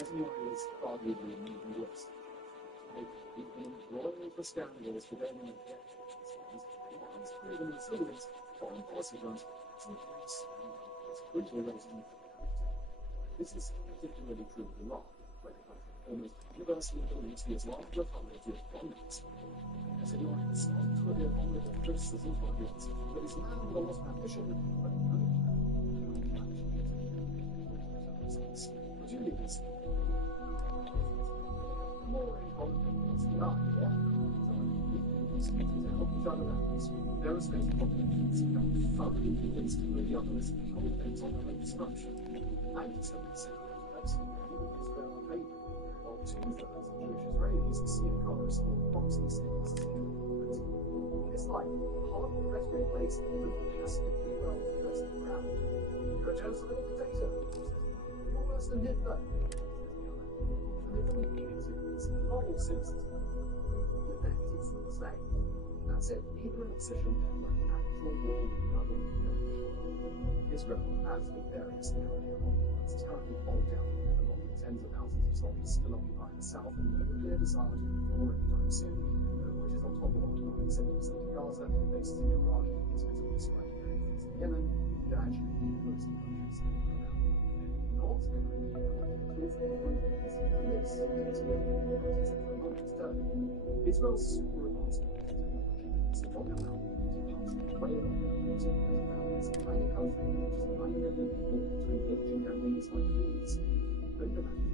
Netanyahu is arguably even worse. They've been embroiled for scandals for their own elections. Once proven resilience, foreign policy runs some place and brutal raising. This is particularly true of Iran, where the country almost universally believes the Islamic Republic is dominant. As Iran is not to appear vulnerable to criticism for its but Islam with a lot of ambition, but no opportunities. More in common is the idea to help each other out. Their respective populations become thoroughly convinced that the other is hell-bent on their own destruction. 97% of Orthodox Israel are pagan, while 2/3 of Jewish Israelis see a car as a proxy status. It is like hard rhetoric plays fantastically well for the rest of the crowd. You're a genocidal dictator. You're worse than Hitler. And they don't mean it. It's moral cynicism. The effect is the same. That's it. Neither an obsession nor an actual war with the other Israel, as with various Iran, is terribly bogged down along with tens of thousands of zombies still occupying the south and no clear desire to war anytime soon, which is on top of occupying 70% of Gaza, bases in Iraq, inexplicably striking areas in Yemen, Daesh, and most countries around. Not Israel's super advanced is not allowed to play along with the boundaries of a tiny country, which is 9 million people, to engage in campaigns like these. Think about it.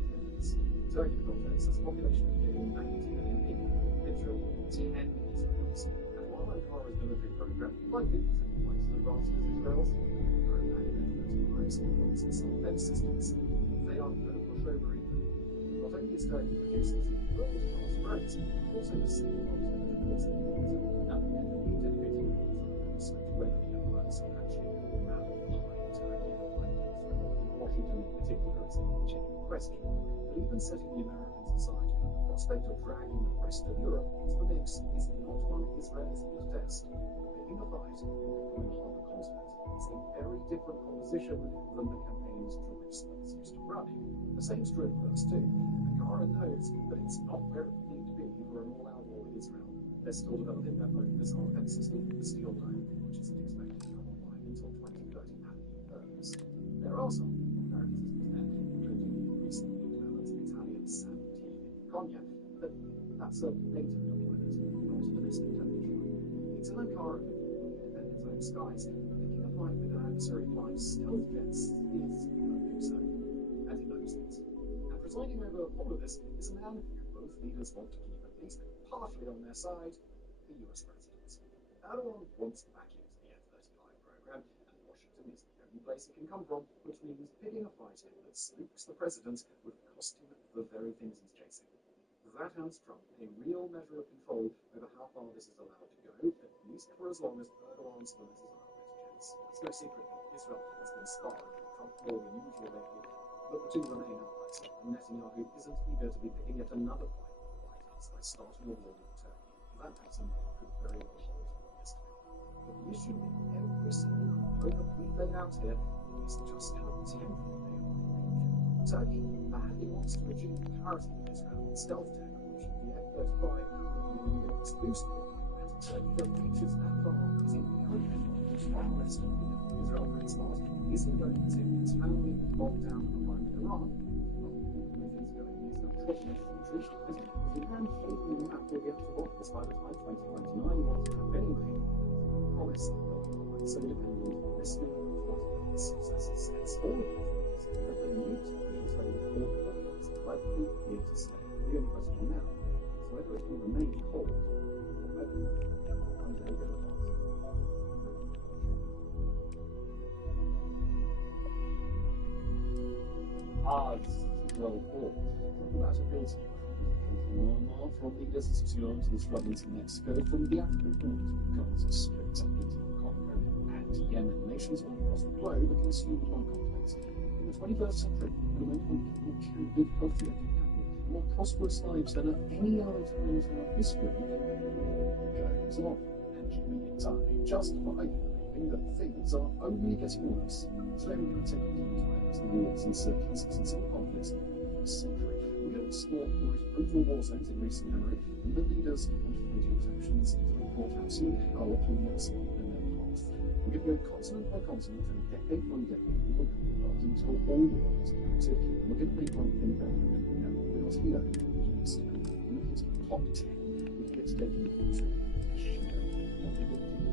Turkey, for context, has a population of nearly 90 million people, literally 10 Israels. And while Ankara's military program likely isn't quite as advanced as Israel's, there are many lives and some defense systems. They are no pushover either. Not only is Turkey producing some world-class drones, but also the same multi-million and dedicated to whether the alliance are actually rallying behind Turkey or behind Israel. Washington in particular is a genuine question. But even setting the Americans aside, the prospect of dragging the rest of Europe into the mix is not one Israel is here to test. Picking a fight on the whole continent is a very different composition than the campaigns Jerusalem is used to running. The same is true of verse 2. Ankara knows that it's not where it need to be for an all-out war with Israel. They're still developing their own missile defense system, the Steel Dome, which isn't expected to come online until 2030 at the earliest. There are some American systems there, including recently developed Italian SAM-T in Konya, but that's a NATO deployment, not a domestic television. It's an Ankara who can defend its own skies. Picking a fight with an adversary flying stealth jets is a do so, and he knows it. And presiding over all of this is a man who both leaders want to keep at least partially on their side, the US president. Erdogan wants back into the F-35 program, and Washington is the only place it can come from, which means picking a fight that spooks the president would cost him the very things he's chasing. That hands Trump a real measure of control over how far this is allowed to go, at least for as long as Erdogan's limits his own chance. It's no secret that Israel has been sparring with Trump more than usual lately, but the two remain allies, and Netanyahu isn't eager to be picking yet another fight with the White House by starting a war with Turkey. That pattern could very well hold for years to come. But the issue with every single component we laid out here is just how temporary they are in nature. Turkey badly wants to achieve parity with Israel on stealth tech, which the F-35 would be the biggest boost, and Turkey that reaches that far is inherently far less convenient for Israel for its part, isn't going to entirely bog down the line with Iran. The man holding the map will get to office by the time 2029 wants to have anyway. Promise that they'll be so dependent on listening to what his successors says. All of these things are very neat issues where you call the audience likely here to stay. The only question now is whether it will remain cold or whether one day it will pass. Well thought. That appeals to you. From the Destination to the struggles in Mexico, from the African Horn to Gaza Strip to Haiti, Congo, and Yemen, nations all across the globe are consumed by conflicts. In the 21st century, the moment when people can live healthier, more prosperous lives than at any other time in our history, goes on, and you may entirely justify believing that things are only getting worse. Today we're going to take a deep dive into the wars, insurgencies, and civil conflicts of the century. explore the most brutal war zones in recent memory, and the leaders and political factions through courthousing our opponents and their path. We're going to go continent by continent and decade by decade. We're going to go until all the world is counted. We're going to make one thing better than we know. We're not here to just we hit top 10. We hit taking the country.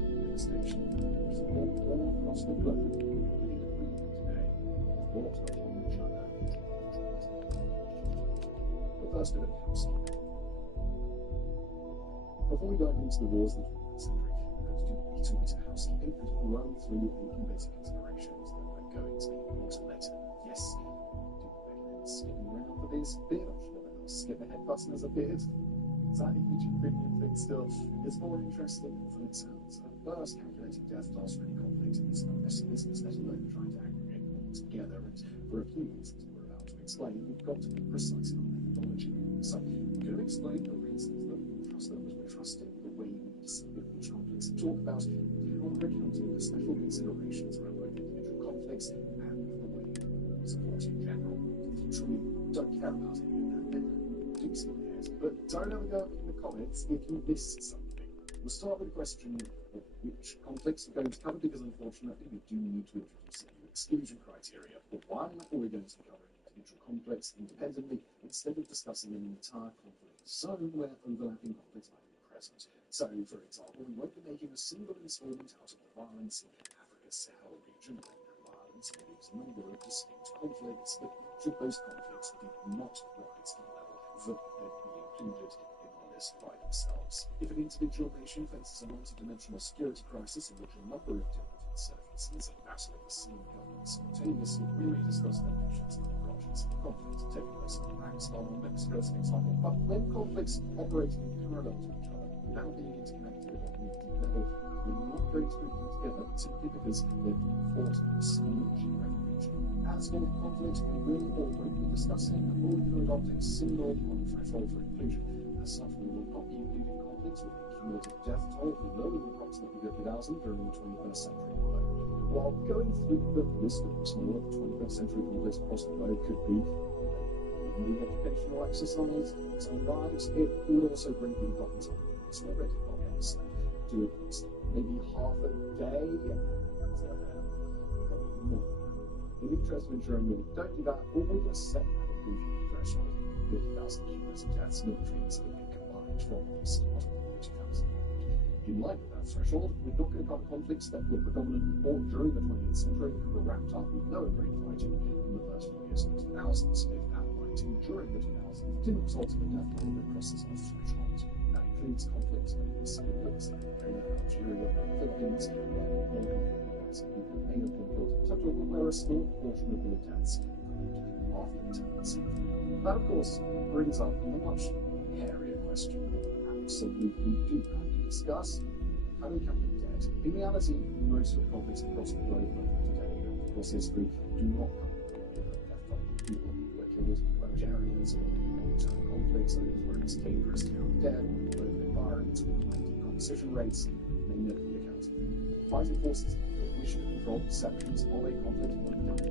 Devastation, which is all across the globe, living and breathing today, brought upon each other. But first, a bit of housekeeping. Before we dive into the wars of the 20th century, I'm going to do a little bit of housekeeping and run through a few basic considerations that are going to be important later. Yes, do recommend skipping around for this bit. I'm sure that our skip ahead button has appeared. Is that a YouTube premium thing still? It's more interesting than it sounds. First, calculating death tolls for any conflict is no messy business, let alone trying to aggregate them all together. And for a few reasons we're about to explain, we've got to be precise in our methodology. So, we're going to explain the reasons that we trust those we're trusting, the way we decide which conflicts, and talk about how we're accounting for special considerations around both individual conflicts and the way we support in general. If you truly don't care about any of that, then do skip ahead. But don't ever go in the comments if you miss something. We'll start with a question of which conflicts we're going to cover, because unfortunately we do need to introduce a new exclusion criteria for one, or we're going to be covering individual conflicts independently instead of discussing an entire conflict zone where overlapping conflicts might be present. So, for example, we won't be making a single installment out of the violence in Africa's Sahel region, and that violence includes a number of distinct conflicts, but each of those conflicts did not rise to the level that they'd be included in the list by themselves. If an individual nation faces a multi-dimensional security crisis in which a number of different insurgencies are battling the same government simultaneously, we may discuss their nations and approaches to the conflict. Taking place in Pakistan or Mexico as an example. But when conflicts operate in parallel to each other, without being interconnected on a deep level, we're not going to group them together simply because they're being fought in the same geographic region. As for conflict, we will or won't be discussing, and we'll adopt a single threshold for inclusion. As such, we will not be including conflicts with a cumulative death toll below approximately 50,000 during the 21st century alone. While going through the list of smaller 21st century conflicts across the globe could be the educational exercise, sometimes it would also bring the importance of this already obvious to at least maybe half a day, probably more. In the interest of ensuring that we don't do that, we're going to set that inclusion threshold of 50,000 cumulative deaths, military and civilian combined from the start of the year 2000. In line with that threshold, we're not going to cover conflicts that were predominantly fought during the 20th century and were wrapped up with lower-grade fighting in the first few years of the 2000s. If that fighting during the 2000s didn't result in a death toll that crosses our threshold. That includes conflicts with the Starfield, Algeria, the Philippines, where more than 50,000 people may have been killed, to a point where a small proportion of the deaths occurred after the 10th century. That, of course, brings up a much hairier question that we absolutely do have to discuss. How do we count them dead? In reality, most of the conflicts across the globe today and across history do not come with a death toll. People who are killed in remote areas or long-term conflicts, those where it's dangerous to count dead, or in global environments with high decomposition rates, may never be accounted for. Fighting forces that wish to control the sections of a conflict will account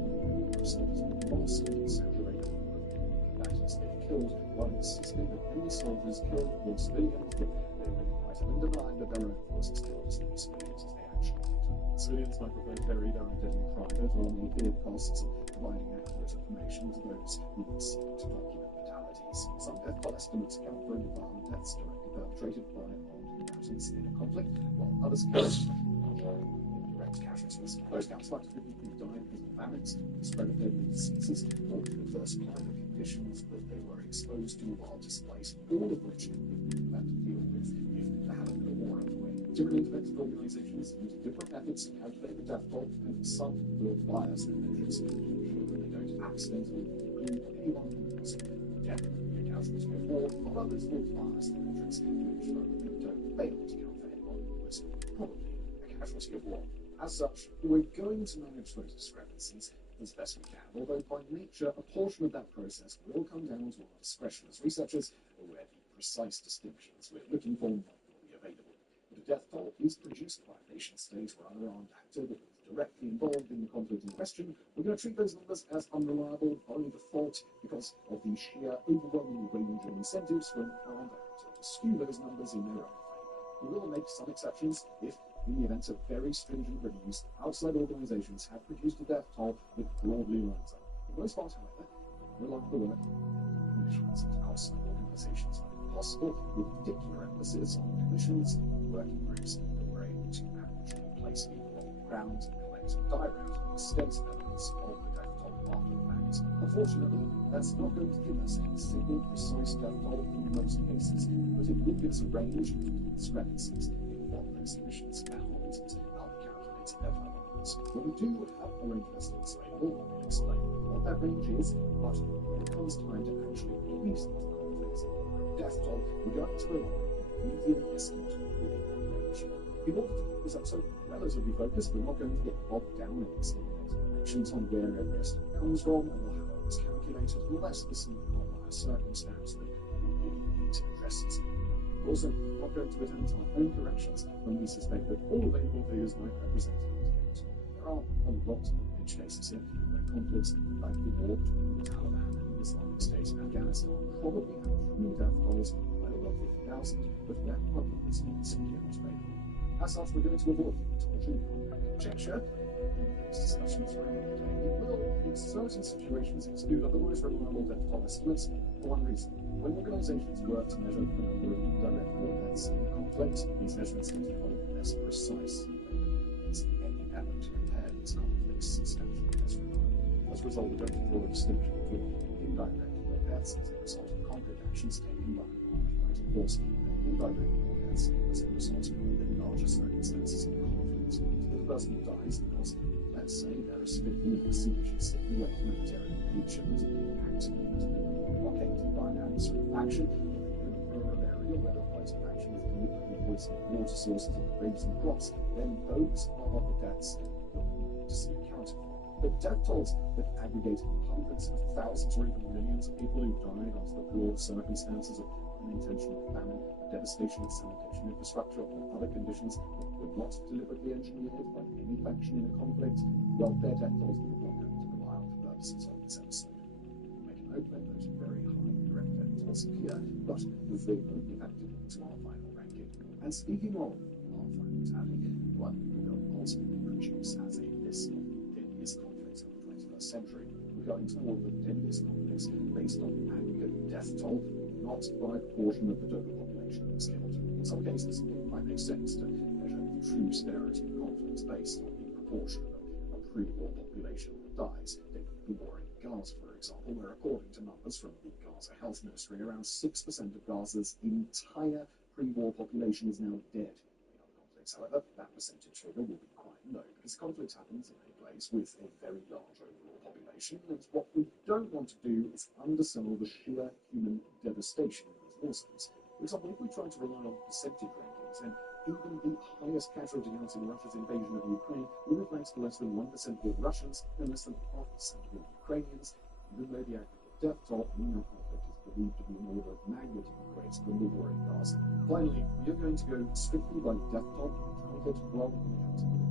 for soldiers with vastly exaggerated combatants they've killed, while insisting that any soldiers killed were civilians, but they really might have been denying that their own forces killed as many civilians as they actually did. Civilians might prefer to bury their own dead in private, or may fear the costs of providing accurate information to those who would seek to document fatalities. Some death toll estimates account for any violent deaths directly perpetrated by armed combatants in a conflict, while others account for indirect casualties. Those counts like to people who died because of famines, the spread of deadly diseases, or the first climate conditions that they were exposed to while displaced, all of which they would have to deal with if there hadn't been a war underway. Different independent organisations use different methods to calculate the death toll, and some will bias their measures to ensure that they don't accidentally include anyone who was dead in a casualty of war, while others will bias their measures to ensure that they don't fail to count for anyone who was probably a casualty of war. As such, we're going to manage those discrepancies as best we can, although by nature, a portion of that process will come down to our discretion as researchers, where the precise distinctions we're looking for might not be available. But a death toll is produced by a nation state or other armed actor that directly involved in the conflict in question, we're going to treat those numbers as unreliable by default because of the sheer overwhelming range of incentives from armed actors to skew those numbers in their own favour. We will make some exceptions if, in the event of very stringent reviews, outside organisations have produced a death toll that broadly lines up. For the most part, however, reliable work commissions and outside organisations are possible, with particular emphasis on commissions and working groups that were able to actually place people on the ground and collect direct and extensive evidence of the death toll after the fact. Unfortunately, that's not going to give us a single precise death toll in most cases, but it will give us a range of discrepancies in what those commissions found and how they calculated their numbers. When we do have a range of estimates available, we'll explain what that range is, but when it comes time to actually release those conflicts and death toll, we're going to rely on a median estimate within that range. In order to keep this episode relatively focused, we're not going to get bogged down in explanations on where every estimate comes from or how it was calculated, unless there's some outlier circumstance that we really need to address it. We're also not going to attempt our own corrections when we suspect that all available figures might represent intent. There are a lot of edge cases here where conflicts like the war between the Taliban and the Islamic State in Afghanistan probably have true death tolls well above 50,000, but where our numbers simply aren't available. As such, we're going to avoid torture and conjecture in these discussions around the day. We will, in certain situations, exclude otherwise reliable death toll estimates for one reason. When organisations work to measure the number of indirect war deaths in conflict, these measurements tend to become less precise. It's any effort to compare these conflicts substantially less reliable. As a result, we're going to draw a distinction between indirect war deaths as a result of conflict actions taken by occupied force and indirect war deaths as a result of the larger circumstances of the conflict. If the person dies because, let's say, they're a civilian in a siege and simply went military breach and accident, blockaded by an adversary faction, in a rural area where the fighting faction is deliberately poisoning water sources and raising crops, then those are the deaths that need to be accounted for. But death tolls that aggregate hundreds of thousands or even millions of people who died under the broad circumstances of unintentional famine, devastation of sanitation infrastructure, or other conditions that were not deliberately engineered by any faction in a conflict, well, their death tolls are not going to rely on the purposes of this episode. Make a note that those very high direct death tolls appear, but they won't be factored into our final ranking. And speaking of our final tally, one we will ultimately produce as a list of the deadliest conflicts of the 21st century. We're going to order the deadliest conflicts based on aggregate death toll, not by proportion of the total population that was killed. In some cases, it might make sense to measure the true severity of conflicts based on the proportion of a pre-war population that dies. Take the war in Gaza, for example, where according to numbers from the Gaza Health Ministry, around 6% of Gaza's entire pre-war population is now dead. In other conflicts, however, that percentage figure will be quite low because conflict happens in a place with a very large overall population, and what we don't want to do is undersell the sheer human devastation of these war zones. For example, if we try to rely on percentage rankings, then even the highest casualty counts in Russia's invasion of Ukraine will reflect less than 1% of all Russians and less than 0.5% of all Ukrainians, even though the aggregate death toll in that conflict is believed to be an order of magnitude greater than the war in Gaza. Finally, we are going to go strictly by death toll conflict rather than counting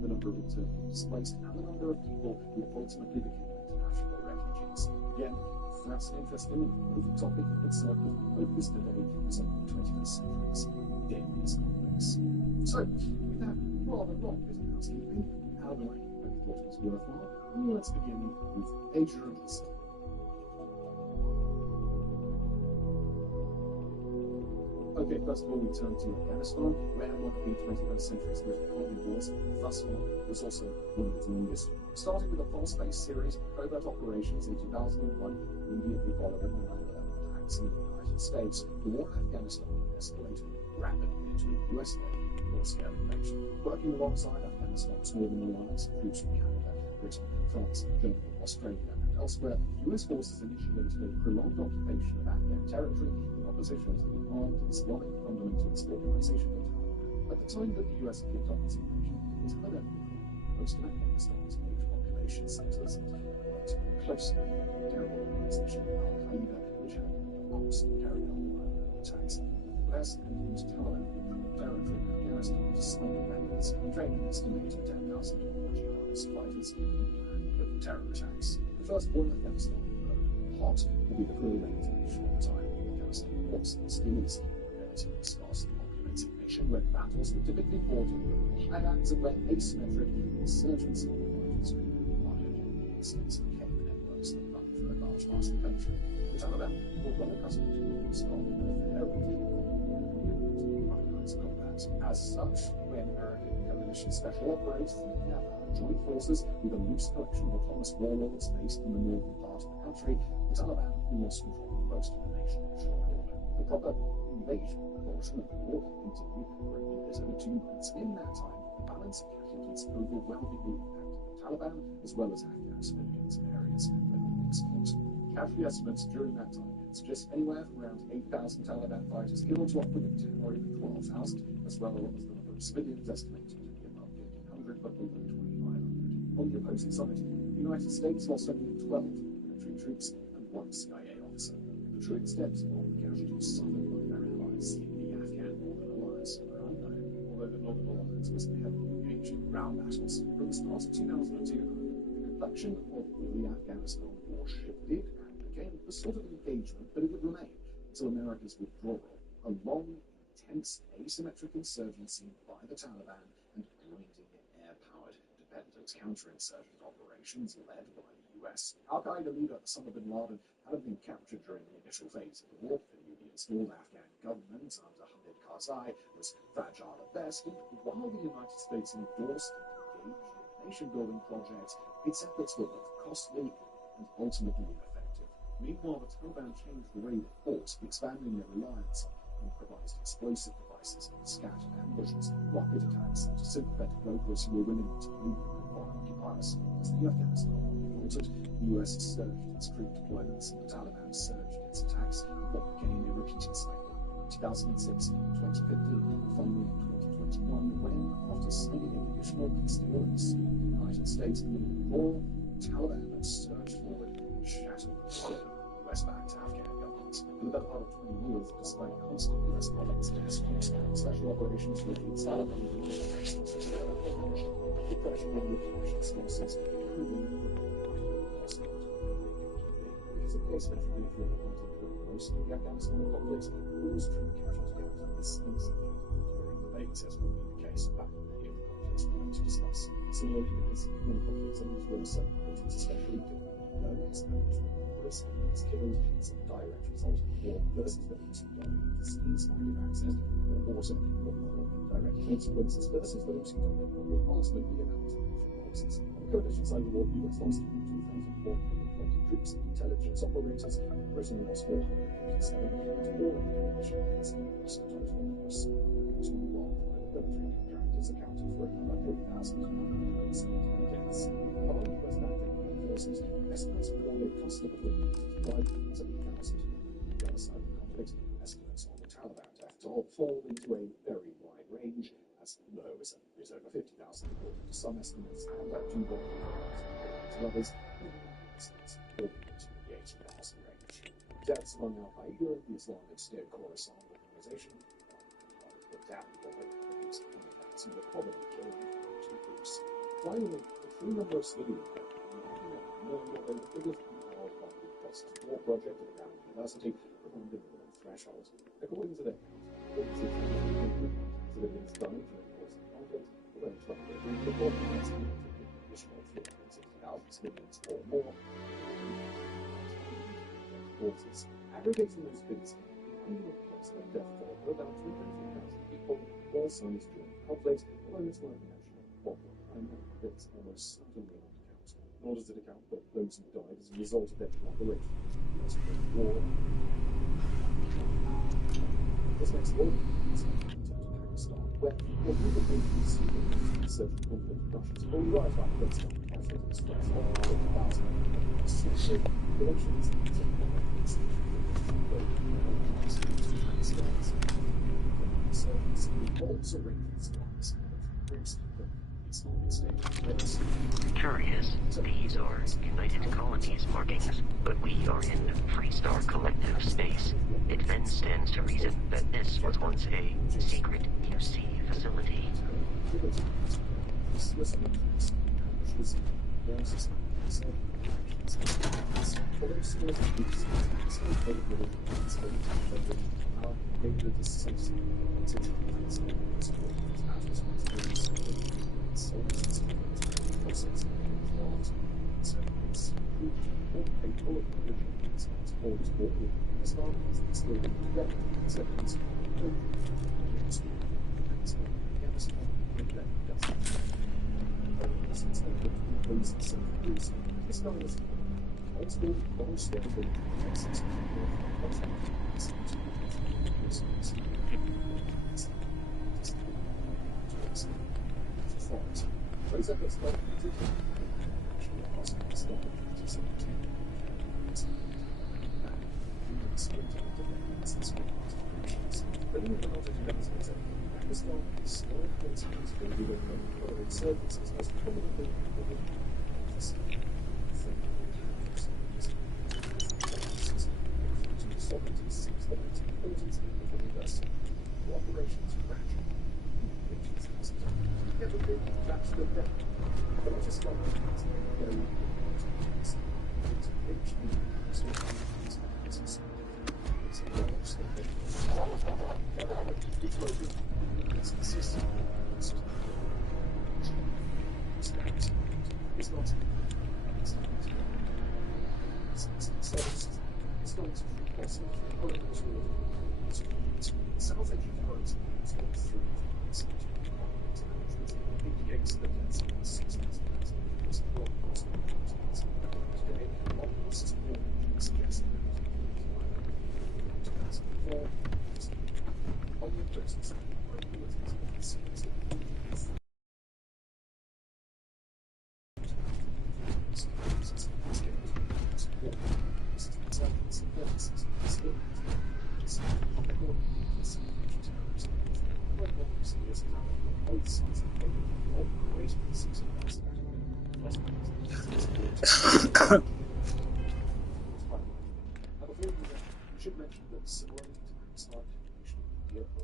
the number of internally displaced and the number of people who ultimately became international refugees. Again, that's an interesting and moving topic in itself, but the focus today is on the 21st century's deadliest conflicts. So, with that rather long bit of housekeeping out of the way, I thought it was worthwhile. Let's begin with Asia and Pacific. Okay, first of all, we turn to Afghanistan, where one of the 21st century's most important wars thus far was also one of its longest. Starting with a fast-paced series of covert operations in 2001, immediately following the 9/11 attacks in the United States, the war in Afghanistan escalated rapidly into a US-led full-scale invasion. Working alongside Afghanistan's northern alliance of troops from Canada, Britain, France, Germany, Australia, and elsewhere, US forces initiated a prolonged occupation of Afghan territory in opposition to the armed Islamic fundamentalist organization of Taliban. At the time that the US kicked off its invasion, it had identified most of Afghanistan's major population centers and worked closely with the terror organization Al Qaeda, which had, of course, carried out attacks in the US and into Taliban territory in Afghanistan to stop independence, training an estimated 10,000 jihadist fighters for terror attacks. The first war in Afghanistan, hot, will be the cruel relatively short time Afghanistan was and still is a relatively sparsely populated nation where battles were typically fought in the highlands and where asymmetric insurgency fighters relied upon the states and came networks that run for a large part of the country. The Taliban were well accustomed to the strong warfare and organized combat. As such, when American coalition special operations joined forces with a loose collection of autonomous warlords based in the northern part of the country, the Taliban lost control of most of the nation in short order. The proper invasion portion of the war continued for a bit over 2 months. In that time, the balance of casualties overwhelmingly impacted the Taliban as well as Afghan civilians in areas where the war was fought. Casualty estimates during that time suggest anywhere from around 8,000 Taliban fighters killed to upward of 10 or even 12,000, as well as the number of civilians estimated to be above 1,500 but below 2,500. On the opposing side, the United States lost only 12 military troops and 1 CIA officer. The true extent of the casualties suffered by their allies in the Afghan Northern Alliance are unknown, although the Northern Alliance was heavily engaged in ground battles. From the start of 2002, the complexion of the Afghanistan war shifted and became the sort of engagement that it would remain until America's withdrawal, a long, intense, asymmetric insurgency by the Taliban and blinding air-powered independent counterinsurgent operations led by the US. Al-Qaeda leader Osama bin Laden had been captured during the initial phase of the war. The newly installed Afghan government under Hamid Karzai was fragile at best, and while the United States endorsed and engaged in nation-building projects, its efforts were both costly and ultimately ineffective. Meanwhile, the Taliban changed the way they fought, expanding their reliance on improvised explosive devices, scattered ambushes, rocket attacks, and sympathetic locals who were willing to believe in foreign occupiers. As the Afghanistan war faltered, the US surged its troop deployments and the Taliban surged its attacks in what became a repeating cycle. In 2006, 2015, and finally in 2021, when, after signing a conditional peace deal and suing the United States in the war, the Taliban surged forward and shattered the US-backed Afghan government. For the better part of 20 years, despite constant US politics and disputes, special operations raids, Taliban depression and repression sources, because of the asymmetric nature of the conflict during most of the Afghanistan conflict, rules true casualty count is insignificant during debates, as would be the case back in many of the conflicts we're going to discuss. Similarly, because many conflicts are used with certain motives, especially no establishment risk is killed as a direct result of war versus those who die disease, lack of access or water, or direct consequences versus those who die will ultimately amount to losses. On the coalition side of the war, the US lost 2,420 troops and intelligence operators, Britain lost 457, and all of the coalition lost a total of 2 while private military contractors accounted for another 8,970 deaths. Among the West African forces, estimates for the cost of the 5,000. On the other side of the conflict, estimates on the Taliban death toll fall into a very wide range, as low as over 50,000 according to some estimates, and up to 100,000 to others, estimates falling into the 80,000 range. Deaths among Al-Qaeda, the Islamic State Khorasan organization, looked at probably produced 100,000, but probably killed 2 groups. Finally, the true number of civilians more than the biggest power by the cost war project at Brown University around the minimum threshold. According to their count, 46,000 civilians died during the course of the conflict, although 20 report estimated an additional 360,000 civilians or more forces. Aggregating those figures, the annual approximate death toll of about 250,000 people, all sides during the conflict, although it's worth mentioning, 1.9 million deaths almost certainly not account. Nor does it account for those who died as a result of their cooperation in the US war. This next war is Pakistan, where the people who see the insurgent conflict in Russia's all right Afghanistan casualty stress of 50,000 social relations also ranges groups that Islamic State Curious, these are United Colonies markings, but we are in Freestar Collective space. It then stands to reason that this was once a secret QC facility.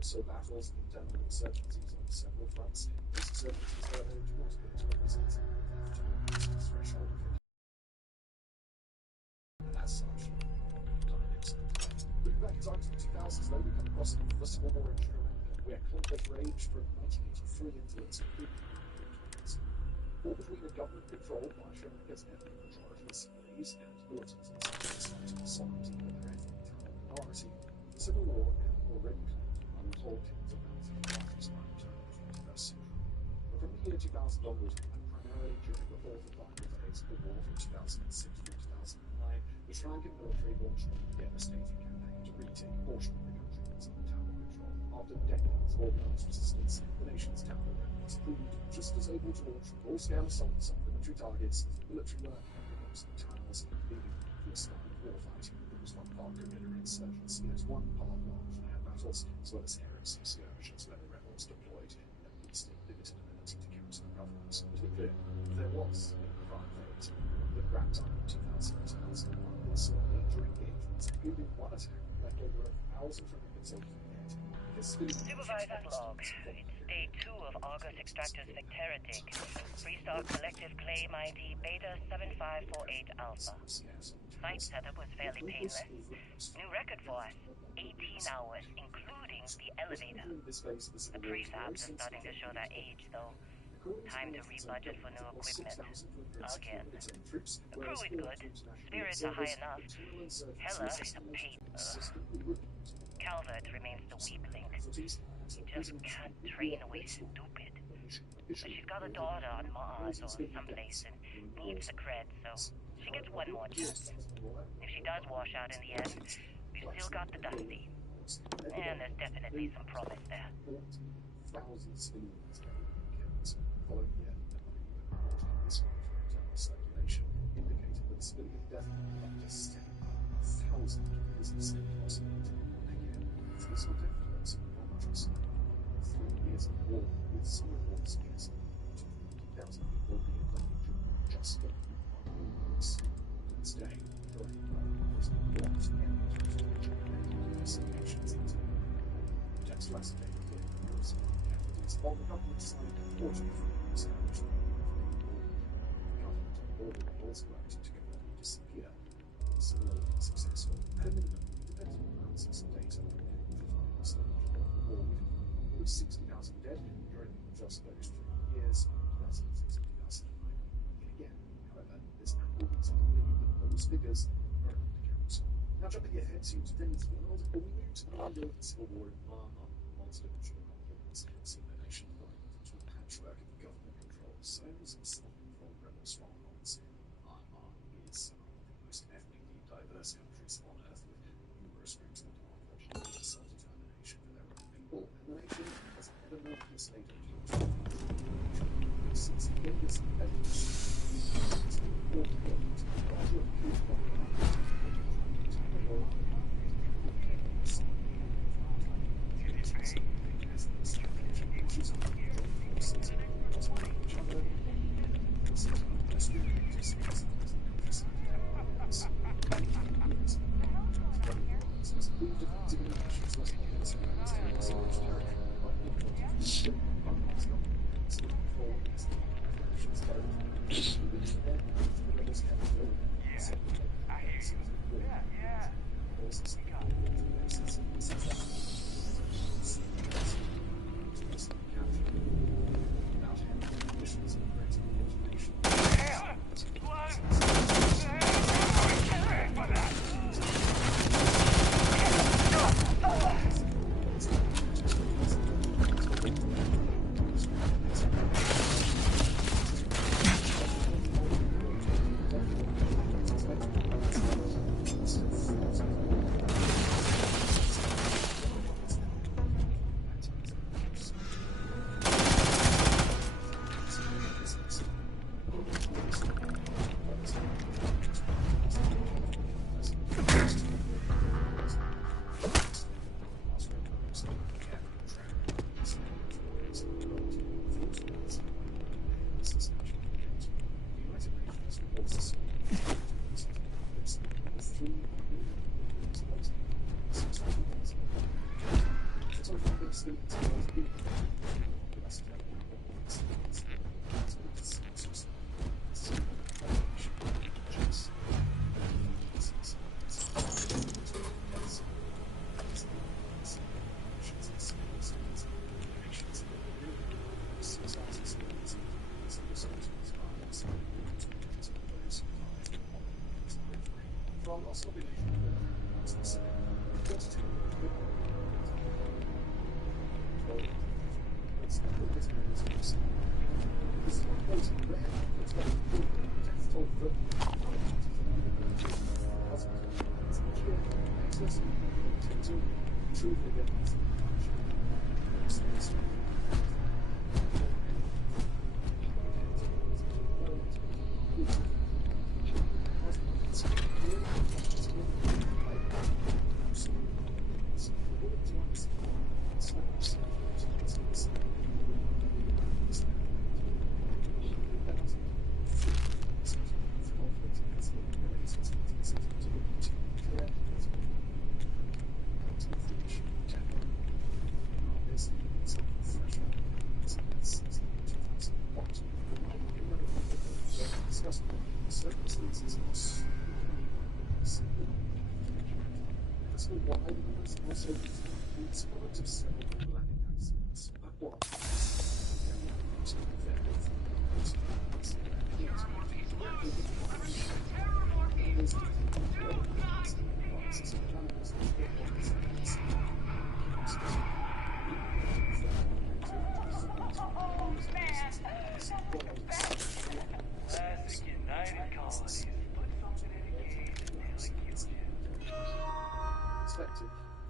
So battles and internal insurgencies on several fronts. These insurgencies are urged not to go to the threshold of it. And as such, looking back in time to the 2000s, though, we come across the Civil War in Sri Lanka, where conflict raged from 1983 until its war between a government controlled by Sri Lanka's ethnic majority Sinhalese and militants exercising sovereignty over their ethnic Tamil minority. The Civil War had already untold tales about the largest lifetime of the 21st century. But from the year 2000 onward, and primarily during the fourth and final phase of the war from 2006 through 2009, the Sri Lankan military launched a devastating campaign to retake a portion of the country that's under Tamil control. After decades of organized resistance, the nation's Tamil remnants proved just as able to launch full-scale assaults on military targets as the military were against the Tamils, leading to a style of warfighting that was one part guerrilla insurgency and one part large land battles, as well as areas of skirmishes where the rebels deployed at least a limited ability to counter the government. To be clear, there was a prior phase that wrapped up in 2000 and 2001 with some major engagements, including one attack that left over 1,000 Republican soldiers dead. Supervisor's log. It's day 2 of August Extractor's Victeritic. Freestar Collective Claim ID Beta 7548 Alpha. Site setup was fairly painless. New record for us. 18 hours, including the elevator. The prefabs are starting to show their age, though. Time to rebudget for new equipment. Again. The crew is good. Spirits are high enough. Hella is a pain. Calvert remains the weak link. He just can't train away stupid. But she's got a daughter on Mars or someplace and needs the cred, so she gets one more chance. If she does wash out in the end, we've still got the Dusty. And there's definitely some promise there. Circulation indicated that civilian death up to 7,000 is the same possibility. Again, these are definite monitors. 3 years of war, with some reports suggesting 250,000 people being endangered just for weeks. To this day, the Iraqi government was not enabled to torture and investigate less favorably than those casualties, while the government side unfortunately established the government ordered those worked to completely disappear. Similarly successful, at a minimum, independent analysis of data for the start of the war with 60,000 dead during just those 3 years, 2006 and 2009. Again, however, there's ample reason to believe that those figures are undercount. Now jumping ahead to today's world, we move to the window of the Civil War in Myanmar, multidimensional conflicts, see the nation divided into a patchwork of government-controlled zones and self-controlled rebel strongholds. Myanmar is one of the most ethnically diverse countries on Earth, with numerous groups that demand autonomy and self-determination for their own people, and the nation has never known a state of since the youngest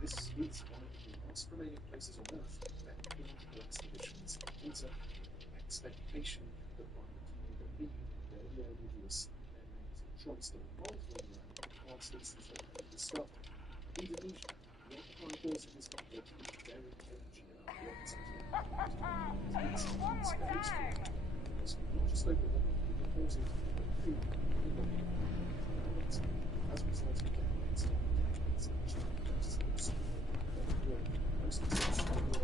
This is one of the last remaining places on Earth that individual expeditions enter expectation that one would either be very arduous and choice of multiple advanced instances of discovery. Indonesia, the occupying force of this conflict, is very engaged in our rockets it's very extreme. It's not just over what we reported, but food, as a result of decades of most of the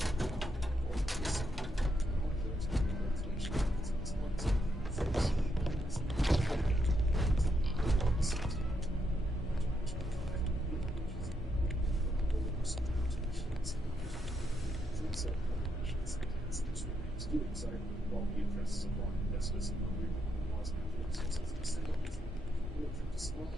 interests of foreign investors and wise capital resources instead of using military to smart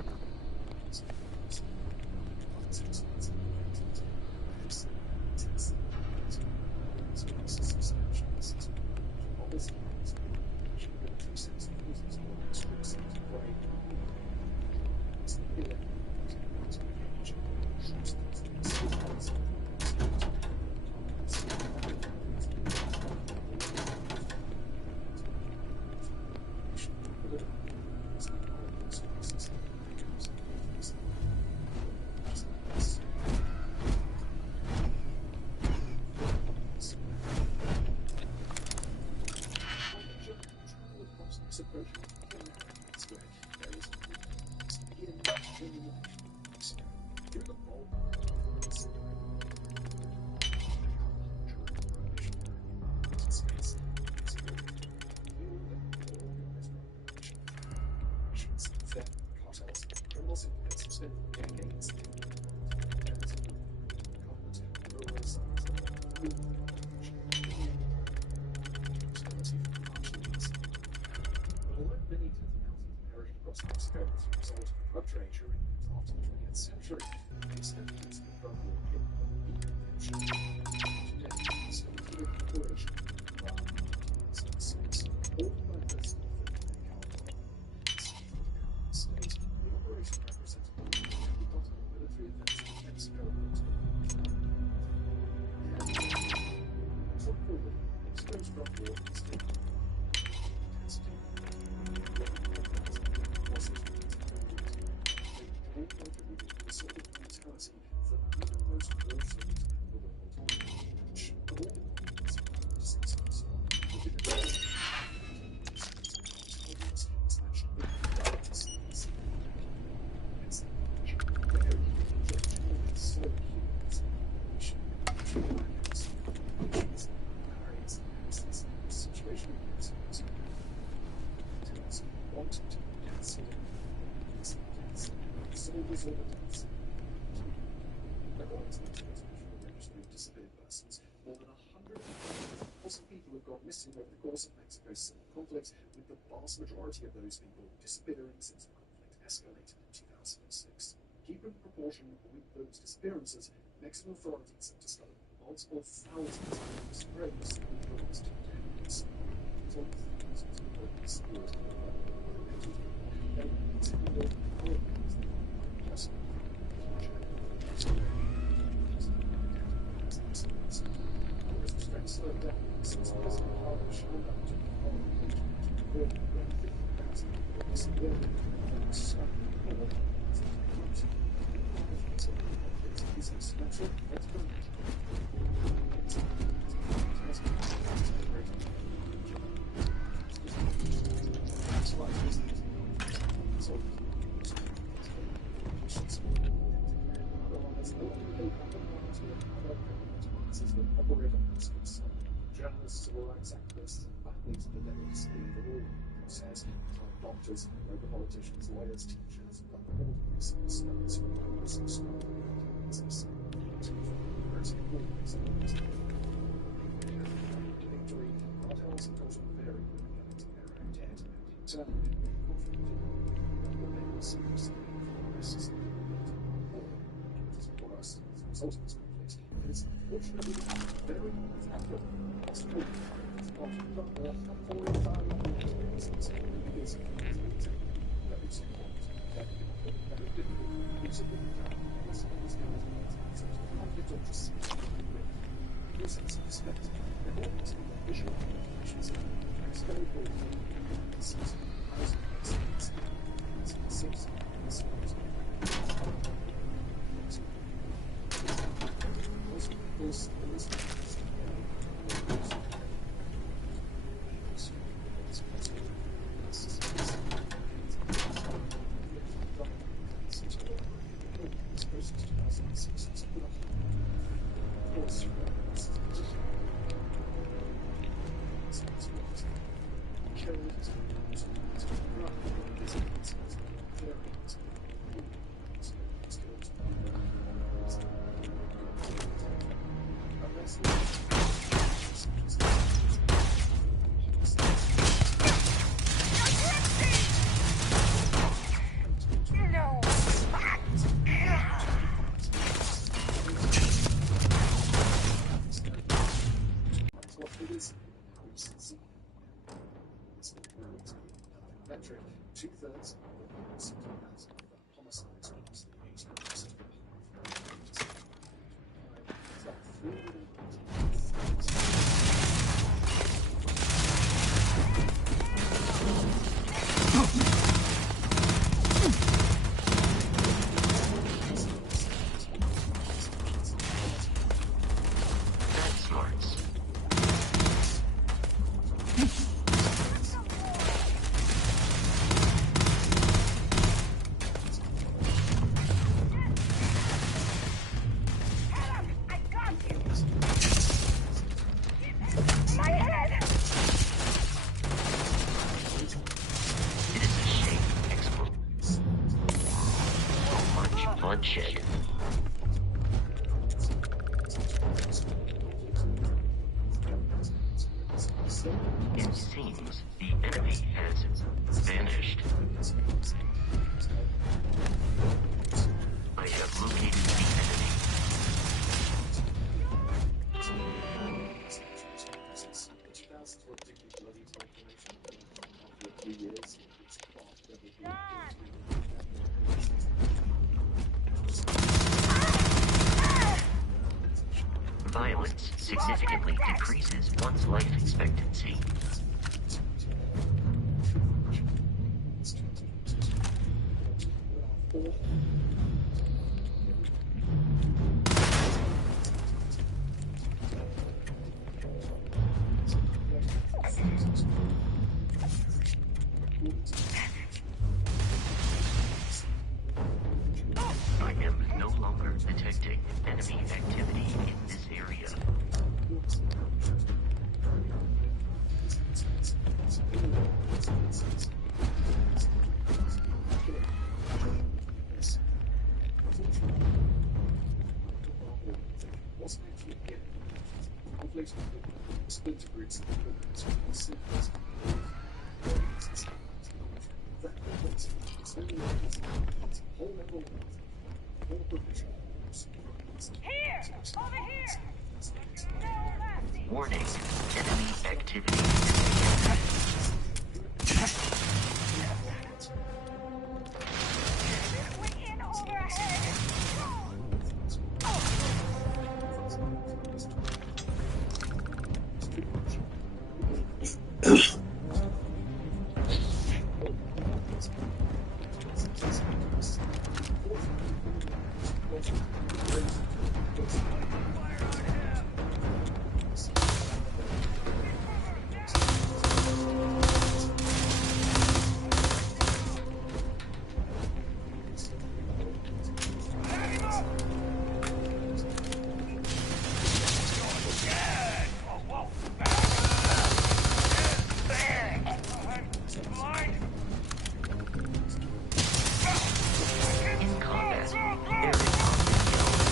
missing over the course of Mexico's civil conflict, with the vast majority of those people disappearing since the conflict escalated in 2006. Keeping proportion with those disappearances, Mexican authorities have discovered multiple thousands of graves in the last 2 decades. Thousands of people disappeared. Slowed down since President Carter showed up to the home to build around 50,000 disappeared. Is expensive, exponential. Journalists, civil rights activists, athletes, and academics lead the war, says doctors, local politicians, lawyers, teachers, and ordinary civil servants who are missing school business. Victory, cartels have gotten very good at collecting their own debt, and in turn, conflicted the legal seriously for risks that worse as a result of this conflict. It is fortunately very effective. It's true. It's not very violence significantly decreases one's life expectancy. I am no longer detecting enemy activity in this area. Wasn't actually here. Conflict split groups Here! Over here! No mercy! Warning, enemy activity. We're in over ahead! In combat, there is often yelled,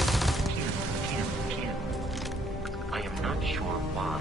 kill, kill, kill. I am not sure why.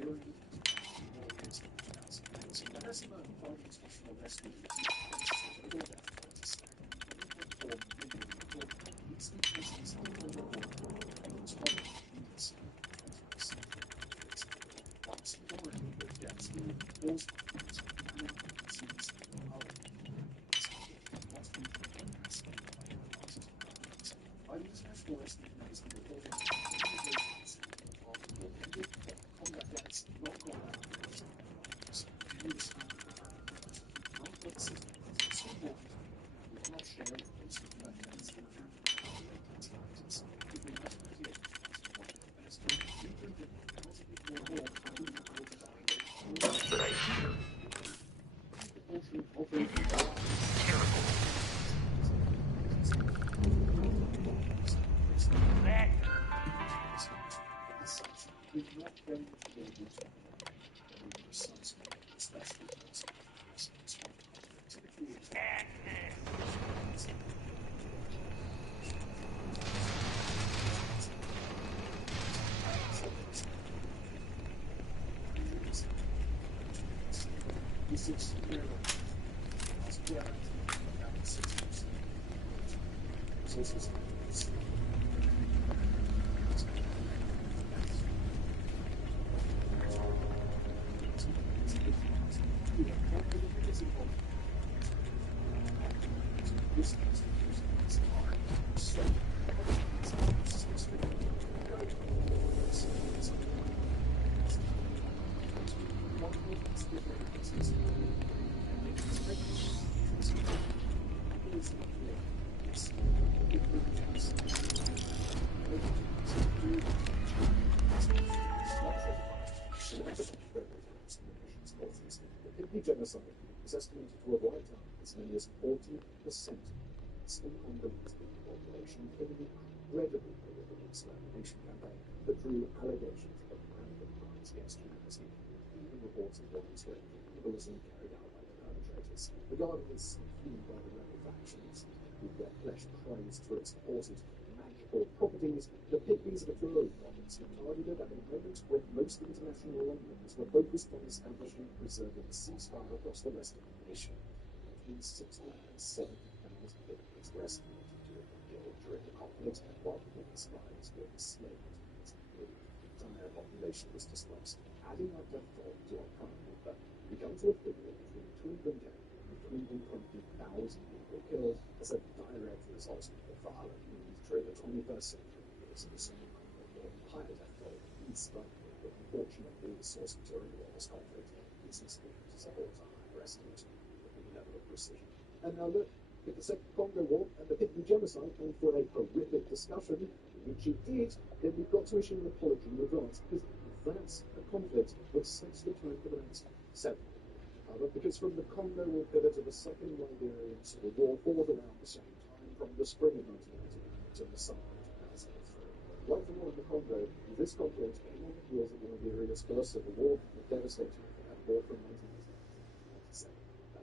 during August 2008, the National International Rescue But I hear it is terrible. Genocide is estimated to have wiped out as many as 40% of the Congolese population in an incredibly prolific extermination campaign that drew allegations of rampant crimes against humanity, even reports of widespread cannibalism carried out by the perpetrators. Regarded as human by the rebel factions, with their flesh prized for its supposed magical properties, the pygmies of the Tuareg province were targeted at a moment when most international lobbies were focused on establishing and preserving a ceasefire across the rest of the nation. Between 60 and 70,000 pygmies were estimated to have been killed during the conflict, while pygmies were enslaved. The entire population was displaced. Adding up that toll to our current number, we come to a figure between 210 and 220,000 people killed as a direct result of the violent move during the 21st century years of the Sony higher death toll is likely, but unfortunately the source material of this conflict is insufficient to support a higher estimate of the level of precision. And now look, if the Second Congo War and the Pygmy genocide called for a horrific discussion, which it did, then we've got to issue an apology in advance, because that's a conflict that sets the tone for the next 7 years. Because from the Congo will pivot to the Second Liberian Civil War, fought around the same time from the spring of 1999 to the summer of 2003. Like the war in the Congo, this conflict came on the heels of Liberia's first civil war, a devastating war from 1997.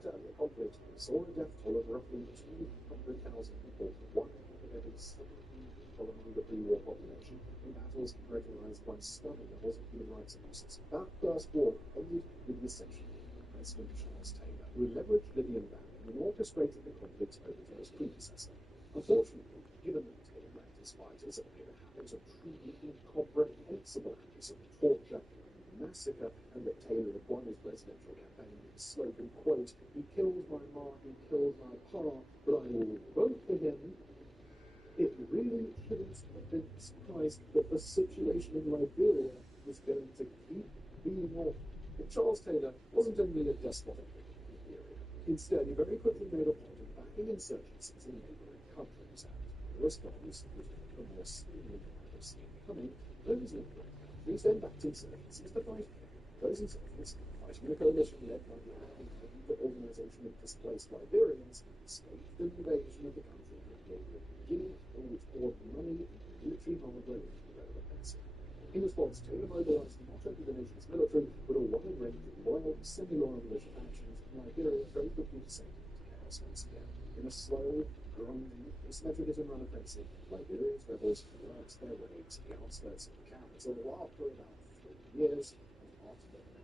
That earlier conflict saw a death toll of roughly 200,000 people, 1 of every 17 people among the pre-war population, in battles characterized by stunning levels of human rights abuses. That first war ended with the ascension of President Charles Taylor, who leveraged Libyan bounding and orchestrated the conflict over to his predecessor. Unfortunately, given that Taylor and his fighters appear to have a truly incomprehensible acts of torture and massacre, and that Taylor had won his presidential campaign with the slogan, quote, "He killed my ma, he killed my pa, but I will vote for him," it really shouldn't have been surprised that the situation in Liberia was going to keep being awful. But Charles Taylor wasn't only a despotic figure in Liberia. Instead, he very quickly made a point of backing insurgencies in neighboring countries, and in response, with the more seemingly piracy incoming, those neighboring countries then backed insurgencies to fight him. Those insurgents, fighting in a coalition led by the African Organization of Displaced Liberians, staged an invasion of the country in neighboring Guinea, in which poured money and military hardware into the rebel offensive. In response, Taylor mobilized not only the nation's military, but a wide range of loyal and semi-loyal militia factions, and Liberia very quickly descended into chaos once again. In a slow, grinding, asymmetric run offensive, Liberia's rebels worked their way to the outskirts of the capital after about 3 years, and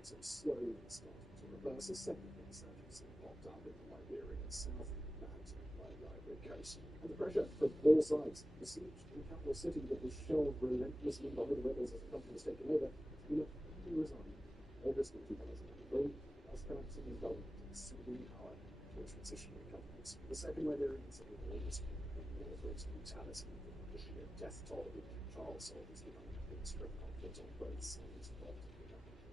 momentum slowly started to reverse a second insurgency popped up in the Liberian south, backed by the Ivory Coast. And the pressure from all sides, the siege in the capital city that was shelled relentlessly by the rebels as the country was taken over, Attila finally resigned in August of 2003, thus collapsing his government and ceding power to a transitionary government. The Second Liberian Civil War was a war for its brutality, the sheer death toll of child soldiers, the unrealistic conflict on both sides involved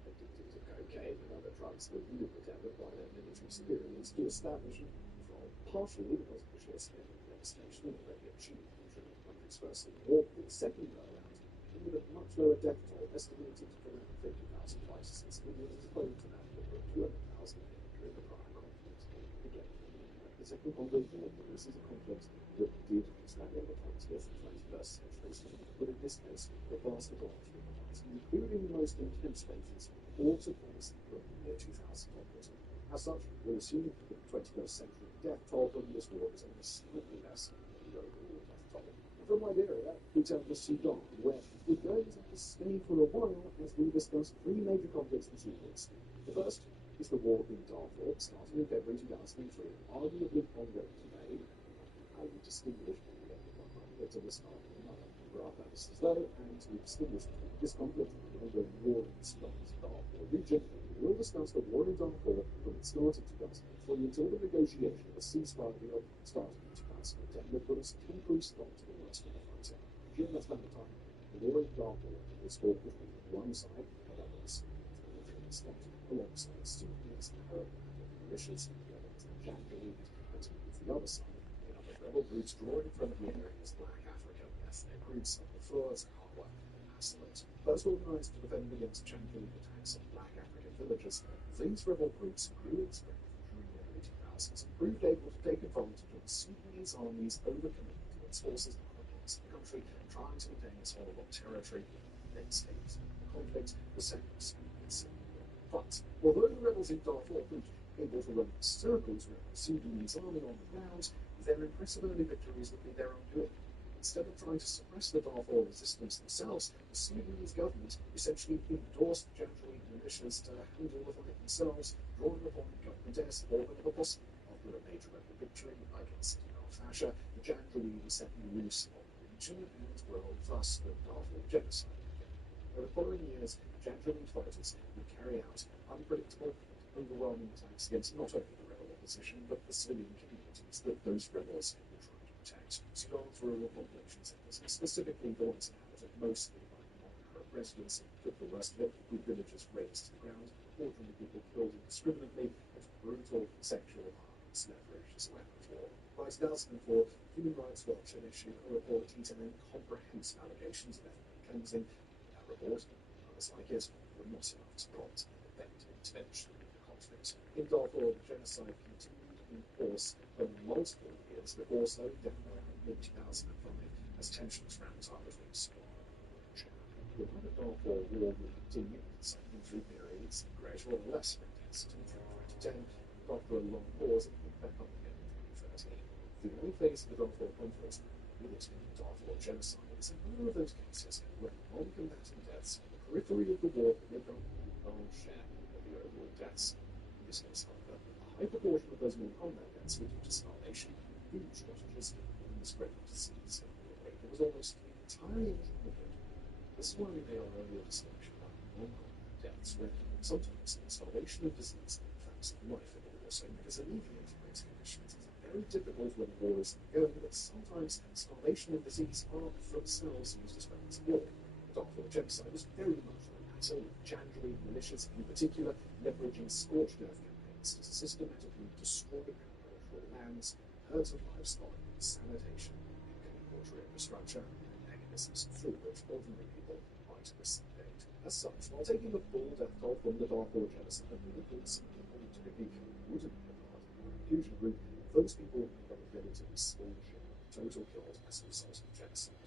addicted to cocaine and other drugs that would attempted by their military superiors to establish and control, partially because of the sheer scale of devastation already achieved during the country's first civil war. The second go around, and with a much lower death toll, estimated to around 50,000 lives, as opposed to that of 200,000 during the prior conflict. Again, the second conflict war, this is a conflict that did span over the 20th and 21st centuries, but in this case, the vast majority of the fights, including the most intense phases, all took place from the year 2000 onwards. As such, we're assuming that the 21st century death toll from this war is only slightly less than the overall death toll. And from Liberia, we turn to Sudan, where we're going to stay for a while as we discuss three major conflicts in sequence. The first is the war in Darfur, starting in February 2003, arguably ongoing today. How you distinguish between one conflict and the start of another. For our purposes, though, and to distinguish between this conflict and the war in Sudan's Darfur region, we'll discuss the war in Darfur from its start in 2003 until the negotiation of a ceasefire deal started in 2010 that put a temporary stop to the worst of the fighting. During that span of time, the war in Darfur was fought between one side, the rebels, military state, alongside Sudanese Arab militias, rebels and Janjaweed, and the other side, made up of rebel groups drawing from the areas Black Africa, ethnic groups of the Furs, Hawa, and Hassanites. First organised to defend against Janjaweed attacks on Black African villages, these rebel groups grew in strength during the early 2000s and proved able to take advantage of the Sudanese army's overcommitment to its forces against the country, trying to maintain its hold on territory. Then states the conflict was serious and civil war. But although the rebels in Darfur proved able to run circles around the Sudanese army on the ground, their impressive early victories would be their undoing. Instead of trying to suppress the Darfur resistance themselves, the Sudanese government essentially endorsed Janjaweed militias to handle the fight themselves, drawing upon government air support whenever possible. After a major rebel victory against Al-Fasher, the Janjaweed was set loose on the region and, well, thus the Darfur genocide began. Over the following years, Janjaweed fighters would carry out unpredictable and overwhelming attacks against not only the rebel opposition, but the civilian communities that those rebels were trying to protect. Sudan's rural population centers, specifically the ones inhabited mostly by non-Arab residents, took the worst of it, with villages razed to the ground, ordinary people killed indiscriminately, and brutal sexual violence leveraged as a weapon of war. By 2004, Human Rights Watch had issued a report detailing comprehensive allegations of ethnic cleansing. That report, and others like it, were not enough to prompt an effective intervention in the conflict. In Darfur, the genocide continued in force for multiple years before slowing down around mid-2005 as tensions ramped up between Sudan and Chad. The wider Darfur war would continue in supplementary periods of greater or lesser intensity through 2010, but after a long pause, it picked back up again in 2013. The early phase of the Darfur conflict, with its Darfur genocide, is another of those cases where non-combatant deaths on the periphery of the war make up a large share of the overall deaths. In this case, however, a high proportion of those non-combat deaths were due to starvation, food shortages, and the spread of disease at a rate that was almost entirely uncontrollable. This is why we made our earlier discussion about non-combat deaths, where sometimes starvation and disease threatens life in the war zone, because alleviating those conditions is very difficult when the war is ongoing, but sometimes starvation and disease are themselves used as weapons of war. The Darfur genocide was very much like that, with Janjaweed militias in particular leveraging scorched earth campaigns to systematically destroy agricultural lands, herds of livestock, sanitation, and clean water infrastructure, and mechanisms through which ordinary people might receive aid. As such, while taking the full death toll from the Darfur genocide, the groups of people who typically wouldn't be a part of the inclusion group, those people are a relatively small share of the total killed as a result of the genocide.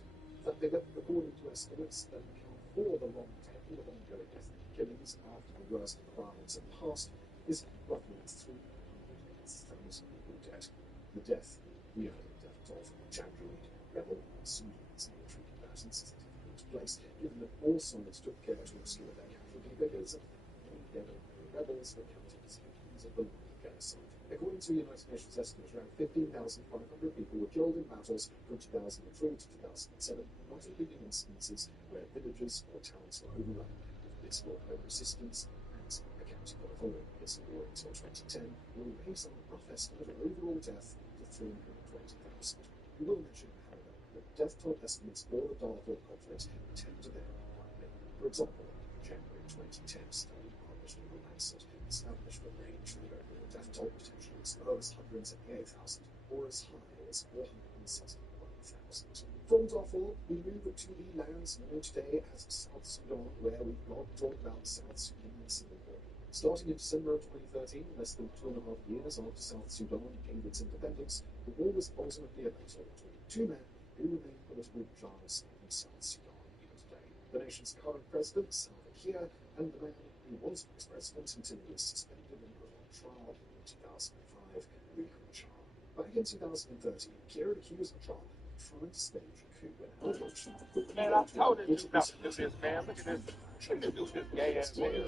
That figure, according to estimates that account for the long tail of ongoing ethnic killings after the worst of the violence had passed, is roughly 300,000 people dead. The death, the early death toll from the Janjaweed rebel and Sudanese military combatants is a difficult place, given that all sides took care to obscure their casualty figures, and together rebels were counted as victims of the genocide. According to United Nations estimates, around 15,500 people were killed in battles from 2003 to 2007, not including instances where villages or towns were overrun with blissful resistance and accounting of following this war until 2010 will raise our rough estimate of overall death to 320,000. We will mention, however, that death toll estimates for the Starfield conflict tend to vary widely. For example, in January 2010, a study published in The Lancet established a range for the overall death toll potential as low as 178,000 or as high as 461,000. From Darfur, we move to the lands known today as South Sudan, where we've got to talk about the South Sudan Civil War. Starting in December of 2013, less than 2.5 years after South Sudan gained its independence, the war was ultimately a battle between two men who remain political giants in South Sudan even today. The nation's current president, Salva Kiir, and the man who was vice president until he was suspended and put on trial in 2005, Riek Machar. Back in 2013, Kiir accused Machar of trying to stage a coup in an election. Man, I told you not to do this, man. Look at this. Look at this gay ass man, bro.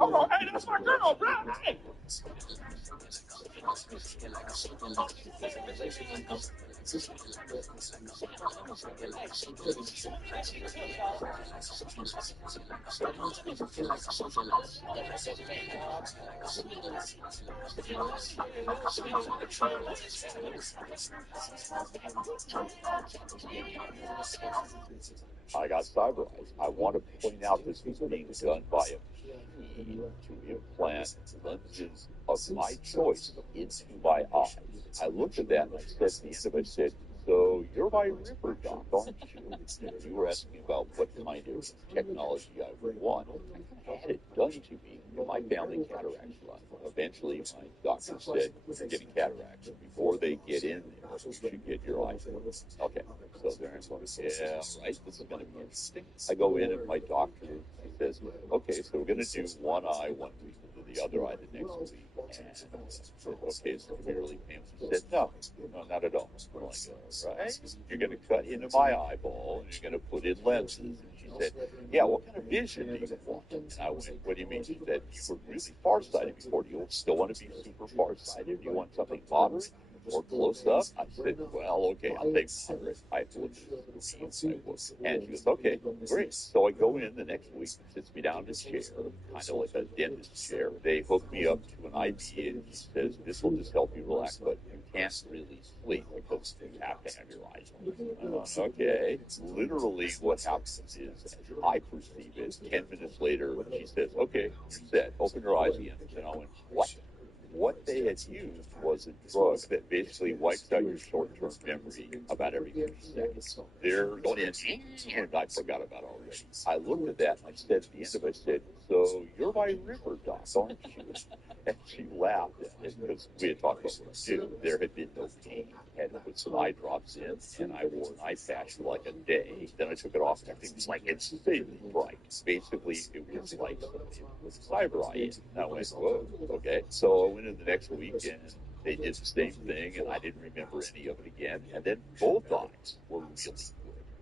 Hold on, hey, that's my girl, bro. Hey. I got cyberized. I want to point out this was being done by a machine to implant lenses of my choice into my eyes. I looked at that and I said, at the end of it, I said, so you're my river doc, aren't you? You were asking about what kind of technology I would want. I had it done to me. In my family, cataracts run. Eventually, my doctor said, you're getting cataracts. Before they get in there, you should get your eye fixed. Okay, so there I'm going, yeah, right, this is going to be interesting. I go in and my doctor, he says, okay, so we're going to do one eye 1 week and do the other eye the next week. And I said, okay, it's going to be really painful. He said, no, not at all. I'm like, right? You're going to cut into my eyeball and you're going to put in lenses. And she said, yeah, what kind of vision do you want? And I went, what do you mean? She said, you were really farsighted before. Do you still want to be super farsighted? Do you want something moderate or close up? I said, well, okay, I'll take moderate. I will just and she goes, okay, great. So I go in the next week, sits me down in a chair, kind of like a dentist chair. They hook me up to an IV and she says, this will just help you relax, but you can't really sleep because you have to have your eyes open. Okay. Literally what happens is, as I perceive it, 10 minutes later, she says, okay, you're set. Open your eyes again. And I went, what? What they had used was a drug that basically wipes out your short-term memory about every 50 seconds. They're going in, and I forgot about it already. I looked at that, and I said, at the end of it, I said, so you're my river doc, aren't you? And she laughed at it because we had talked about what to do. There had been no pain. I had to put some eye drops in, and I wore an eye patch for like a day. Then I took it off, and everything was like insanely bright. Basically, it was like somebody put cyber eye in. And I went, whoa, okay. So I went in the next week, and they did the same thing, and I didn't remember any of it again. And then both eyes were really good.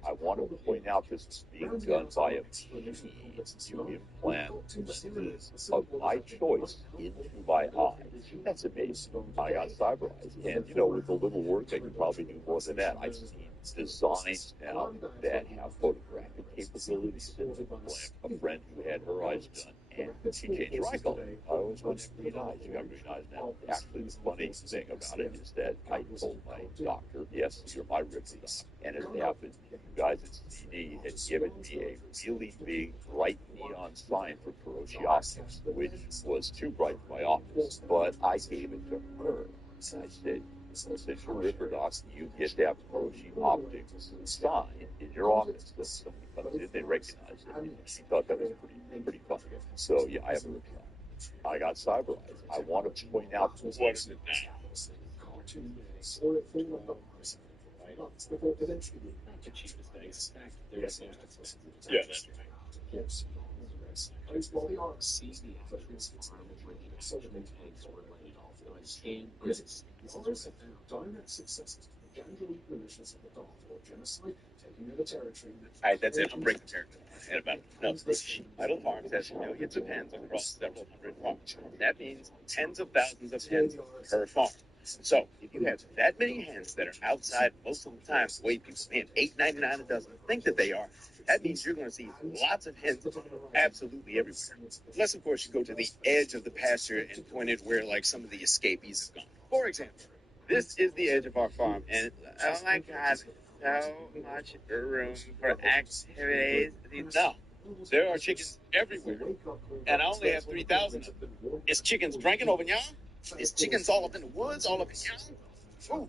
I want to point out this is being done by a machine to implant lenses of my choice into my eyes. That's amazing. I got cyberized. And, you know, with a little work, I could probably do more than that. I've seen designs now that have photographic capabilities. And a friend who had her eyes done, and she changed her eye color. I always wanted green eyes. You got green eyes now. Actually, the funny thing about it is that I told my doctor, yes, you're my river doc. And it happened. You guys at CD had given me a really big, bright neon sign for Kuroshi Optics, which was too bright for my office. But I gave it to her. And I said, since you're river doc, you get to have Kuroshi Optics sign in your office. So somebody comes in, they recognize it. And she thought that was pretty funny. So, yeah, I have a river doc. I got cyberized. I want to point out what is it now? Before eventually being The cheapest things. yeah, that's while the arms seized the evidence so that they tanks were laid off, critics have found direct successes to scandally foolishness of the dark or genocide, taking over territory. All right, that's it. I'm breaking character. And about Vital Farms has millions of hens across several hundred farms. That means tens of thousands of hens per farm. So if you have that many hens that are outside most of the time, the way people paying $8.99 a dozen think that they are, that means you're going to see lots of hens absolutely everywhere. Unless, of course, you go to the edge of the pasture and point it where, like, some of the escapees have gone. For example, this is the edge of our farm, and oh my God, so much room for activities. No, there are chickens everywhere, and I only have 3,000 of them. Is chickens drinking over y'all? Is chickens all up in the woods, all up in y'all?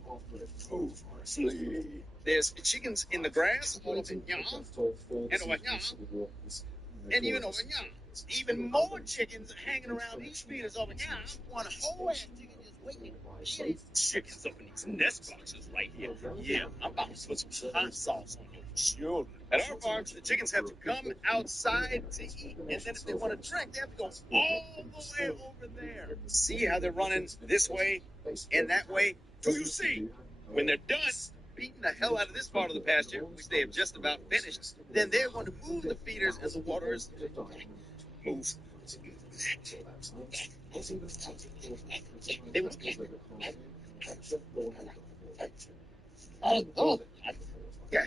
Ooh, flee. There's chickens in the grass, all up in y'all, and over y'all, and even over y'all. Even more chickens hanging around these feeders over y'all. One whole ass chicken just waiting. Chickens up in these nest boxes right here. Yeah, I'm about to put some hot sauce on your children. At our farms, the chickens have to come outside to eat, and then if they want to drink, they have to go all the way over there. See how they're running this way and that way? Do you see? When they're done beating the hell out of this part of the pasture, which they have just about finished, then they're going to move the feeders and the waters. Move. Yeah.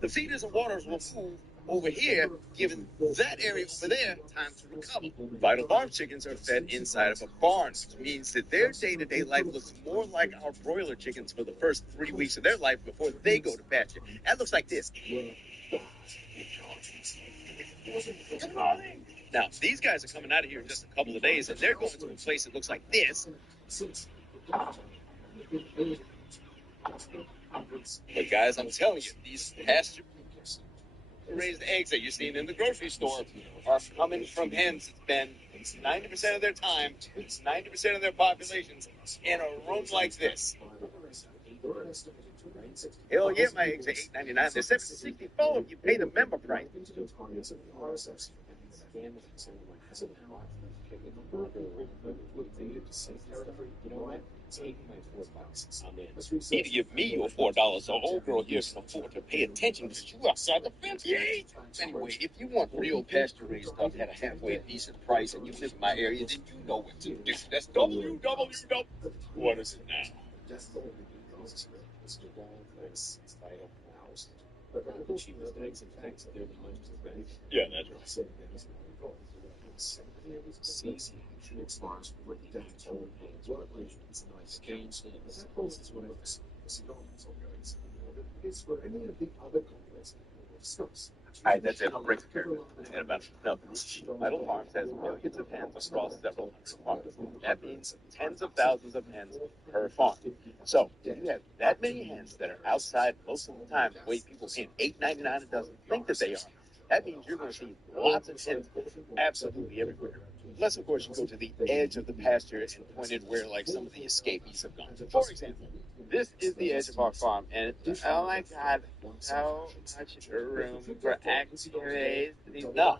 The feeders and waters will move over here, giving that area over there time to recover. Vital Farm chickens are fed inside of a barn, which means that their day-to-day life looks more like our broiler chickens for the first 3 weeks of their life before they go to pasture. That looks like this. Good morning. Now, these guys are coming out of here in just a couple of days, and they're going to a place that looks like this. But guys, I'm telling you, these pasture-raised eggs that you're seeing in the grocery store are coming from hens that spend 90% of their time, 90% of their populations in a room like this. Hell yeah, my eggs are $8.99. They're $7.64 if you pay the member price. Need to give me your $4 so old girl here can afford to pay attention because you outside the fence. Anyway, if you want real pasture-raised stuff at a halfway decent price and you live in my area, then you know what to do. That's www. What is it now? Yeah, that's right. All right, that's it. I'm breaking character. And about Vital Farms has millions of hens across several hundred farms. That means tens of thousands of hens per farm. So if you have that many hens that are outside most of the time, the way people paying $8.99 a dozen think that they are, that means you're going to see lots of hens absolutely everywhere. Unless, of course, you go to the edge of the pasture and point it where, like, some of the escapees have gone. For example, this is the edge of our farm, and oh my God, so much room for activities. No,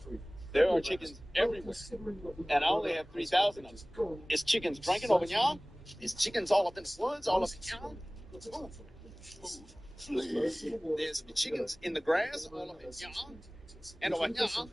there are chickens everywhere, and I only have 3,000 of them. Is chickens drinking over y'all? Is chickens all up in the woods, all up in y'all? Ooh. There's chickens in the grass, all up in y'all, and over y'all,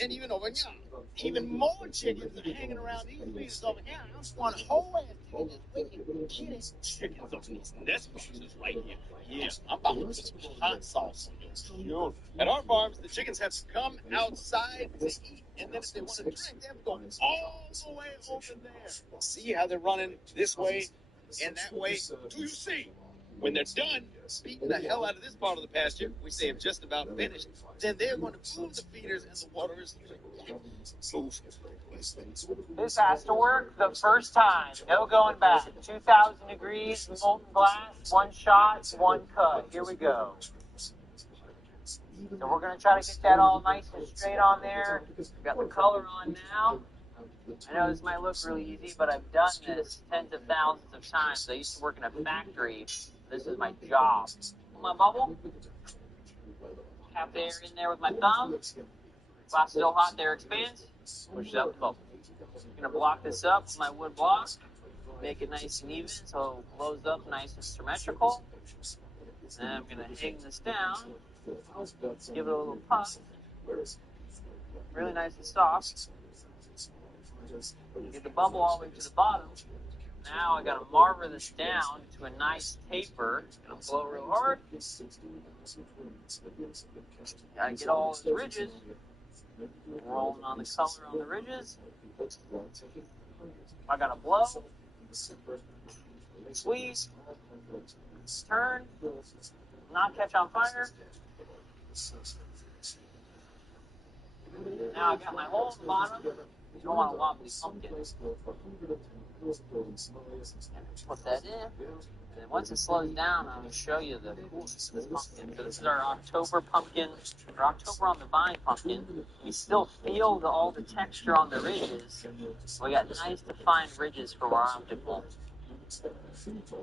and even over y'all. Even more chickens are hanging around these feeders over here. One whole ass chicken just waiting. Chickens up in these nest boxes right here. Yeah, I'm about to put some hot sauce on your children. At our farms, the chickens have to come outside to eat, and then if they want to drink, they have to go all the way over there. See how they're running this way and that way? Do you see? When they're done beating the hell out of this part of the pasture, which they have just about finished, then they're going to move the feeders and the waters. Move. This has to work the first time. No going back. 2,000 degrees, molten blast, one shot, one cut. Here we go. So we're going to try to get that all nice and straight on there. We've got the color on now. I know this might look really easy, but I've done this tens of thousands of times. I used to work in a factory. This is my job. My bubble. Tap the air in there with my thumb. Glass still hot, there expands. Push up the bubble. I'm going to block this up with my wood block. make it nice and even so it blows up nice and symmetrical. And I'm going to hang this down, give it a little puff, really nice and soft. Get the bubble all the way to the bottom. Now I got to marver this down to a nice taper. Gonna blow real hard. Gotta get all those ridges. Rolling on the color on the ridges. I gotta blow. Squeeze. Turn. Not catch on fire. Now I got my hole in the bottom. You don't want a wobbly pumpkin. Put that in. And then once it slows down, I'm going to show you the coolness of this pumpkin. So this is our October pumpkin, or October on the vine pumpkin. We still feel all the texture on the ridges. We got nice defined ridges for our optical.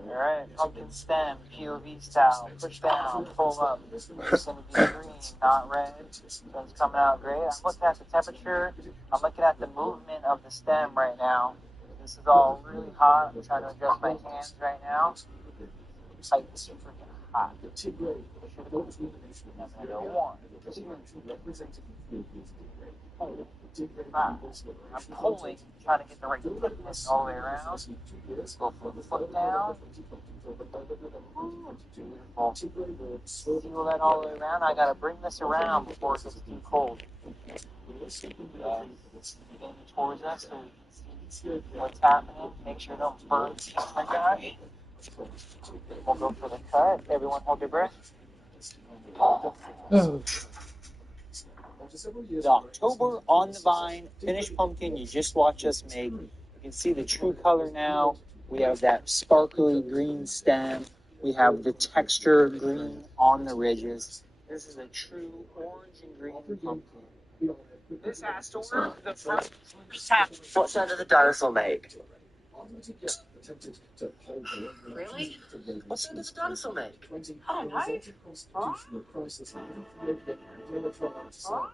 Alright, pumpkin stem, POV style, push down, pull up. It's going to be green, not red. So it's coming out great. I'm looking at the temperature. I'm looking at the movement of the stem right now. This is all really hot. I'm trying to adjust my hands right now. Like, it's freaking hot. I'm pulling, trying to get the right thickness all the way around. Go from the foot down. Beautiful. Seal that all the way around. I gotta bring this around before it gets too cold. Getting towards us so we can see what's happening. Make sure it don't burn my guy. We'll go for the cut. Everyone hold your breath. The October on the vine finished pumpkin you just watched us make. You can see the true color now. We have that sparkly green stem. We have the texture green on the ridges. This is a true orange and green pumpkin. This has to work the first half. What sound does a dinosaur make? Really? What sound does a dinosaur make? Oh, nice. Huh? Huh?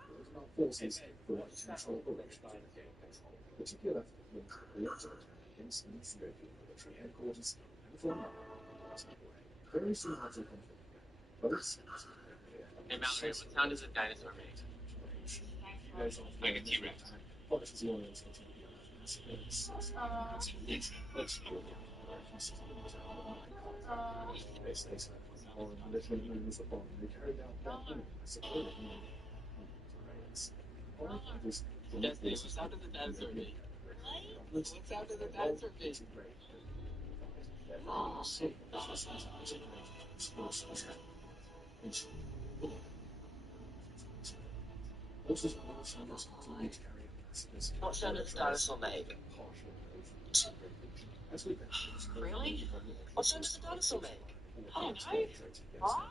Hey, Mallory, what sound does a dinosaur make? Like a T-Rex. Destiny, what sound does a dinosaur make? What sound does a dinosaur make? What sound does a dinosaur make? Really? What sound does a dinosaur make? Oh, nice. Huh?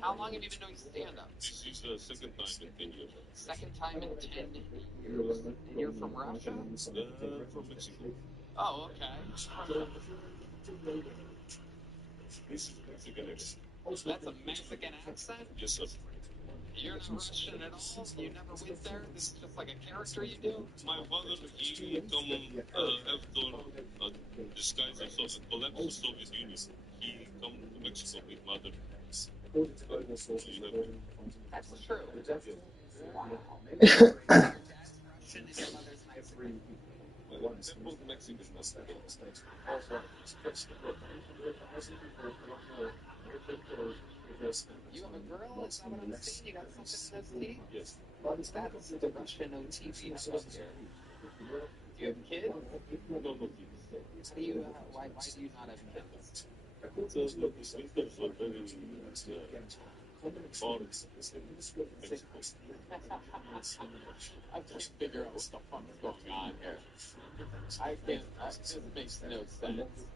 How long have you been doing stand-up? This is the second time in 10 years. Second time in 10 years. And you're from Russia? From Mexico. Oh, okay. This is Mexican accent. That's a Mexican accent? Yes, sir. You're not Russian at all? You never went there? This is just like a character you do? My father, he come after disguise of collapse of Soviet Union. He come to Mexico with mother. That's true. Shouldn't your mother's nice? They're both Mexican. You have a girl? Is that what I'm seeing? You got something in this tea? Yes. That's the Russian OTV stuff here. Do you have a kid? No kids. How do you, why do you not have kids? So, look, these winters are very hard. I can't figure out what the fuck is going on here. I can't, this makes no sense.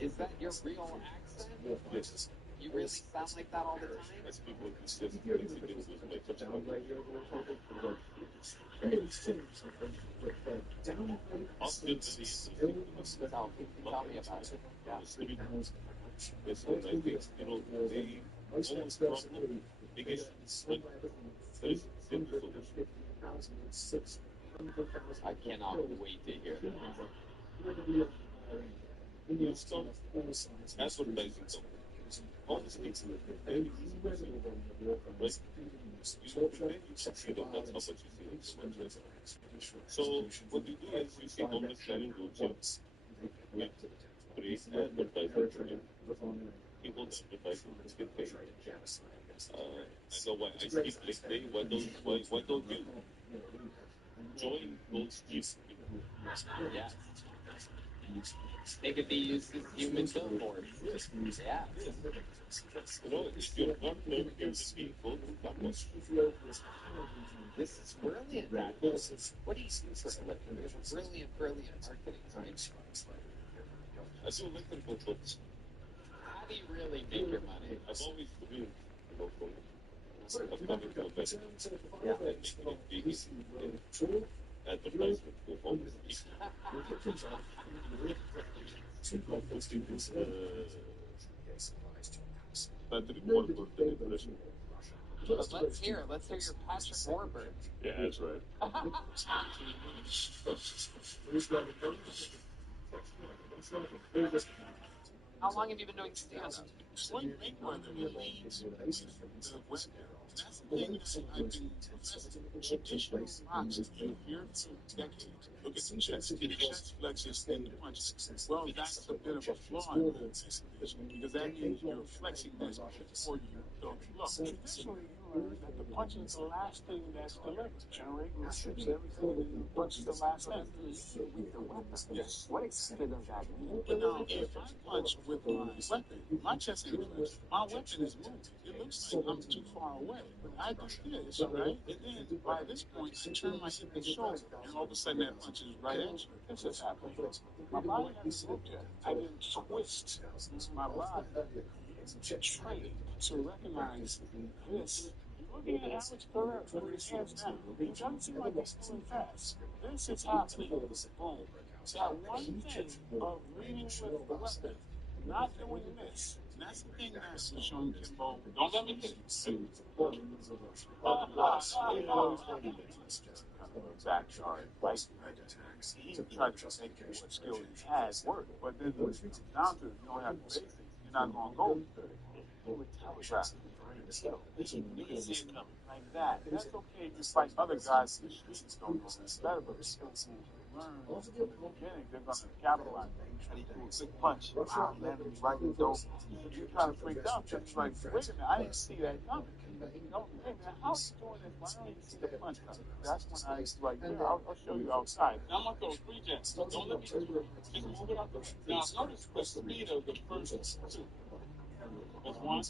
Is that your real accent? Yes. You really sound like that all the time? As people can say, Mexicans with my touch on Often Tell me about it. Yeah. Yes, and I think, the most problem, biggest, there is simple solution. I cannot wait to hear that. You stop advertising them. Honestly, very easy to see. Right? You pretend you succeed, and that's how much you see it so much, right? So what you do is you see homeless selling goods here. You create advertising. People advertising get paid. I know why I keep saying, why don't you join those cheap people? Yeah. They could be used as human billboards. Yeah. You know, if you're not therapeutic, go to campus. This is brilliant, actually. What do you do for a living? Brilliant marketing, right? I do electrical books. How do you really make your money? I've always dreamed, of coming to a better Yeah. and making it big in advertisement for homeless people. But the report about the depression. But let's hear it. Let's hear your Patrick Warburton. Yeah, that's right. How long have you been doing stand-up? Floyd Mayweather leads the weapon. That's the thing that I've been professing. Traditional boxing, you hear for decades. Look at the chest. The chest flexes in the punches. Well, that's a bit of a flaw in this division because that means you're flexing this before you go to blow. Traditionally, you learn that the punch is the last thing that's delivered. Generate muscles, everything, and the punch is the last thing. With the weapon. Yes. What exactly does that mean? You know, if I punch with my weapon, my chest ain't flexed. My weapon is moving. It looks like I'm too far away. But I do this, right? And then by this point, I turn my hip and shoulder, and all of a sudden that punch is right at you. This is happening. My body hasn't moved yet. I didn't twist my body. Trained to recognize this. You're looking at Alex Pereira with his hands down. It doesn't seem like he's moving fast. This is happening. Boom. That one thing of leading with the weapon, not doing this. That's the thing that Sean Kimbo. Don't let me hit you. Backyard fight. He tried to make what skill he had work, but then when it comes down to it, you don't have the basics. You're not going to go. He would telegraph kill. He knees in like that. That's okay if you fight other guys in the streets don't know that's better, but people who learn from the beginning, they're going to capitalize. And he threw a sick punch. Wow, landed me right in the dome. You kind of freaked out because you're like, wait a minute, I didn't see that coming. No, hey man, how are you doing this? Why don't you see the punch coming? That's when I was like, yeah, I'll show you outside. Now I'm going to throw 3 jets. Don't let me just move it out the way. Now notice the speed of the first 2. That's 1,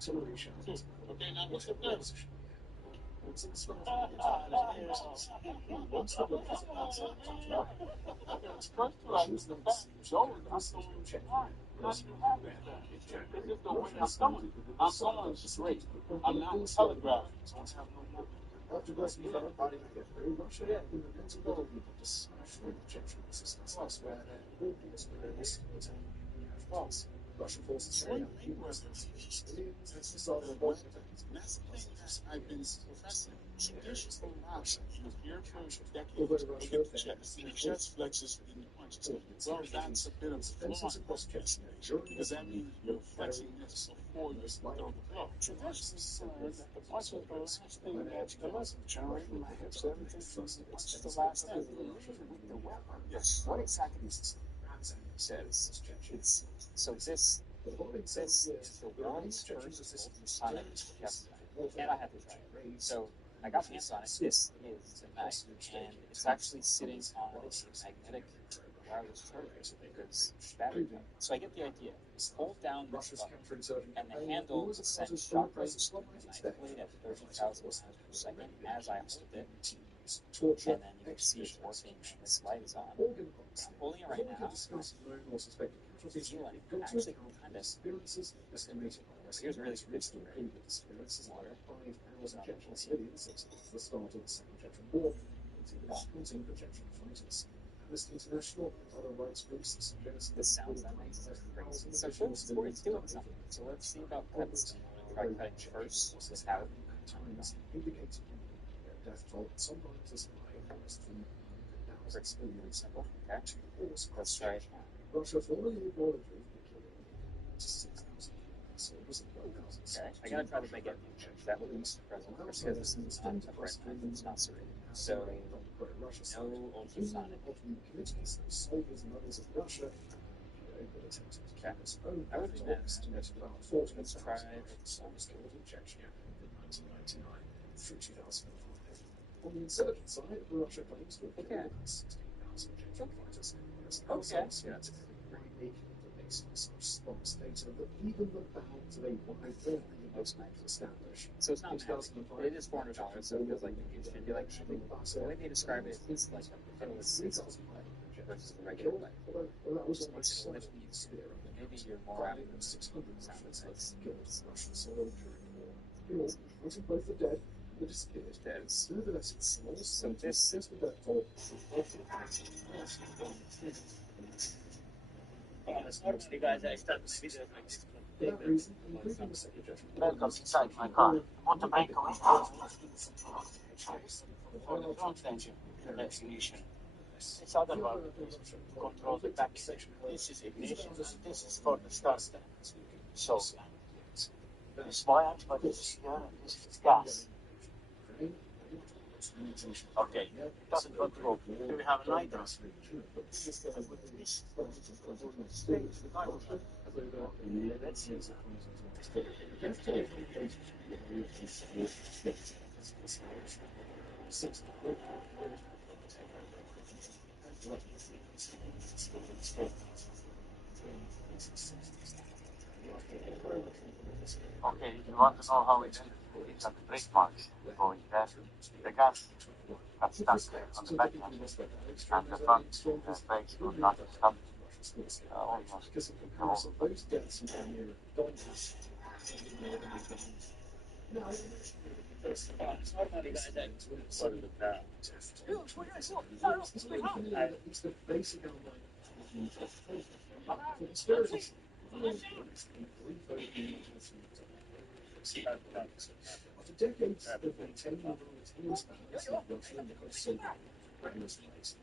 2. Okay, now what's the third? First 2 I used the back. Those I'm going hard. How do you have it? It's just the way I'm going. I'm going straight. I'm not telegraphing. After Russian body very much again, it's another people to smash the Chechen resistance elsewhere, and France. Russian forces carry out That's the start of the war. That's the thing that I've been professing. Traditional boxing, you hear for decades, look at the chest. The chest flexes in the punches. Well, that's a bit of a flaw in this because that means you're flexing this before you throw the blow. Traditionally, you learn that the punch is the last thing that's delivered. Generating my hips, everything, the punch is the last thing. With the weapon. Yes. What exactly is says? It's so this is the world's first ultrasonic chest knife, and I had to try it. So I got my hands on it. This is the knife, and it's actually sitting on a magnetic wireless charger because battery power. So I get the idea. Hold down this button, and the handle will send shockwaves through the knife blade at 30,000 miles per second as I hold it. And then you can see it working, and this light is on. I'm holding it right now. Feeling actually kind of. Here's a really good story. Water. This international other rights groups The sounds that makes is crazy. So it's doing something. So let's see about cuts. I'm going to try cutting first without turning on. indicating death toll sometimes as high as 300,000. pretty simple. Okay. Let's try it now. Russia formally acknowledges Okay, I gotta try to make it that would be present because this is not a friend, it's not serrated. So, no ultrasonic. Okay, I would do that. Let's try ultrasonic. On the insurgent side, Russia claims to have killed 16,000 Chechen fighters. Response data that even the bounds of a wide variety of most names establish. So it's not magic. It is $400, so it feels like it should be like something. The way they describe it is like a endless season versus the regular play. That was It's a little easier. Maybe you're more apt to sound effects. Russian soil during the war. Counting both the dead and the disappeared. Nevertheless, it's small. So this is the death toll. guys, I start the video. For that reason, including the secretary. Welcome inside my car. Want to break away? It's other one. Control the back section. This is ignition. This is for the starter. So, this wire, but this is here, and this is gas. Okay, doesn't go through. Do we have a lighter? Let's use Okay, if you want to know how it ended, it's at the brake marks going there. The gas got stuck on the back end, and the front brakes were not stuck. Almost the whole After decades of maintaining continuous balance of Russia and the Soviet regular space,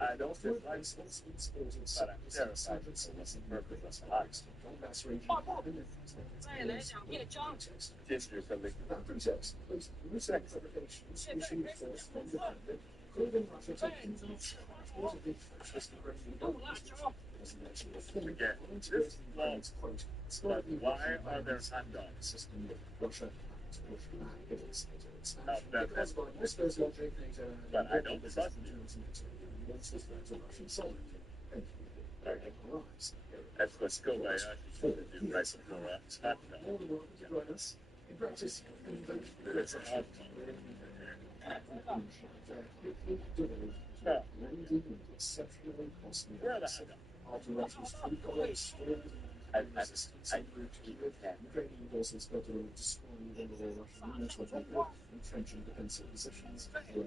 I don't feel like sports, but I'm terrified of the purpose of life. That pretext placed Russian fabrications issued force from independent, proving Russia to infiltrate fascist Again, this laws, but why are there handouts? Russia Now, that is, but I don't trust you. That's what Kobayashi should do right before a handdown. In practice, It's an outcome. exceptionally costly. Where are the handouts? After Russia's free colonies, I Ukrainian forces got to destroy vulnerable Russian national people, entrenching defensive positions, You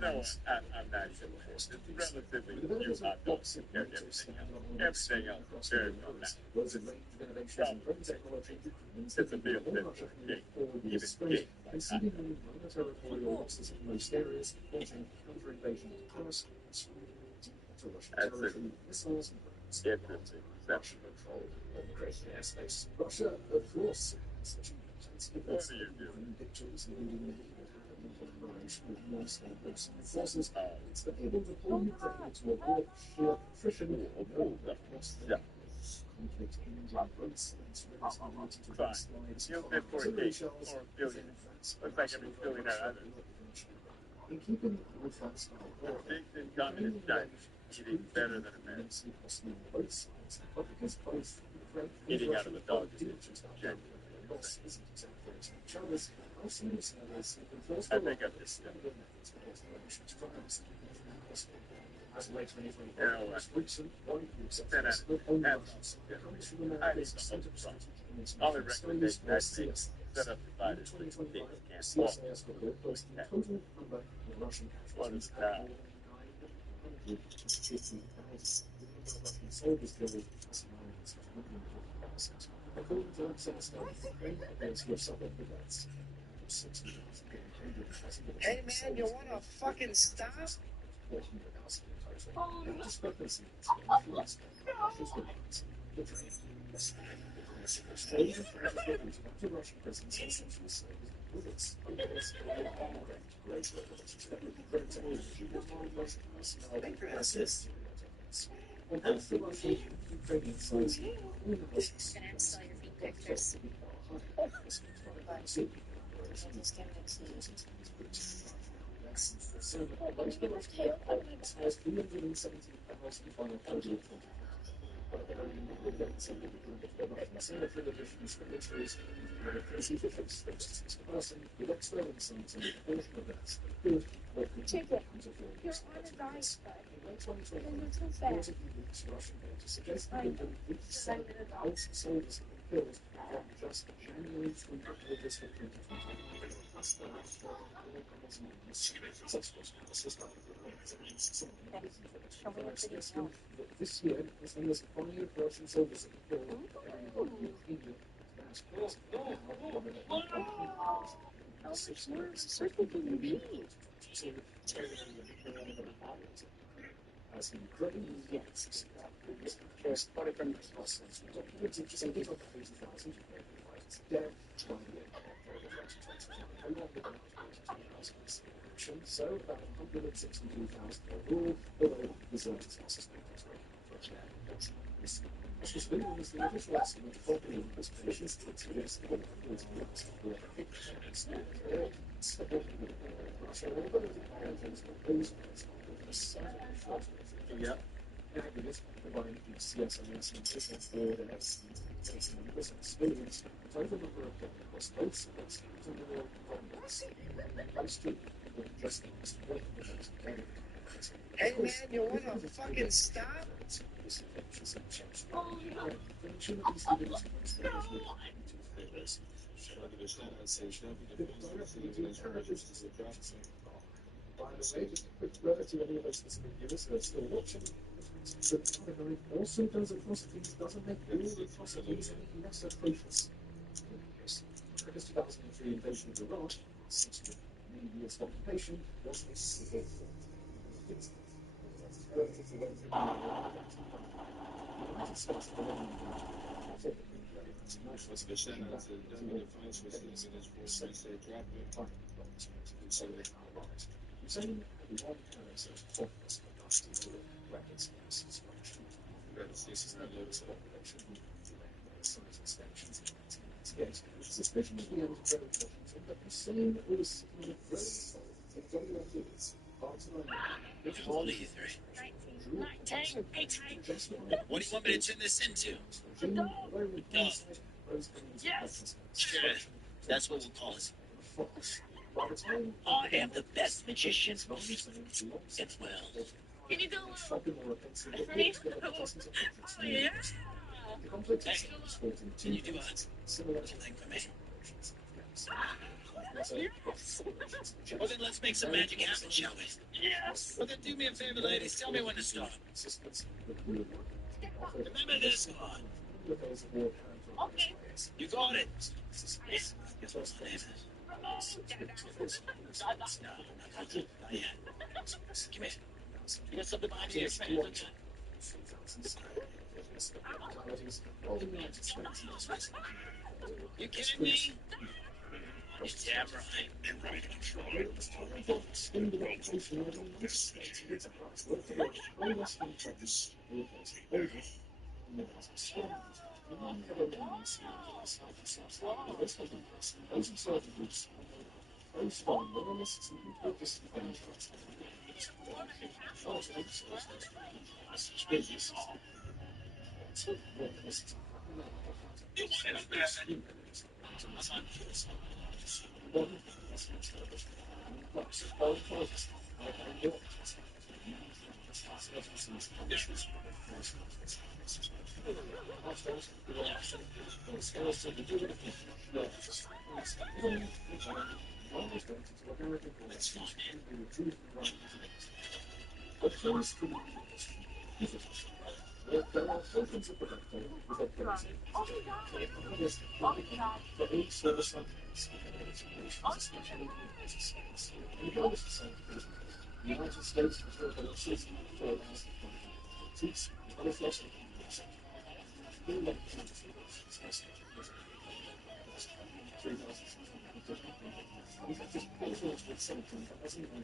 know what? I'm not sure. It's relatively few hot dogs compared to everything else. Everything else is very well matched. It's a bit of a game, even game like exceedingly minor territorial losses in most areas, launching counter-invasion attacks, to Russian territory, missiles, and drones. interesting. Russian controlled and creating airspace. Russia, of course, has achieved What are you doing? victories, including with non-state Russian forces. It's been able to pull Ukraine to a war of sheer attrition, conflict in roots and You've been for a gate or a billion. Looks like every billionaire others. in keeping with that style, Big in communist China, eating better than Americans. both sides, but because both Ukraine and Eating out Russia of a dog did is just genuine. loss isn't exactly each other's. I've seen it as I think of this stuff. As late You 2024, know what? recent one Then I need the whole problem. Only recommendation I make set up divided. CSIS report boasts the total number of Russian casualties at more than 950,000. Russian soldiers killed as Americans have moved into the past. According to access study, Ukraine appears to have suffered the deaths. Hey man, you wanna fucking stop? This year, as many as 5 Russian soldiers have been killed during the Ukrainian as the Ukrainian yes, there's 20 from the Muslims documented just a little over 80,000 Ukrainian fighters dead by the end of 2020. So about 162,000 overall, although deserters are suspected to have this was the official estimate of the numbers of patients that suggest that providing the CSIS and business board and numbers and civilians, the total number of deaths across both sides is a more complex. Close to just Hey man, you wanna fucking stop? By the way, just a quick word to any of those listening viewers who are still watching. The category also does atrocities, doesn't make all atrocities any less atrocious. In the 2003 invasion of Iraq, 6 million years of occupation was a civil war. Relative to when the United States saying one character of this dusty records situation. This is no longer population science inspections in 1998. Suspicion of the end of Washington, but the same was in the grave of WMDs. How old are you three? 19. 18. What do you want me to turn this into? Adult. Yes. Sure. That's what we'll call it. I am the best magician in the world. Can you do a little for me? Oh, yeah. Hey, can you do a thing for me? Yes. Well, then let's make some magic happen, shall we? Yes. Well, then do me a favor, ladies. Tell me when to stop. Remember this one. Okay. You got it. Yeah. Guess what's the name of it? No, not yet. Come here. You got something behind your ears? You kidding me? You're damn right.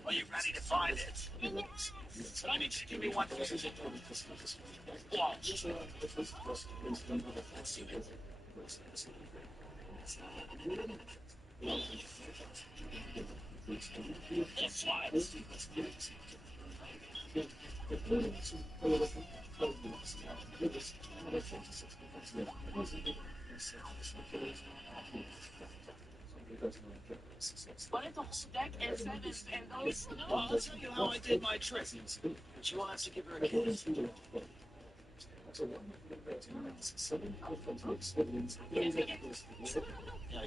Are you ready to find it? But I need you to give me one thing. Watch. That's right. But it's a whole deck and sevens and those. Well, I'll tell you how I did my trick. But you will have to give her a kiss. Yeah, yeah.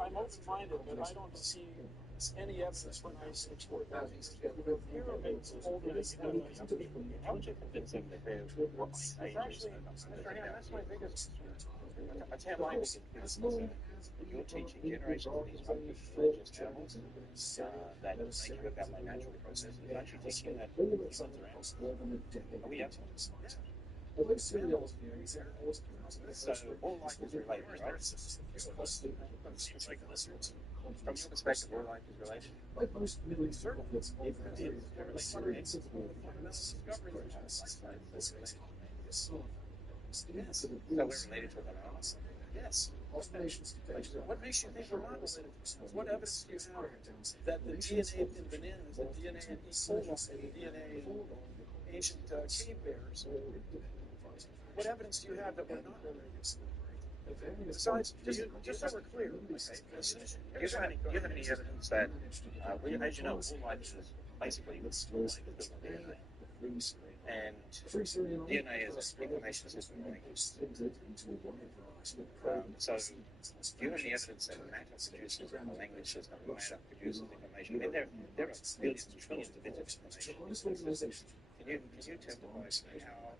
I'm open-minded, but I don't see any evidence when I support that. How would you convince them that they're right? Actually, Mr. Ham, that's my biggest concern. I tell you my biggest concern. You're teaching generations of these religious channels that make you about my natural processes. Aren't you teaching that humans are ants? Are we ants? Yeah. So all life is related, right? From your perspective, all life is related. Certainly, if it is, one of the fundamental discoveries. Yes. So we're related to one another. Yes. What makes you think we're not related? What evidence do you have that the DNA in bananas, the DNA in E. coli, the DNA in ancient cave bears? What evidence do you have that we're not related? Besides, just so we're clear, Okay. Do you have any evidence that, as you know, all life is basically all life is built on DNA? And DNA is an information system language. So, do you have any evidence that matter produces a language system, matter produces information? I mean, there are billions, trillions of bits of information. Can you testify how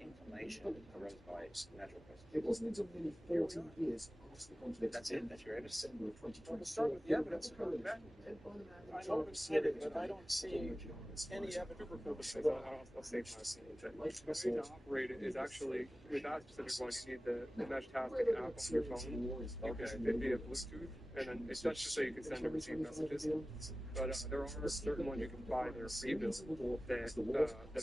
information arose by natural processes? It wasn't until nearly 40 years after the conflict. That's it? That's your evidence? December of 2020. Well, to start with the evidence, I'm open-minded, but I don't see any evidence. I'll say my way to operate it is actually, with that specific one, you need the mesh tasking app on your phone. You can fit via Bluetooth, and then it's just so you can send and receive messages. But there are certain ones you can buy that are pre-built that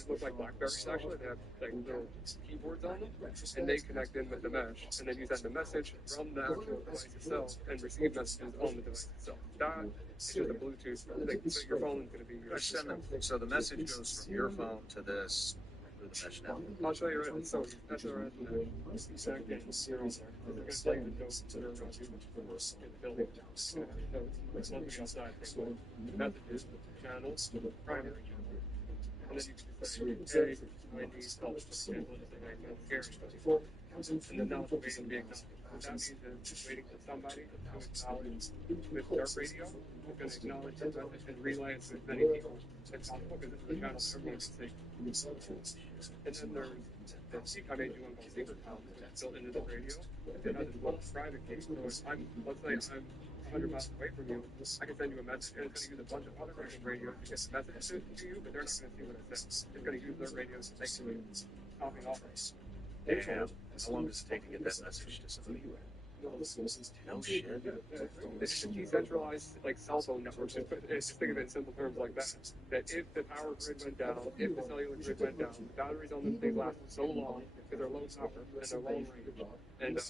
look like Blackberries, actually. They have like little keyboards on them, and they connect in with the mesh, and then you send a message from the actual device itself and receive messages on the device itself. That is just a Bluetooth thing, so your phone's going to be your So the message goes from your phone to this through the mesh network. I'll show you right now. So that's the rest of the mesh. Exactly. Here on there. We're going to play the notes that are going to get the building down. Notes. Once we get outside, the messages, channels, primary channel. And And then you can just say, hey, I need help. For example, just like I found scary stuff. And then now it's waiting to be acknowledged. What that means is it's waiting for somebody to acknowledge with their radio. It's going to acknowledge the message and relay it to as many people as possible because this is the channel everyone can see. And then there's the I made you one called Secret House, which is built into the radio. It has its own private key. So if let's say I'm 100 miles away from you, I can send you a message, and it's going to use a bunch of other people's radios to get the message to you, but they're not going to see what it says. It's going to use their radios to make the copying off of it. Damn. How long does it take to get that message to somebody? No shit. It's a decentralized like cell phone network. Just think of it in simple terms like that. That if the power grid went down, if the cellular grid went down, the batteries on those things last so long because they're low power and they're long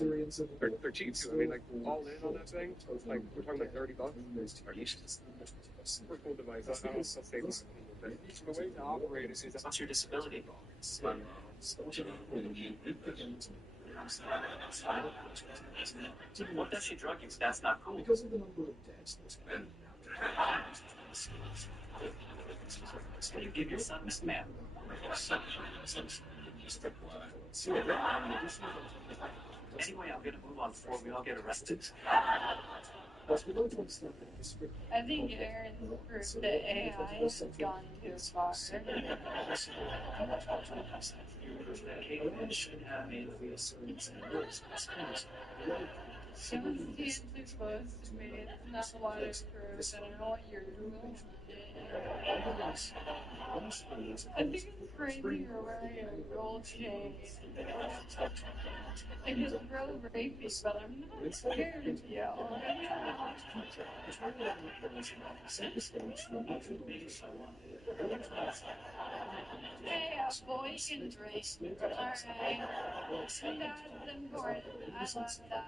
range. And they're cheap too. I mean, like all in on that thing, like we're talking like $30. Pretty cool device. I'll save mine. The way to operate it is What's your disability? What does she drug use? That's not cool. Because of the number of deaths, Can you give your son this man? Anyway, I'm going to move on before we all get arrested. I think Aaron's proof that AI has gone too far. Cavemen should have made the wheels. Don't stand too close to me. It's not waterproof, and I don't want your rules. I think it's crazy you're wearing a gold chain. It is real rapey, but I'm not scared of you. Hey, a boy can drink. Alright. That's important. I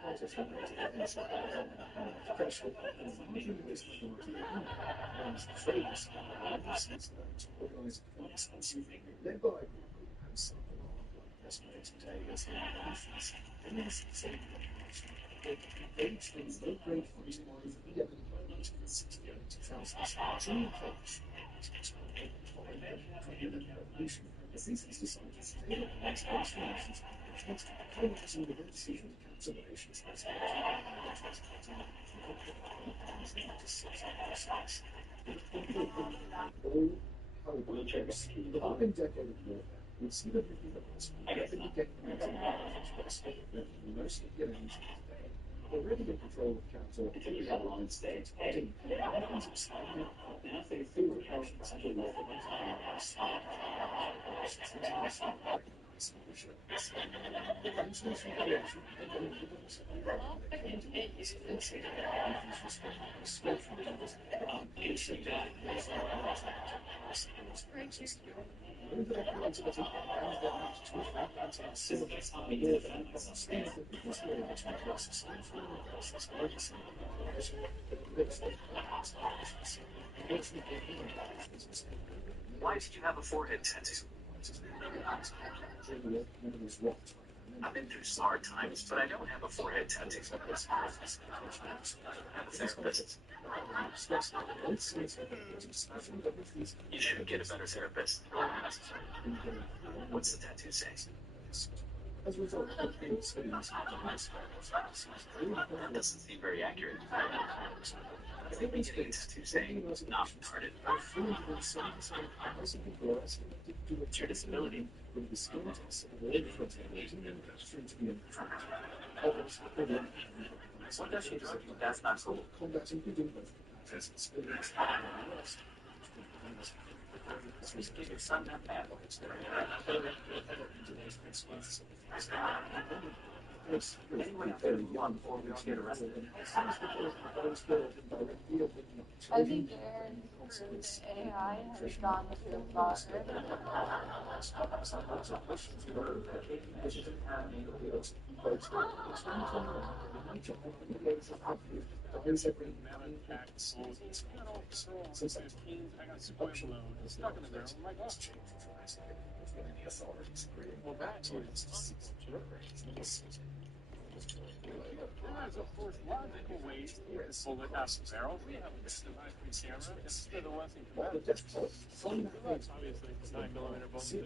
love already in control of capital. Why did you have a forehead tattoo? I've been through some hard times, but I don't have a forehead tattoo. I have a therapist. You should get a better therapist. What's the tattoo say? That doesn't seem very accurate. I think we getting a tattoo saying not retarded. It's your disability. What does she drug you? That's not cool. Give your son that man. Anyway, I'm going to move on before we all get arrested. I think Aaron's proof that AI has gone too far. There is, of course, logical ways to get this bullet out of the barrel. We have a massive high-speed camera and Smith & Wesson competitor. Obviously, it's a 9mm bullet. This is a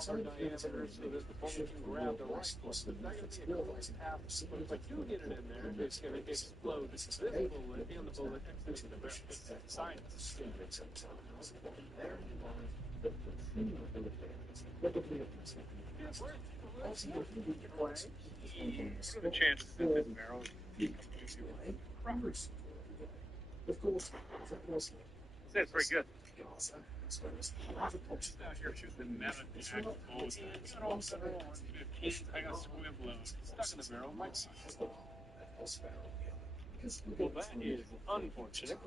smaller diameter so that the bullet can grab the rifle. It's not going to be a clean path, but if I do get it in there, it's going to explode this bullet and the bullet exiting the barrel. It's science. What are the chances that this barrel is Of course, that's pretty good. Just out here shooting the metal tactical. Got all federal 115s. I got squib loads stuck in the barrel of my car. Well, that is unfortunate.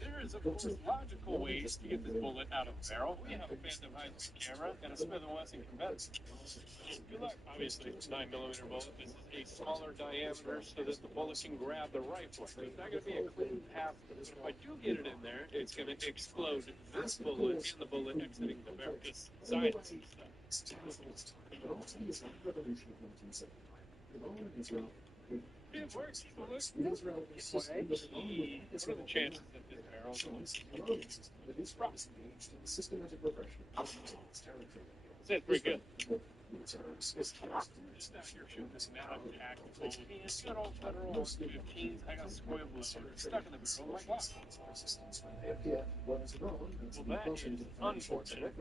There is, of course, logical ways to get this bullet out of the barrel. We have a phantom high-speed camera and a Smith & Wesson competitor. Good luck. Obviously, it's a 9mm bullet. This is a smaller diameter so that the bullet can grab the rifle. It's not going to be a clean path, but if I do get it in there, it's going to explode this bullet and the bullet exiting the barrel. It's science stuff. It works. What are the chances that this barrel is systematic regression. That's pretty good. Just out here shooting this metal tactical. Got all federal 115s. I got squib loads stuck in the barrel of my glass. Well, that is unfortunate.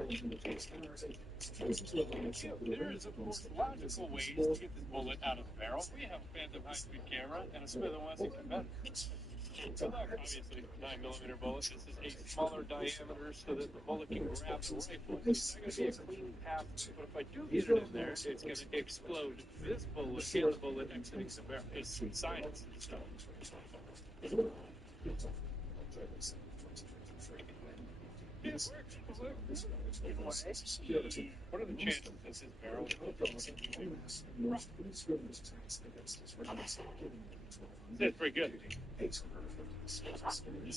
There is, of course, logical ways to get this bullet out of the barrel. We have a phantom high-speed camera and a Smith & Wesson competitor. Good luck. Obviously, 9mm bullet. This is a smaller diameter so that the bullet can grab the rifle. It's not going to be a clean path, but if I do get it in there, it's going to explode this bullet and the bullet exiting the barrel. It's science stuff. It works. What are the chances that this barrel That's pretty good. Just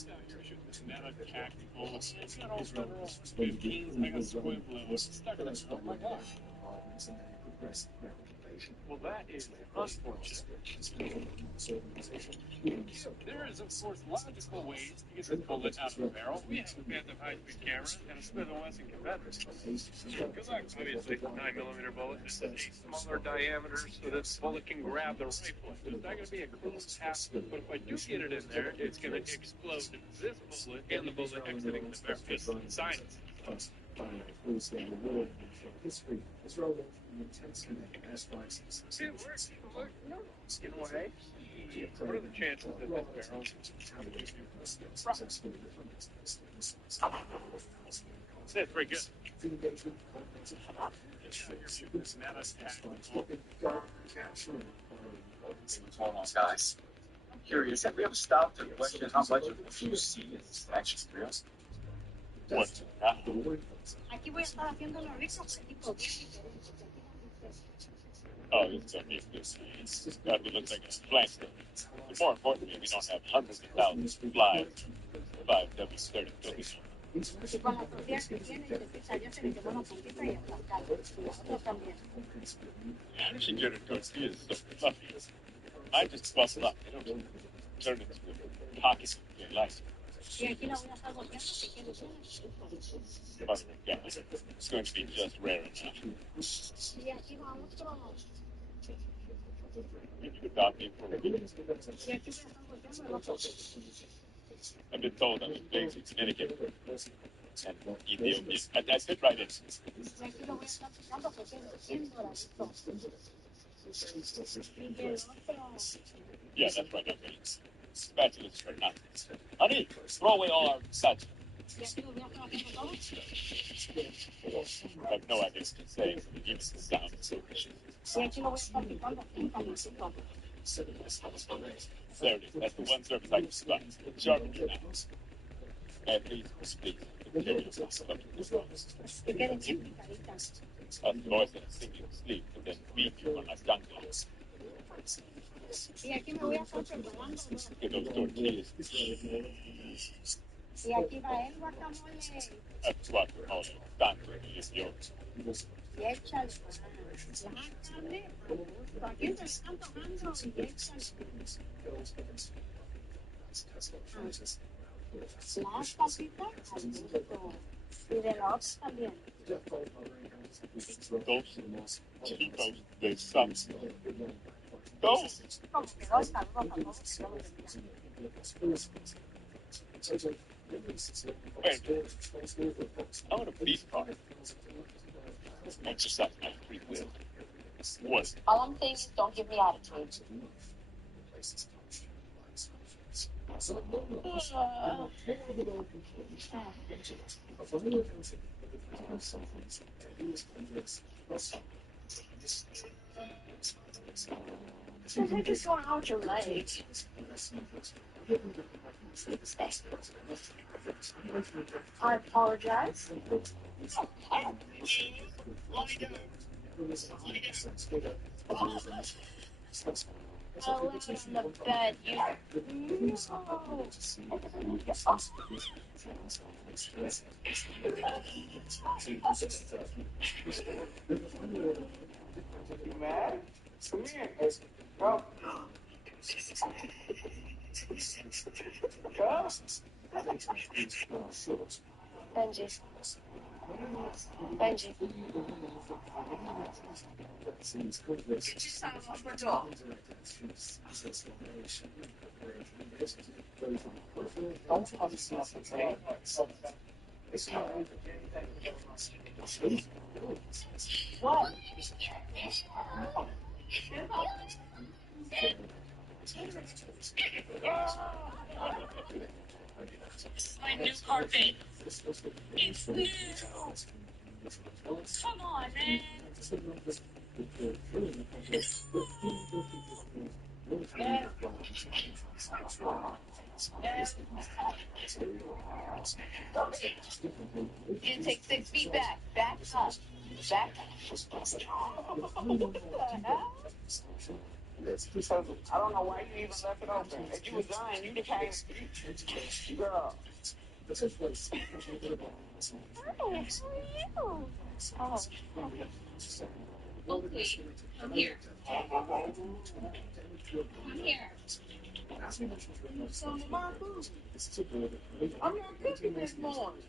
out here shooting this metal tactical. Got all federal 15s. I got squib loads stuck in the barrel of my Glock. Well, that is unfortunate. There is, of course, logical ways to get this bullet out of the barrel. We have a phantom high-speed camera and a Smith & Wesson competitor. Good luck. Obviously, 9mm bullet. This is a smaller diameter so that the bullet can grab the rifle. It's not going to be a clean path, but if I do get it in there, it's going to explode this bullet and the bullet exiting the barrel. It's science. History is relevant and intensely as prices. It works. In a way. What are the chances that this barrel That's pretty good. What's going on, guys? I'm curious, have we ever stopped to question how much of what you see is actually real? What's Aquí voy a estar haciendo los ricos tipo. Oh, it's got to look like a plastic. But more importantly, we don't have hundreds of thousands of flies, 5W30 cookies. Y con la tortilla que tiene, que salió, se le quedó una puntita y aplastado. Y la otra también. She did her tortillas so fluffy. I just bustle up. They don't turn into a pocket of their life. Y aquí la voy a estar golpeando que quede bien. It's going to be just rare enough. Y aquí va otro. You could adopt me for a week. Y aquí voy a estar golpeando el otro. I've been told I'm in things in Connecticut and Ethiopia. I fit right in. Y aquí lo voy a estar picando que quede bien doradito. Y el otro. Yeah, that's right. I'm ready. Spatulas for nothing. Honey, throw away all our spatulas. Y aquí lo voy a estar haciendo todo. I have no idea what to say. It gives the sound. Y aquí lo voy a estar picando bien calientito. There it is. That's the one surface I can spot. Sharpen your knives. And please. Que queden bien picaditas. Us boys that are sinking sleep and then beat you on my tongue gloves. Y aquí me voy a estar preparando. Get those tortillas. Y aquí va el guacamole. That's what we call it. Tanto is yours. y échale más. Lájale, aquí te están tocando y échale. Las papitas al gusto. Y de la otra también. Dos chitos de sal. Dos. Como que dos saludos a todos que no los I want a beef pie. Exercise my free will. What? All I'm saying is don't give me attitude. You're just going out your legs. I apologize. Oh, in the bed, you. Man, come here. Go. Go. Benji. Benji. Get your son off the door. Don't touch nothing. What? This is my new carpet. It's new. Come on, man. You take 6 feet back. Back up. Back up. I don't know why you even left it open. If you was dying, you'd have came. Girl. Okay, I'm here. I'm here. So, my food. I'm not cooking this morning.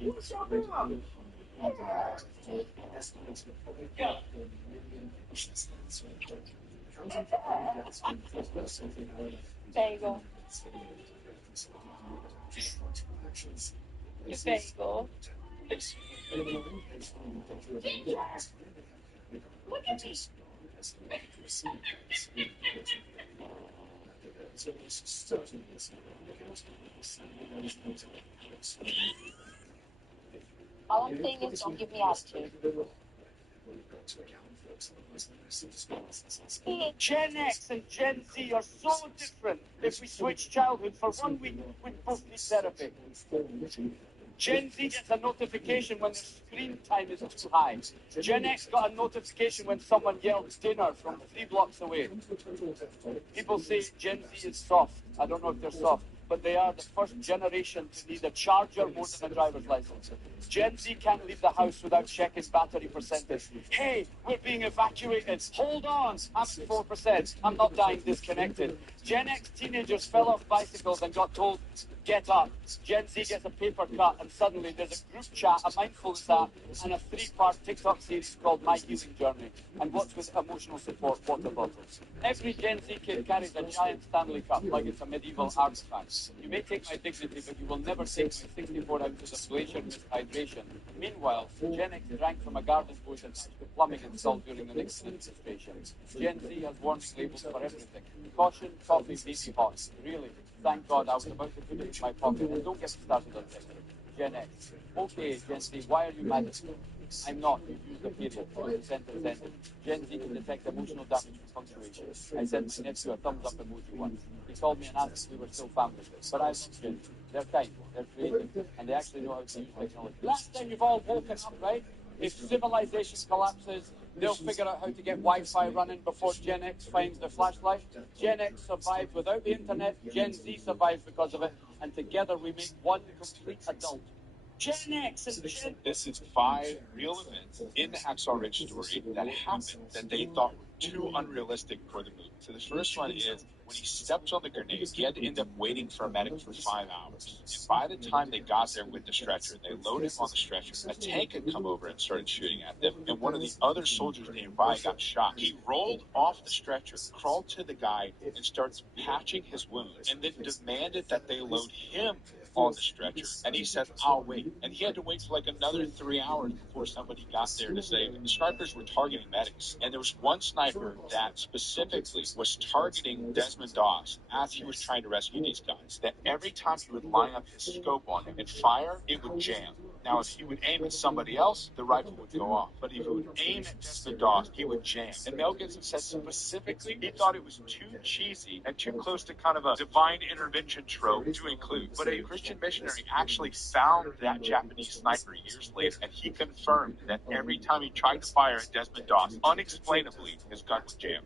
What's your problem? Bagel. Your bagel. Look at me. All I'm saying is don't give me attitude. Gen X and Gen Z are so different. If we switch childhood for 1 week, we'd both need therapy. Gen Z gets a notification when their screen time is too high. Gen X got a notification when someone yelled dinner from 3 blocks away. People say Gen Z is soft. I don't know if they're soft, but they are the first generation to need a charger more than a driver's license. Gen Z can't leave the house without checking battery percentage. Hey, we're being evacuated. Hold on, I'm at 4%. I'm not dying disconnected. Gen X teenagers fell off bicycles and got told, get up. Gen Z gets a paper cut and suddenly there's a group chat, a mindfulness app, and a 3-part TikTok series called My Healing Journey. And what's with emotional support water bottles? Every Gen Z kid carries a giant Stanley Cup like it's a medieval artifact. You may take my dignity, but you will never take my 64 ounces of glacier mist hydration. Meanwhile, Gen X drank from a garden hose and had the plumbing installed during the next demonstration. Gen Z has warning labels for everything. Caution, coffee, baby hot. Really, thank God I was about to put it in my pocket. And don't get me started on this. Gen X. Okay, Gen Z, why are you mad at me? I'm not. You used the period. Center. Gen Z can detect emotional damage from punctuation. I sent my nephew a thumbs up emoji once. He called me and asked if we were still family. But I love Gen Z. They're kind, they're creative, and they actually know how to use technology. Last time you've all woken up, right? If civilization collapses, they'll figure out how to get Wi-Fi running before Gen X finds the flashlight. Gen X survived without the internet, Gen Z survived because of it, and together we make one complete adult. Gen X and Gen... This is 5 real events in the Hacksaw Ridge story that happened that they thought were too unrealistic for the movie. So the first one is when he stepped on the grenade, he had to end up waiting for a medic for 5 hours. And by the time they got there with the stretcher, they loaded him on the stretcher. A tank had come over and started shooting at them, and one of the other soldiers nearby got shot. He rolled off the stretcher, crawled to the guy, and starts patching his wound, and then demanded that they load him on the stretcher. And he said, I'll wait. And he had to wait for like another 3 hours before somebody got there to save him. The snipers were targeting medics. And there was one sniper that specifically was targeting Desmond Doss as he was trying to rescue these guys. That every time he would line up his scope on him and fire, it would jam. Now, if he would aim at somebody else, the rifle would go off. But if he would aim at Desmond Doss, he would jam. And Mel Gibson said specifically he thought it was too cheesy and too close to kind of a divine intervention trope to include. But a Christian missionary actually found that Japanese sniper years later, and he confirmed that every time he tried to fire at Desmond Doss, unexplainably, his gun would jam.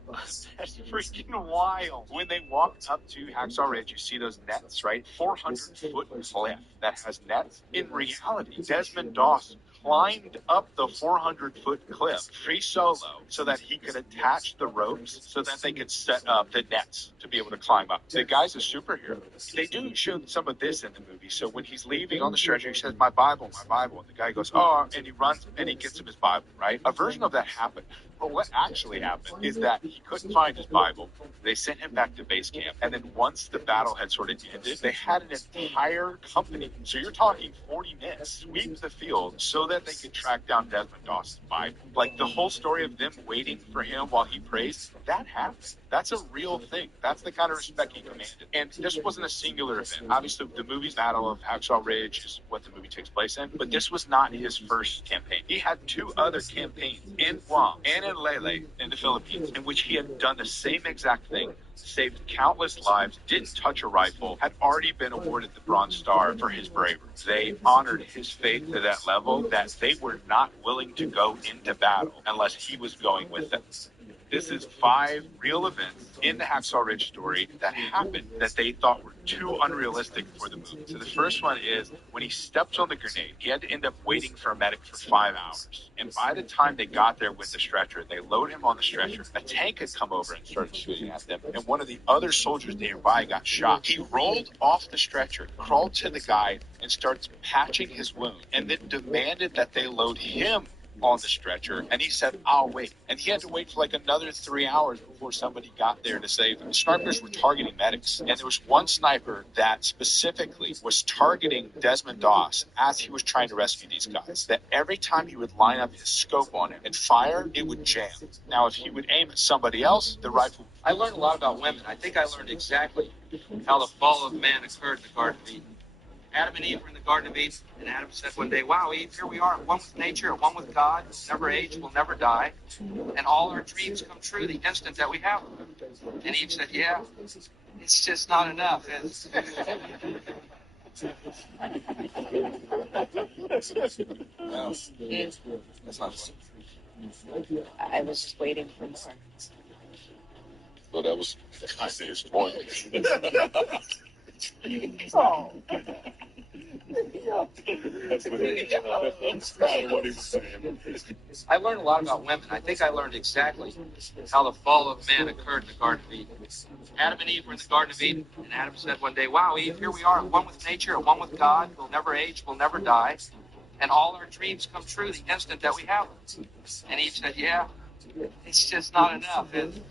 That's freaking wild. When they walked up to Hacksaw Ridge, you see those nets, right? 400-foot cliff that has nets. In reality, Desmond Doss climbed up the 400-foot cliff free solo so that he could attach the ropes so that they could set up the nets to be able to climb up. The guy's a superhero. They do show some of this in the movie. So when he's leaving on the stretcher, he says, my Bible, my Bible. And the guy goes, oh, and he runs and he gets him his Bible, right? A version of that happened. But what actually happened is that he couldn't find his Bible. They sent him back to base camp. And then once the battle had sort of ended, they had an entire company. So you're talking 40 men sweep the field so that they could track down Desmond Doss's Bible. Like the whole story of them waiting for him while he prays, that happened. That's a real thing. That's the kind of respect he commanded. And this wasn't a singular event. Obviously, the movie's Battle of Hacksaw Ridge is what the movie takes place in, but this was not his first campaign. He had 2 other campaigns in Guam and in Leyte in the Philippines in which he had done the same exact thing, saved countless lives, didn't touch a rifle, had already been awarded the Bronze Star for his bravery. They honored his faith to that level that they were not willing to go into battle unless he was going with them. This is 5 real events in the Hacksaw Ridge story that happened that they thought were too unrealistic for the movie. So the first one is when he stepped on the grenade, he had to end up waiting for a medic for 5 hours. And by the time they got there with the stretcher, they load him on the stretcher. A tank had come over and started shooting at them. And one of the other soldiers nearby got shot. He rolled off the stretcher, crawled to the guy, and starts patching his wound. And then demanded that they load him on the stretcher, and he said, I'll wait. And he had to wait for like another 3 hours before somebody got there to save him. The snipers were targeting medics, and there was one sniper that specifically was targeting Desmond Doss as he was trying to rescue these guys. That every time he would line up his scope on him and fire, it would jam. Now, if he would aim at somebody else, the rifle... I learned a lot about women. I think I learned exactly how the fall of man occurred in the Garden of Eden. Adam and Eve were in the Garden of Eden, and Adam said one day, wow, Eve, here we are, one with nature, one with God, never age, will never die, and all our dreams come true the instant that we have them. And Eve said, yeah, it's just not enough. Well, that's not funny. I was just waiting for more. So that was kind of his point. Oh. That's what he was saying. I learned a lot about women. I think I learned exactly how the fall of man occurred in the Garden of Eden. Adam and Eve were in the Garden of Eden, and Adam said one day, wow, Eve, here we are, one with nature, one with God, we'll never age, we'll never die, and all our dreams come true the instant that we have them. And Eve said, yeah, it's just not enough, is it?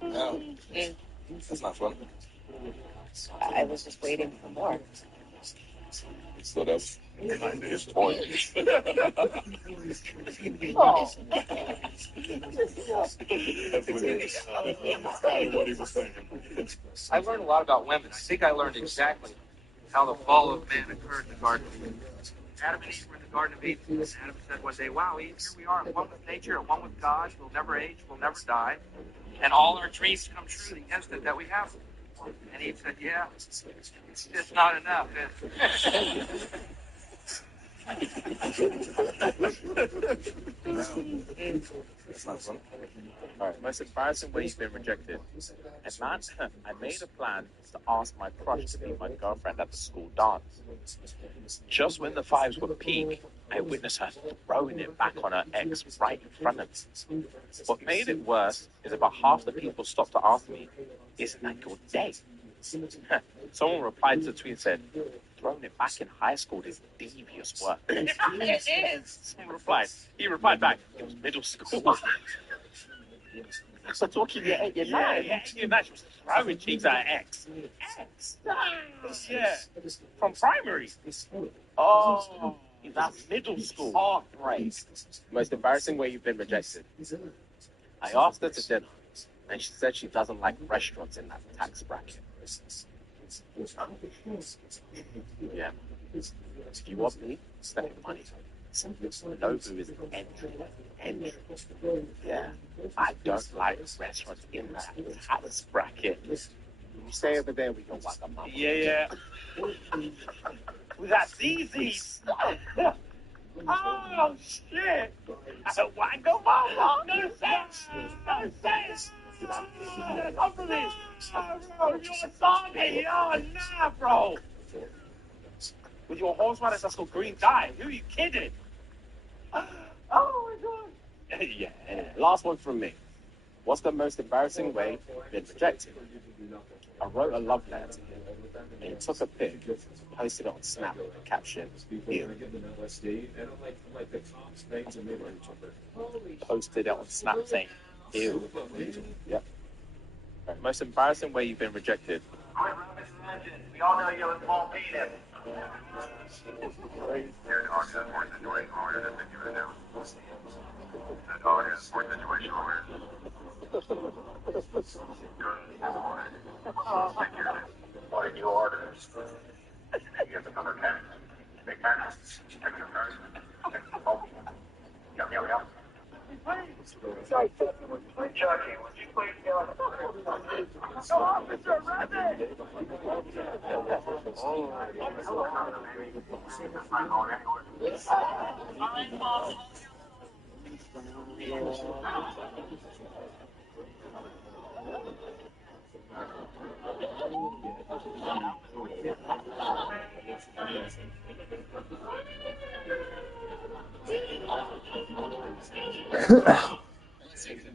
Well, that's not funny. I was just waiting for more. So that was kind of his point. Oh. That's what he was saying. I learned a lot about women. I think I learned exactly how the fall of man occurred in the Garden of Eden. Adam and Eve were in the Garden of Eden, and Adam said one day, wow, Eve, here we are, one with nature, one with God, we'll never age, we'll never die, and all our dreams come true the instant that we have them. And Eve said, yeah, it's just not enough, is it? That's not funny. All right, most embarrassing way you've been rejected. And man, I made a plan to ask my crush to be my girlfriend at the school dance. Just when the vibes were peak, I witnessed her throwing it back on her ex right in front of me. What made it worse is about half the people stopped to ask me, "Isn't that your date?" Someone replied to the tweet and said, "Throwing it back in high school is devious work." It is. He replied back, "It was middle school." So talking your 8, your 9. Yeah, your 9. She was throwing cheeks at her ex. Ex? Yeah. From primary. Oh, that's middle school. Heartbreak. Most embarrassing way you've been rejected. I asked her to dinner, and she said she doesn't like restaurants in that tax bracket. Yeah. If you want me, spend your money. Nobu is entry. Yeah. I don't like restaurants in that tax bracket. You stay over there with your wagamama. Yeah. We got ZZ's. Oh, shit. Wagamama. No sense. Come for me. Bro, you're sorry. Oh, nah, bro. With your horse riders, that's called green dye. Who are you kidding? Oh, my God. Yeah. Last one from me. What's the most embarrassing way you've been rejected? I wrote a love letter to him, and he took a pic, posted it on Snap with the caption, "Ew." Posted it on Snap saying, "Ew." Yep. Right. Most embarrassing way you've been rejected. We all know you have a small penis. Your dog has more situation order than you do. The dog has more situation order. What did you order? You get another cat. Big cat. Take your card. Oh. Yum. Chucky, would you please go? Officer, Rabbit!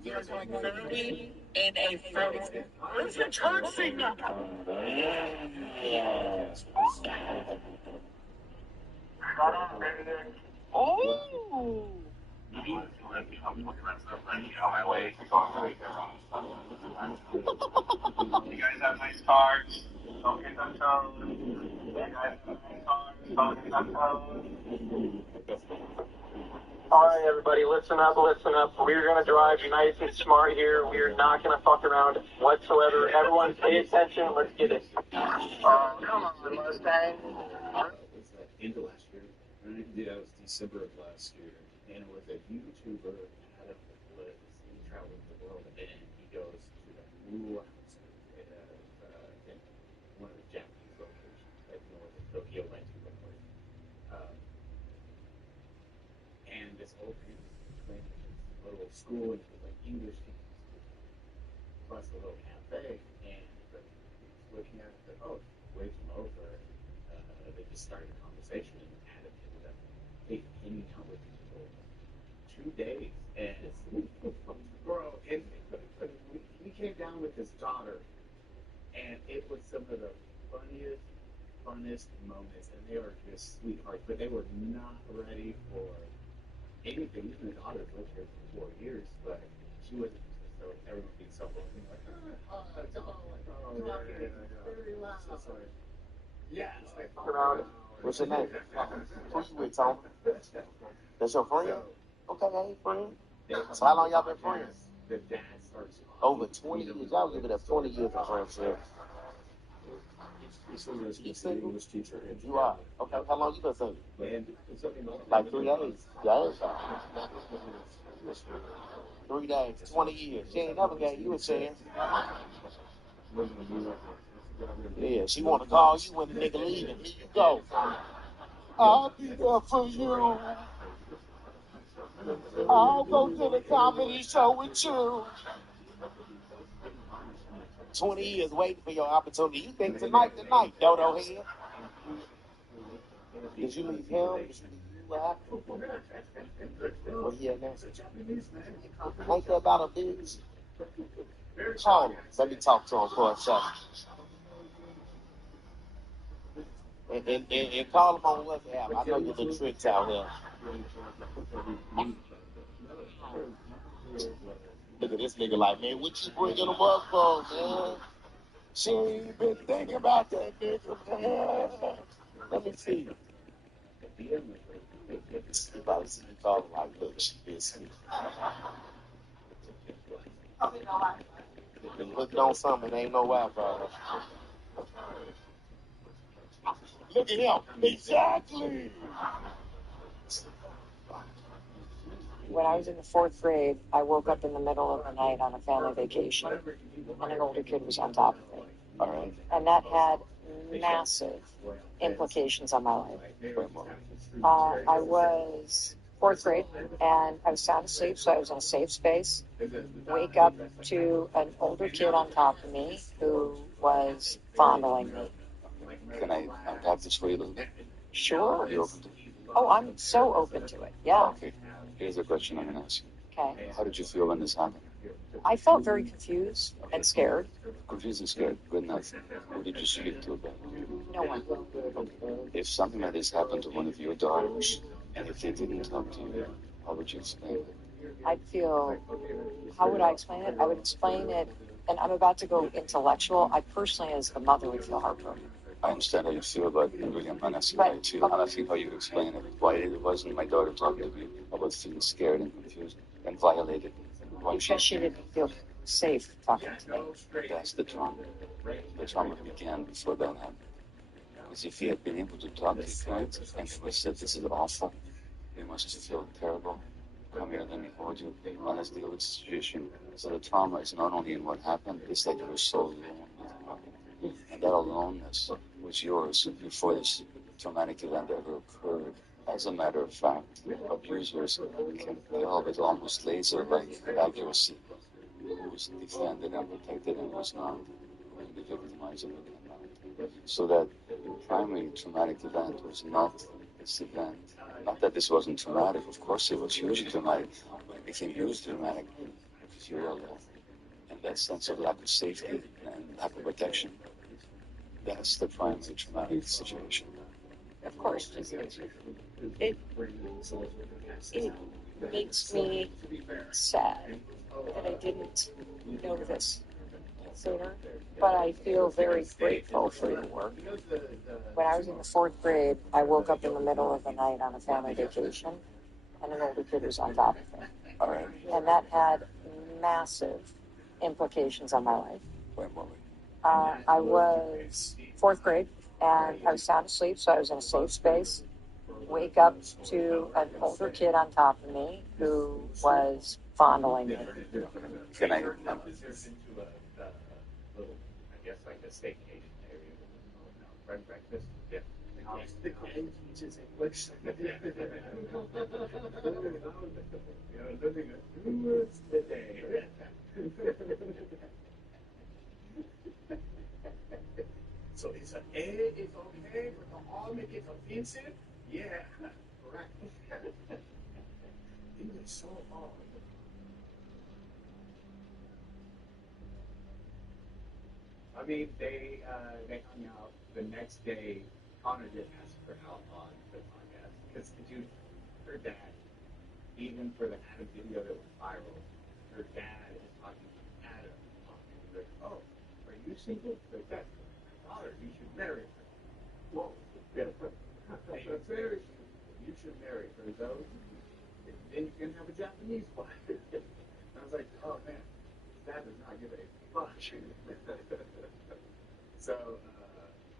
You're going 30 in a 30. Where's your turn signal? Oh! You guys have nice cars. Don't get them towed. You guys have nice cars. Don't get them towed. All right, everybody, listen up. We're going to drive nice and smart here. We're not going to fuck around whatsoever. Everyone pay attention. Let's get it. Oh, come on, Mustang. Into last year. Right? Yeah, it was December of last year. And it was a YouTuber, Adam, he travels the world, and he goes to the Blue House in one of the Japanese locations, like north of Tokyo, went to and this old man went to this little school, and it was like English plus a little cafe, and looking at it, like, oh, wait him over. They just started a conversation, and Adam ended up hanging out with him for 2 days. And bro, and he came down with his daughter, and it was some of the funnest moments, and they were just sweethearts, but they were not ready for anything. Even the daughter lived here for 4 years, but she wasn't. So everyone being so open, like, very loud. Yeah, it's like, what's your name? Who you with, Tom? That's your friend? Okay, hey, friend. So how long y'all been friends? Over 20 years. Y'all give it up 20 years of friendship. He's an English teacher. You are? Okay, how long you been single? Like 3 days. Yeah. 3 days, 20 years. She ain't never gave you a chance. Yeah, she want to call you when the nigga leaving. Here you go. I'll be there for you. I'll go to the comedy show with you. 20 years waiting for your opportunity. You think tonight, Dodo head? Did you leave him? Did you leave you out? Well, yeah, now. Ain't that about a bitch? Call him. Let me talk to him for a second. And call him on WhatsApp. I know your little tricks out here. Look at this nigga like, man, what you bringing him up for, man? She ain't been thinking about that nigga, man. Let me see. You probably see me call him like, look, she busy. Been hooked on something, ain't no Wi-Fi. Look at him. Exactly. When I was in the 4th grade, I woke up in the middle of the night on a family vacation, and an older kid was on top of me. All right. And that had massive implications on my life. I was 4th grade, and I was sound asleep, so I was in a safe space. Wake up to an older kid on top of me who was fondling me. Can I unpack this for you a little bit? Sure. Are you open to it? Oh, I'm so open to it. Yeah. Okay. Here's a question I'm going to ask you. Okay. How did you feel when this happened? I felt very confused and scared. Confused and scared. Good enough. Who did you speak to about it? No one. Okay. If something like this happened to one of your daughters, and if they didn't talk to you, how would you explain it? I'd feel, how would I explain it? I would explain it, and I'm about to go intellectual. I personally, as a mother, would feel heartbroken. I understand how you feel, but really, I'm not asking how you feel. I'm asking how you explain it. Why it wasn't my daughter talking to you about feeling scared and confused and violated? Why Because she didn't feel safe talking to me. That's the trauma. The trauma began before that happened. Because if you had been able to talk to your parents and they said, this is awful, you must feel terrible. Come here, let me hold you. Now let's deal with the situation. So the trauma is not only in what happened, it's that you were so alone. And that aloneness was yours before this traumatic event ever occurred. As a matter of fact, abusers can tell with almost laser-like accuracy who's defended and protected and who's not, who can be victimized and who cannot. So that the primary traumatic event was not this event. Not that this wasn't traumatic, of course it was hugely traumatic, but it became hugely traumatic because you were alone. And that sense of lack of safety and lack of protection, that's the primary traumatic situation. Of course, it makes me sad that I didn't know this sooner, but I feel very grateful for your work. When I was in the 4th grade, I woke up in the middle of the night on a family vacation, and an older kid was on top of me. All right. And that had massive implications on my life. I was 4th grade, and I was sound asleep, so I was in a safe space. Wake up to an older kid on top of me who was fondling me. Can I? I guess like a staycation area with bread breakfast. Yeah. So it's an A is okay, but the army is offensive? Yeah, correct. It was so hard. I mean, they hung out the next day. Connor did ask for help on the podcast because the dude, her dad, even for the Adam video that went viral, her dad is talking to Adam. He's like, "Oh, are you single?" Like, that's my daughter. You should marry her. Whoa. Yeah. Very. You should marry her, though. Then you can have a Japanese wife. I was like, oh man, that does not give a fuck. So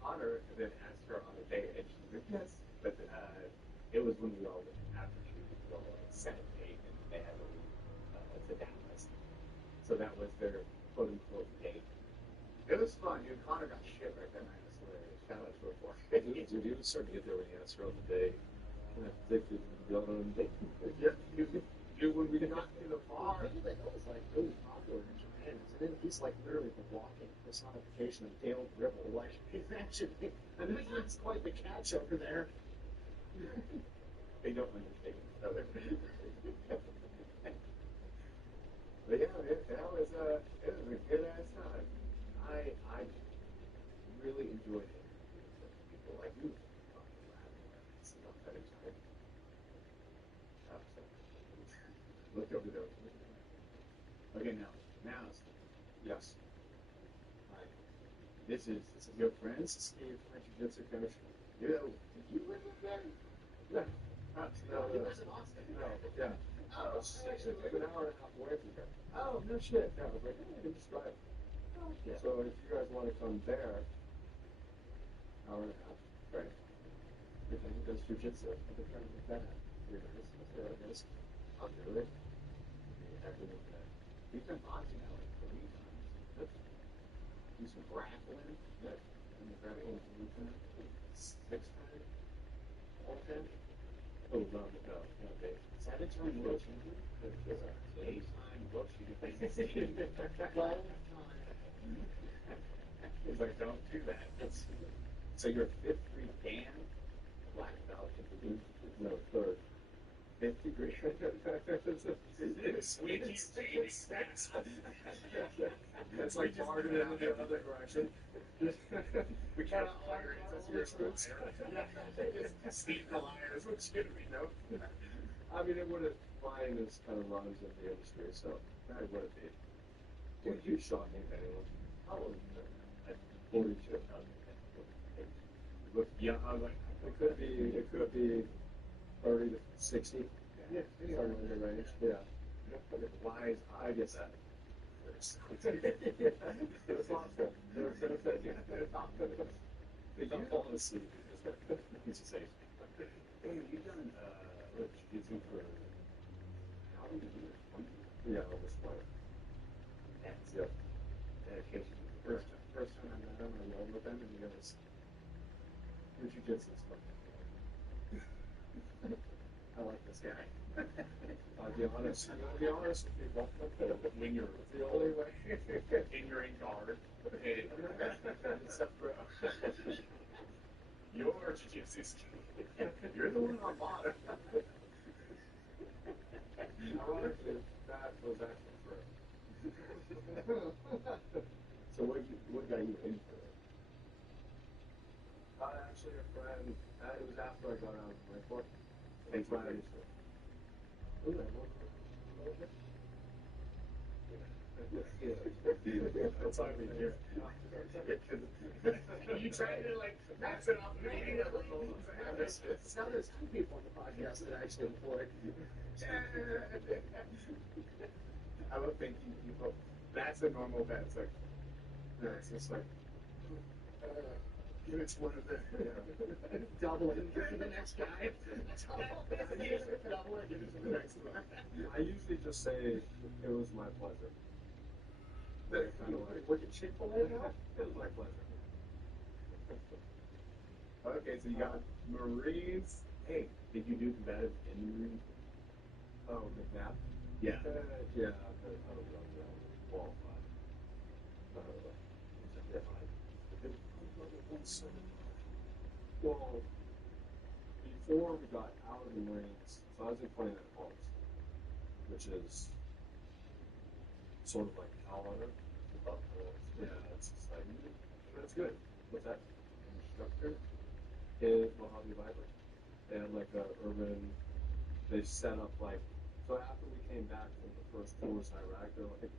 Connor then asked her on a date, and she was like, yes. But it was when we all went after she was set a date, and they had to leave to Dallas. So that was their quote unquote date. It was fun, dude. Connor got shit right that night. I swear. Shout out to her for it. Dude, he was starting to get there when he asked throughout the day. Can I take you down? Yeah, dude, when we got to the bar. That was like really popular in Japan. And then he's like literally the walking personification of Dale Gribble. Like, imagine. And then it's quite the catch over there. They don't understand each other. But yeah, it was a good ass time. I really enjoyed it. People like you stuff at a time. Look over there. Okay, now, Yes. hi. This is your friend. This is Steve, my jiu-jitsu coach. You know, did you live up there? Yeah. No, He lives in Austin. No, yeah. Oh, it's actually like an hour and a half away from here. Oh, no shit. No, I was like, I can just drive. Oh, yeah. So if you guys want to come there, hour and a half, right? If he does jiu-jitsu, I've been trying to get that out. There it is. I'll do it. He's been boxing out like 3 times. Do some grappling. Yeah. And the grappling is 6 times. All 10. Oh, no. Okay. Is that a term world champion? Daytime world champion. He's like, don't do that. So you're a 5th degree Dan? Black belt in the no, 3rd. 5th degree. Sweetie States. That's like targeted in the other direction. We cannot hire experts. Steve the liar is what should we know. I mean, it would have, mine is kind of runs in the industry, so that would have been. Dude, you shot me, anyone. How old are you? 42. Look young. I was like, it could be 30 to 60. Yeah, Somewhere in the range. Yeah. Wise, I guess that. It's awesome. I'm falling asleep. He's safe. Hey, you've done jiu-jitsu for how many years? 20? Yeah, almost 20. That's Yep. dedication. First time I met him, I rolled with him, and he goes, your jiu-jitsu is fucking good. I like this guy. I'll be honest. I'm gonna be honest with people. When you're the only way. and you're in guard, and bro. Your jiu-jitsu is you're the one on bottom. Ironically, that was actually true. So what got you into it? Actually, a friend. It was after I got out of the Marine Corps. Thanks for that. Ooh, I worked with That's all we hear. You tried to like pass it off to me. Now there's 2 people on the podcast that actually employ. I love thanking people. That's a normal bet. It's like, no, it's just like, give it to one of them. Double it and give it to the next guy. Double it, give it to the next one. I usually just say it was my pleasure. Kind of like, Work at Chick-fil-A now? it was my pleasure. Okay, so you got Marines. Hey, did you do combative in the Marines? Oh, McNabb? Yeah. Yeah, I don't know. Qualified. Well, before we got out of the Marines, so I was in 29 Palms, which is sort of like Colorado. Yeah, it's just like, that's good. What's that? Instructor? In Mojave Viper. They had like a urban, they set up like, so after we came back from the first tours in Iraq, they're like,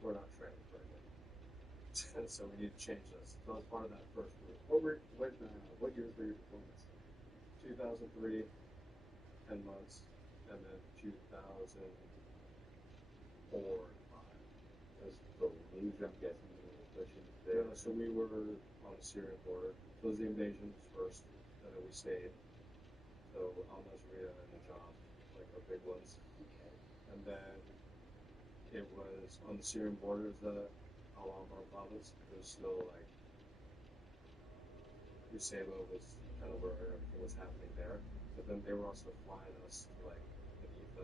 we're not training for anything. So we need to change this. So I was part of that first group. What years were your deployments? 2003, 10 months, and then 2004 and 5. As the Malaysia, I'm guessing you were pushing there. Yeah, so we were on the Syrian border. So it was the invasion was first, and then we stayed. So Al-Nasiriyah and Najaf, like our big ones. Okay. And then it was on the Syrian borders, the Al-Anbar province. It was still like, Sabo was kind of where everything was happening there. But then they were also flying us to like beneath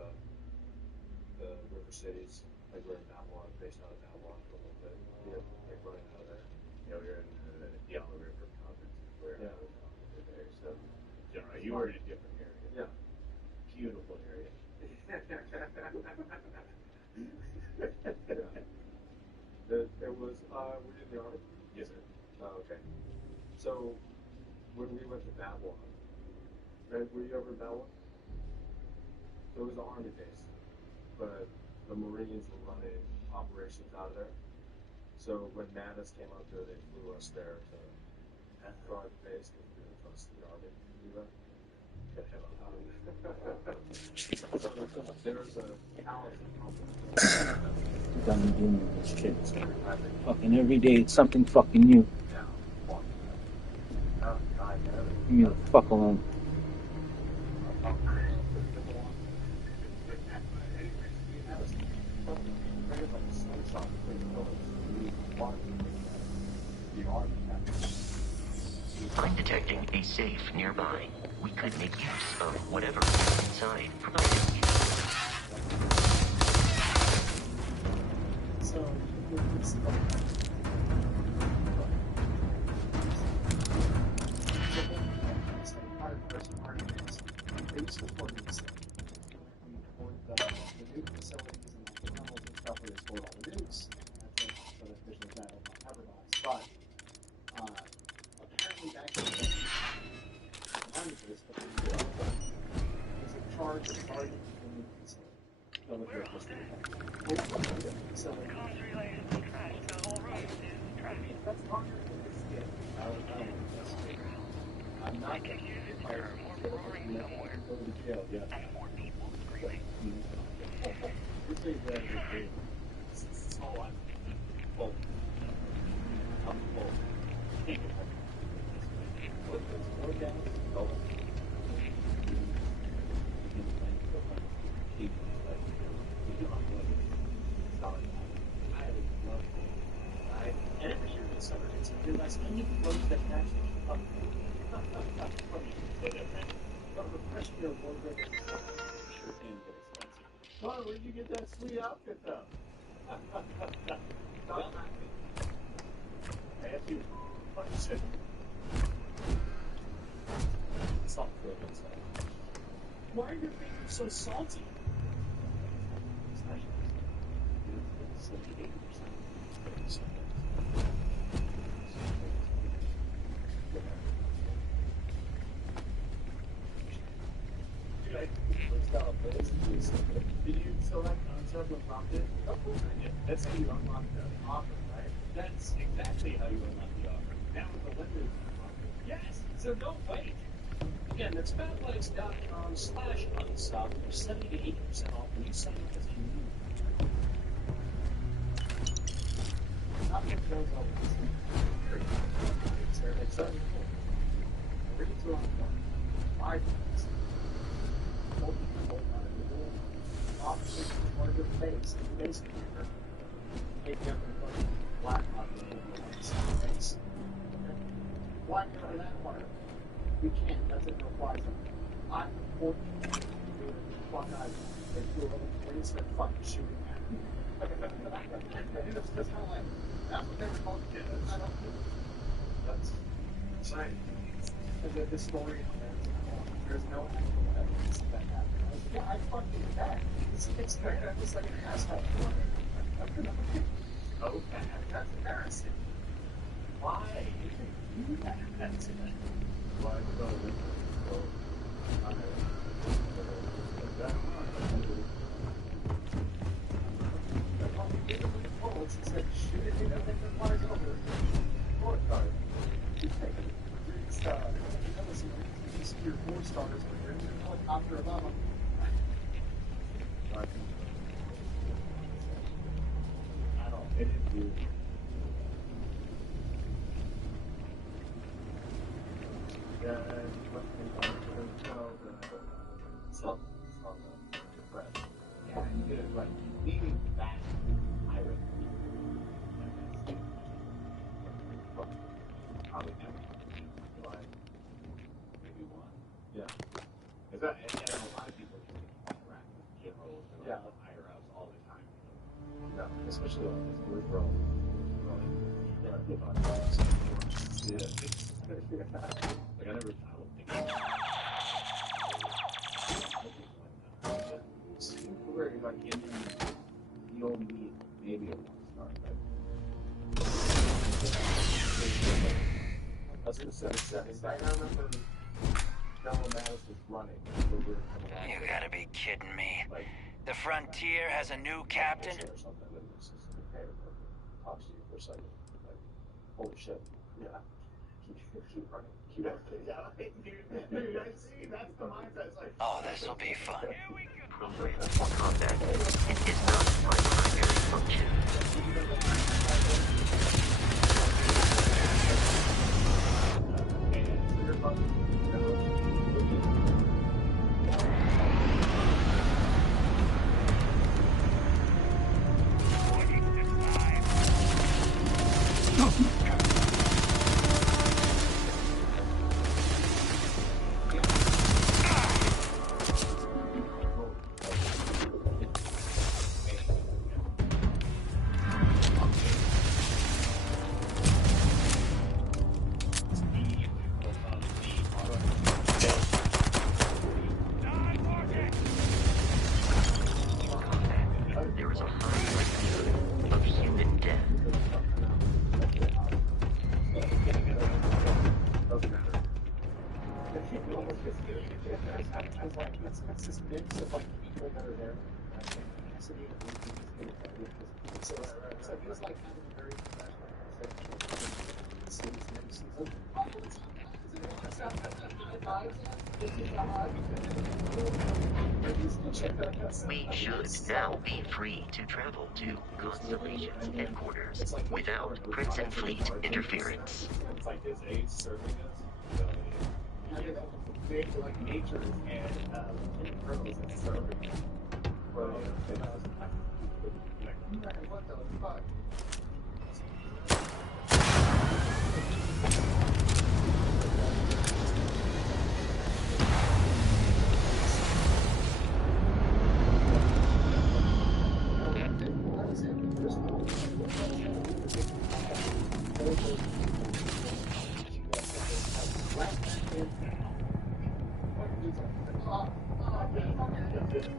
the river cities, like we're in Babylon, based out of Babylon for a little bit. We were like running out of there. Yeah, we were in the Yellow River Conference where Yeah. I was over there. So, you were in a different area. Yeah. Beautiful area. There was, were you in the army? Yes, sir. Oh, okay. So, when we went to Babylon, right, were you ever in Babylon? So it was an army base, but the Marines were running operations out of there. So when Mattis came up there, they flew us there to guard the base because we didn't trust the army to do that. There's a palace Done doing this shit. Fucking every day it's something fucking new. Leave me the fuck alone. I'm detecting a safe nearby. We could make use of whatever is inside, provided Connor, where'd you get that sweet outfit though? I have to punch it. Salt food inside. Why are your fingers so salty? It's not it's 80%. Did you select concept when prompted? Of course I did. That's how you unlock the offer, right? That's exactly how you unlock the offer. Now with the lenders offer. Yes, so don't wait. Again, that's fatlegs.com/unsub for 70 to 80% off when you sign up as a new. Not get those all it's a pretty strong one. 5 minutes. Hold on a little opposite one of your face in the basement here. Take up the fucking black on the face. Why go to that part? We can't. That's a requirement. I'm important to do it. Fuck I they do it. They start fucking shooting at me. That's kind of like that's what they were called kids. I don't know. That's right. And the historian there's no actual evidence of that happened. I was like, yeah, I fucking bet. It's great. I was like an asshole. Oh, That's embarrassing. Why? You do that. That's it. Why go with It's like shoot it, everything that flies over. Bullet card. It's you see your 4 stars when you're in your helicopter above them. I don't. It is weird. Yeah, you get it right. Needing that pirate. Probably never. Because and a lot of people interact with generals and higher ups all the time. Yeah, especially on this we're growing. Like I never thought of thinking. Super like you'll need maybe a 1-star, but I was gonna say I remember Noah Mattis was running. You gotta be kidding me. The Frontier has a new captain? Or something, and this is okay, talks to you for a second. Like, holy shit. Yeah. Keep running. Keep running. Dude, I see. That's the mindset. It's like, Oh, this'll be fun. Programmed for combat. It is not my primary function. There is a high likelihood of human death. It's this mix of like people that are there. So it feels like having a very We should now be free to travel to Constellation's headquarters without Crimson Fleet interference. it's like his age serving us. Like nature and pearls and serving. What the fuck?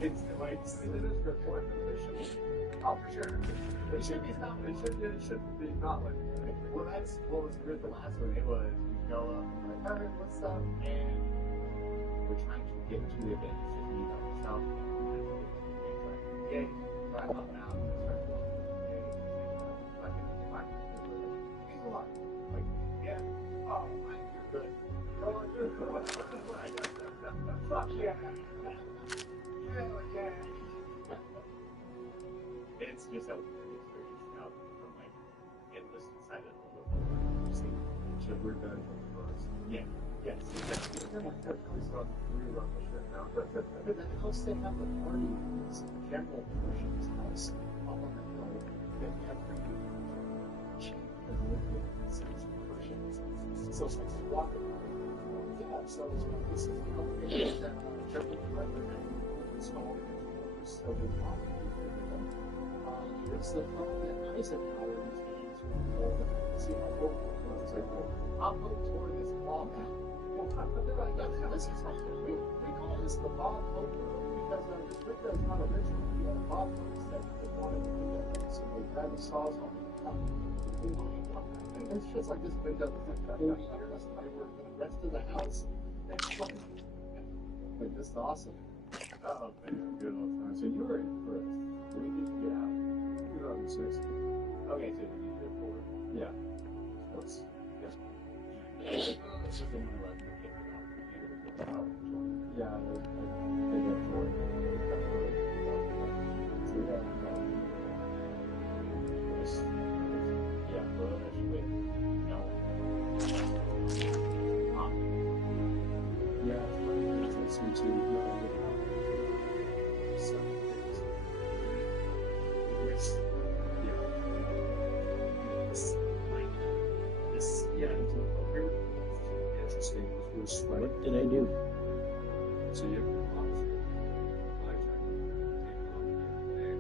It's like report oh, for sure. It should be not. It should be not like. Well, that's what was weird. The last one, it was we go up and like, all right, what's up? And we're trying to get to the event. It's just me by myself. Yay! Right up now. Like, yeah. Oh, Mike, you're good. Go on, you're good. Fuck yeah. Yeah. It's just a weird experience now from like endless inside of the world. So we're done for us. Yeah. Yes. Exactly. But then house they have the party is general Persian's house up on the hill. Then every chief and liquid says Persians. So it's like walking around. Yeah, so it's like this is a couple of days that Triple Director and installed in his orders so they walk here's the phone that Eisenhower was using for the see my work was like, I'll go toward this bomb. This is we call this the Bob Hope room because the script is not original. We had a Bob Hope that they wanted to do that, so they had the saws on and it's just like this been done for 40 years. They were the rest of the house. Like this is awesome. Oh man, good old time. So you were in first. When did you get out? 2006. Okay, so you did it for yeah. That's it's just the one left to pick it up. yeah, I did that for it. So yeah, yeah, but actually, no. Yeah, it's me too. This, yeah, interesting. What did I do? So you obviously hijacked it, taken off the day,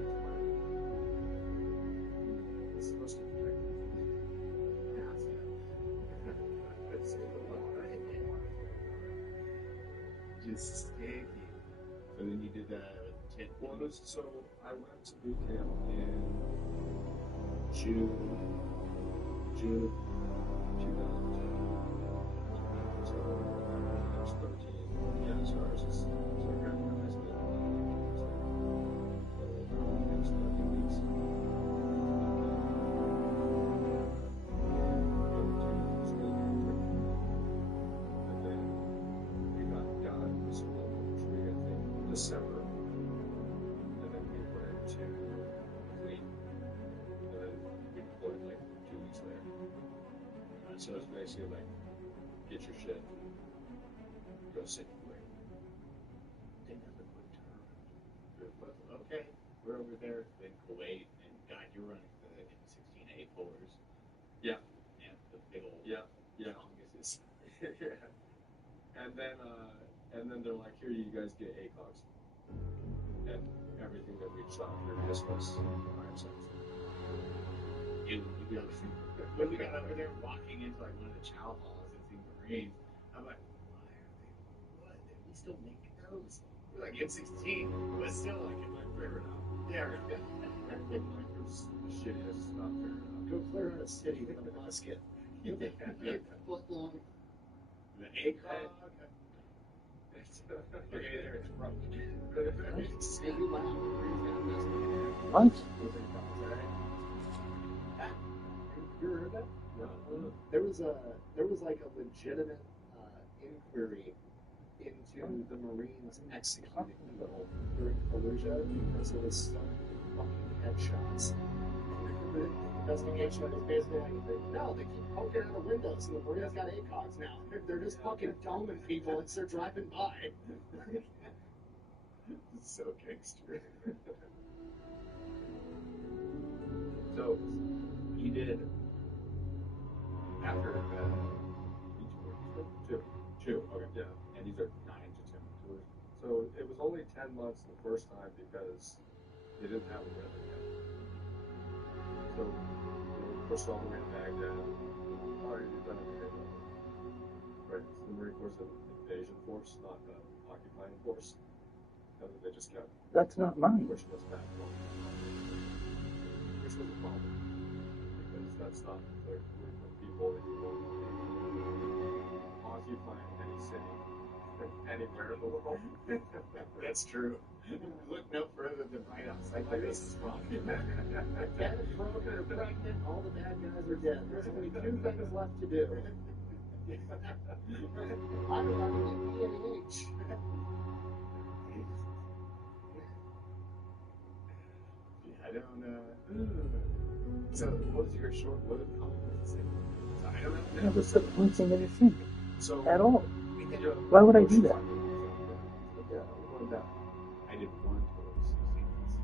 it's supposed to protect you. It's just sticky. So then you did the well, so I went to boot camp in June of 2002. So I was 13. Yeah, so I was just so I graduated high school. For the next 30 weeks. And then we got done, so I think in December. And then we went to the fleet. And then we deployed like 2 weeks later. So it's basically like, get your shit, go sit and wait. Didn't have a quick turnaround. Okay, we're over there in Kuwait, and God, you're running the M16 A4s. Yeah. Yeah, the big old Tonguses. Yeah. And then they're like, here, you guys get ACOGs. And everything that we shot previous was IM7. You go, when we got over there walking into like one of the chow halls and seeing Marines, I'm like, why are they, we still make those? We're like M16, but still like, it's like, figure it out. Yeah, like there's the shittiest stuff figured out. Go clear out a city with a musket. Yeah. Foot long. The ACOG. Okay, there it's broke. What? You ever heard that? No. There was like a legitimate inquiry into the Marines executing people during Fallujah because there was so many fucking headshots. The investigation was basically like, no, they keep poking out of windows and the Marines got ACOGs now. They're just fucking doming people as they're driving by. It's so gangster. So, you did, after two, okay. Yeah. And these are 9 to 10 tours. So it was only 10 months the first time because they didn't have a rhythm yet. So we pushed all the way to Baghdad. Already done it today, right? So the Marine Corps is an invasion force, not an occupying force. And they just kept That's not mine. pushing us back. Which was a problem. Because that's not the group of people that you want to be occupying any city anywhere in the world. That's true. Look no further than right outside my base is wrong. Dead, broken, or pregnant, all the bad guys are dead. There's only 2 things left to do. I'm running an ENH. Yeah, I don't So, what was your short-lived competition? So, I don't know. I never put anything in the sink. So, at all. Why would I do that? I did one total of 16 months.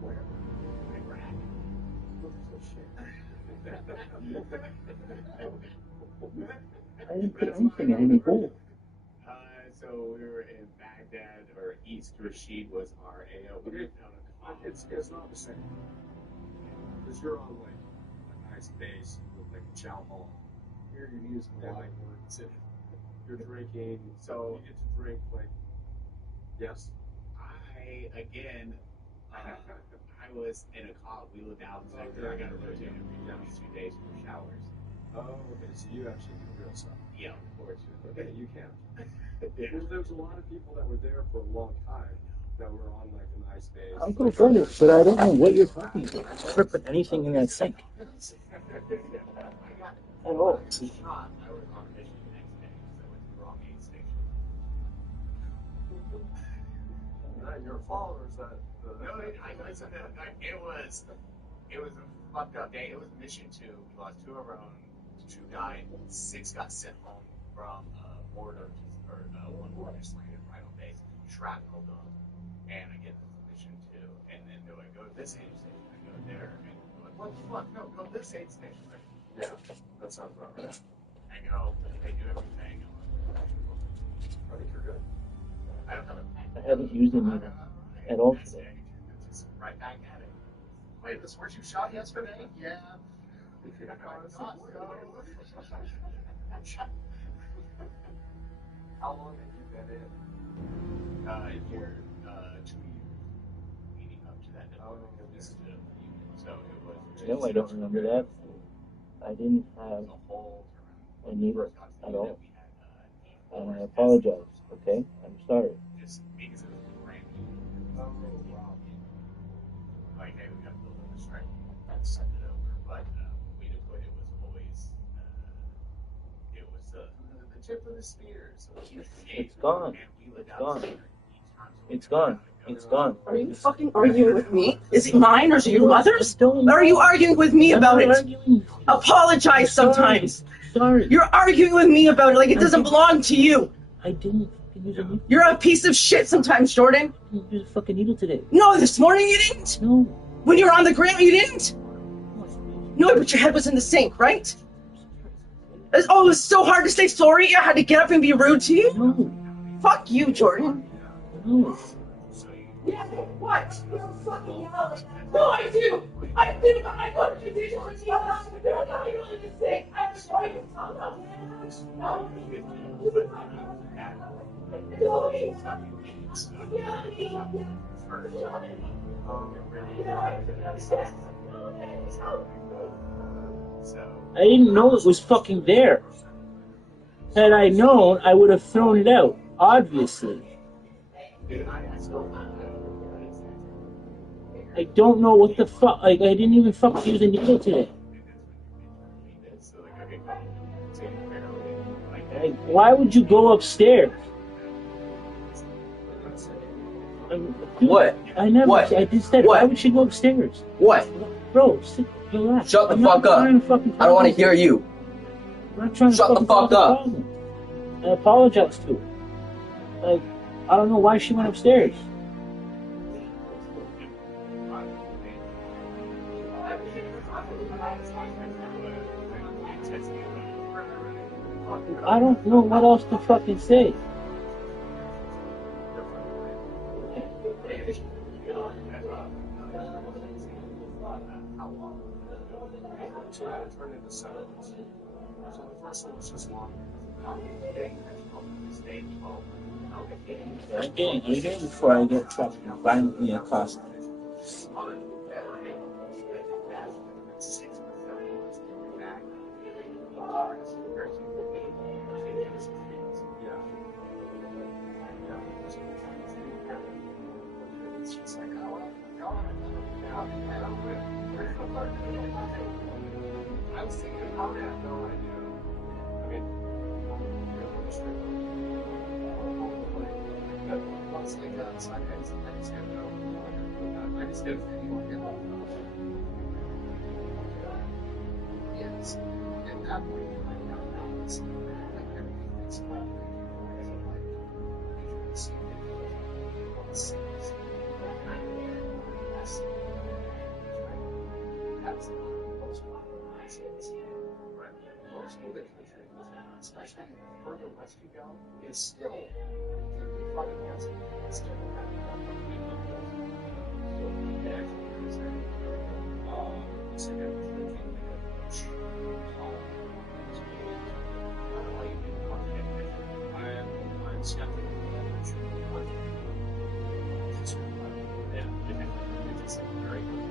Where? Iraq. I didn't put anything in any bowl. So we were in Baghdad, or East Rashid was our AO. We were down a call. It's not the same. Because you're on like a nice base with like a chow hall. Here you're using wide words and you're drinking. So you get to drink like, yes. I was in a call. We lived out in sector. I got to rotate every 2 days for showers. Oh, okay. So you actually do real stuff. Yeah, unfortunately. Okay, you can't. Well, there's a lot of people that were there for a long time that were on like a nice base. I'll go get it, but I don't know what you're talking about. I never put anything in that sink. At all. I was on a mission the next day because I went to the wrong aid station. Your followers that. No, I said that it was a fucked up day. It was mission 2. We lost 2 of our own. 2 died. 6 got sent home from border, or one border slanted right on base. Shrapnel done. And I get this mission 2. And then they're like, go to this aid station. I go there. And they're like, what the fuck? No, go to this aid station. Like, yeah, that sounds about right. I go, they do everything. I'm like, I think you're good. I haven't used a needle at all today. Right back at it. Wait, this where you shot yesterday? Yeah. How long have you been in? Year, 2 years leading up to that deployment. So it was. No, I don't remember that. I didn't have a needle at all. And I apologize, okay? I'm sorry. Just because it was brand new. Oh, wow. Like, hey, we got to build up a strike and send it over. But when we deployed, it was always, the tip of the spear. So It's gone. It's gone. It's gone. It's gone. Are you fucking arguing with me? Is it mine or is it your mother's? Or are you arguing with me about it? Apologize sometimes. Sorry. You're arguing with me about it like it doesn't belong to you. I didn't use a needle. You're a piece of shit sometimes, Jordan. I didn't use a fucking needle today. No, this morning you didn't? No. When you were on the ground, you didn't? No, but your head was in the sink, right? Oh, it was so hard to say sorry. I had to get up and be rude to you? No. Fuck you, Jordan. No. Yeah, what? You're fucking yelling. No, I do. I do. I want you to do what you want. You're not going to say. I'm sorry. No. I didn't know it was fucking there. Had I known, I would have thrown it out, obviously. I don't know what the fuck, like, I didn't even fucking use a needle today. Like, why would you go upstairs? What? I never, what? I just said, what? Why would she go upstairs? What? Bro, relax. Shut the fuck up. I don't want to hear you. I'm not trying to Shut the fuck up. Problem. I apologize to her. Like, I don't know why she went upstairs. I don't know what else to fucking say. I'm getting eager before I get fucking violently accosted. I was thinking about that, no idea. I mean, once I got outside, I just didn't know. I just didn't want to get yes, at that point, I know it's like everything's fine. Like, you can see what seems. That's most right? Most of the country, especially further west you go, is still fighting against it. It's still I'm skeptical. It's very good.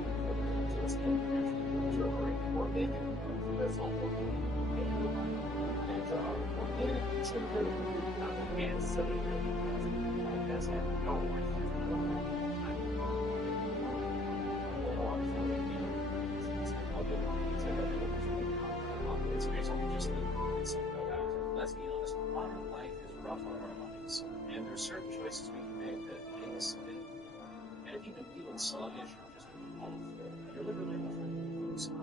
It's basically just let's be honest, modern life is rough on our minds, and there's certain choices we can make that make us sick. And if you've been feeling sluggish or just off, you're literally losing.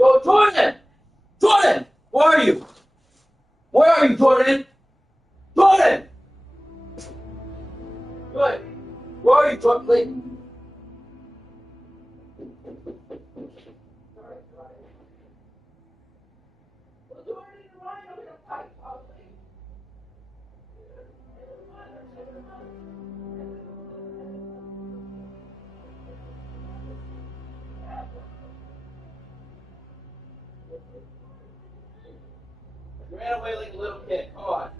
Yo, Jordan! Jordan! Where are you? Where are you, Jordan? Jordan! Good. Where are you, Jordan? Like, you ran away like a little kid. Come on.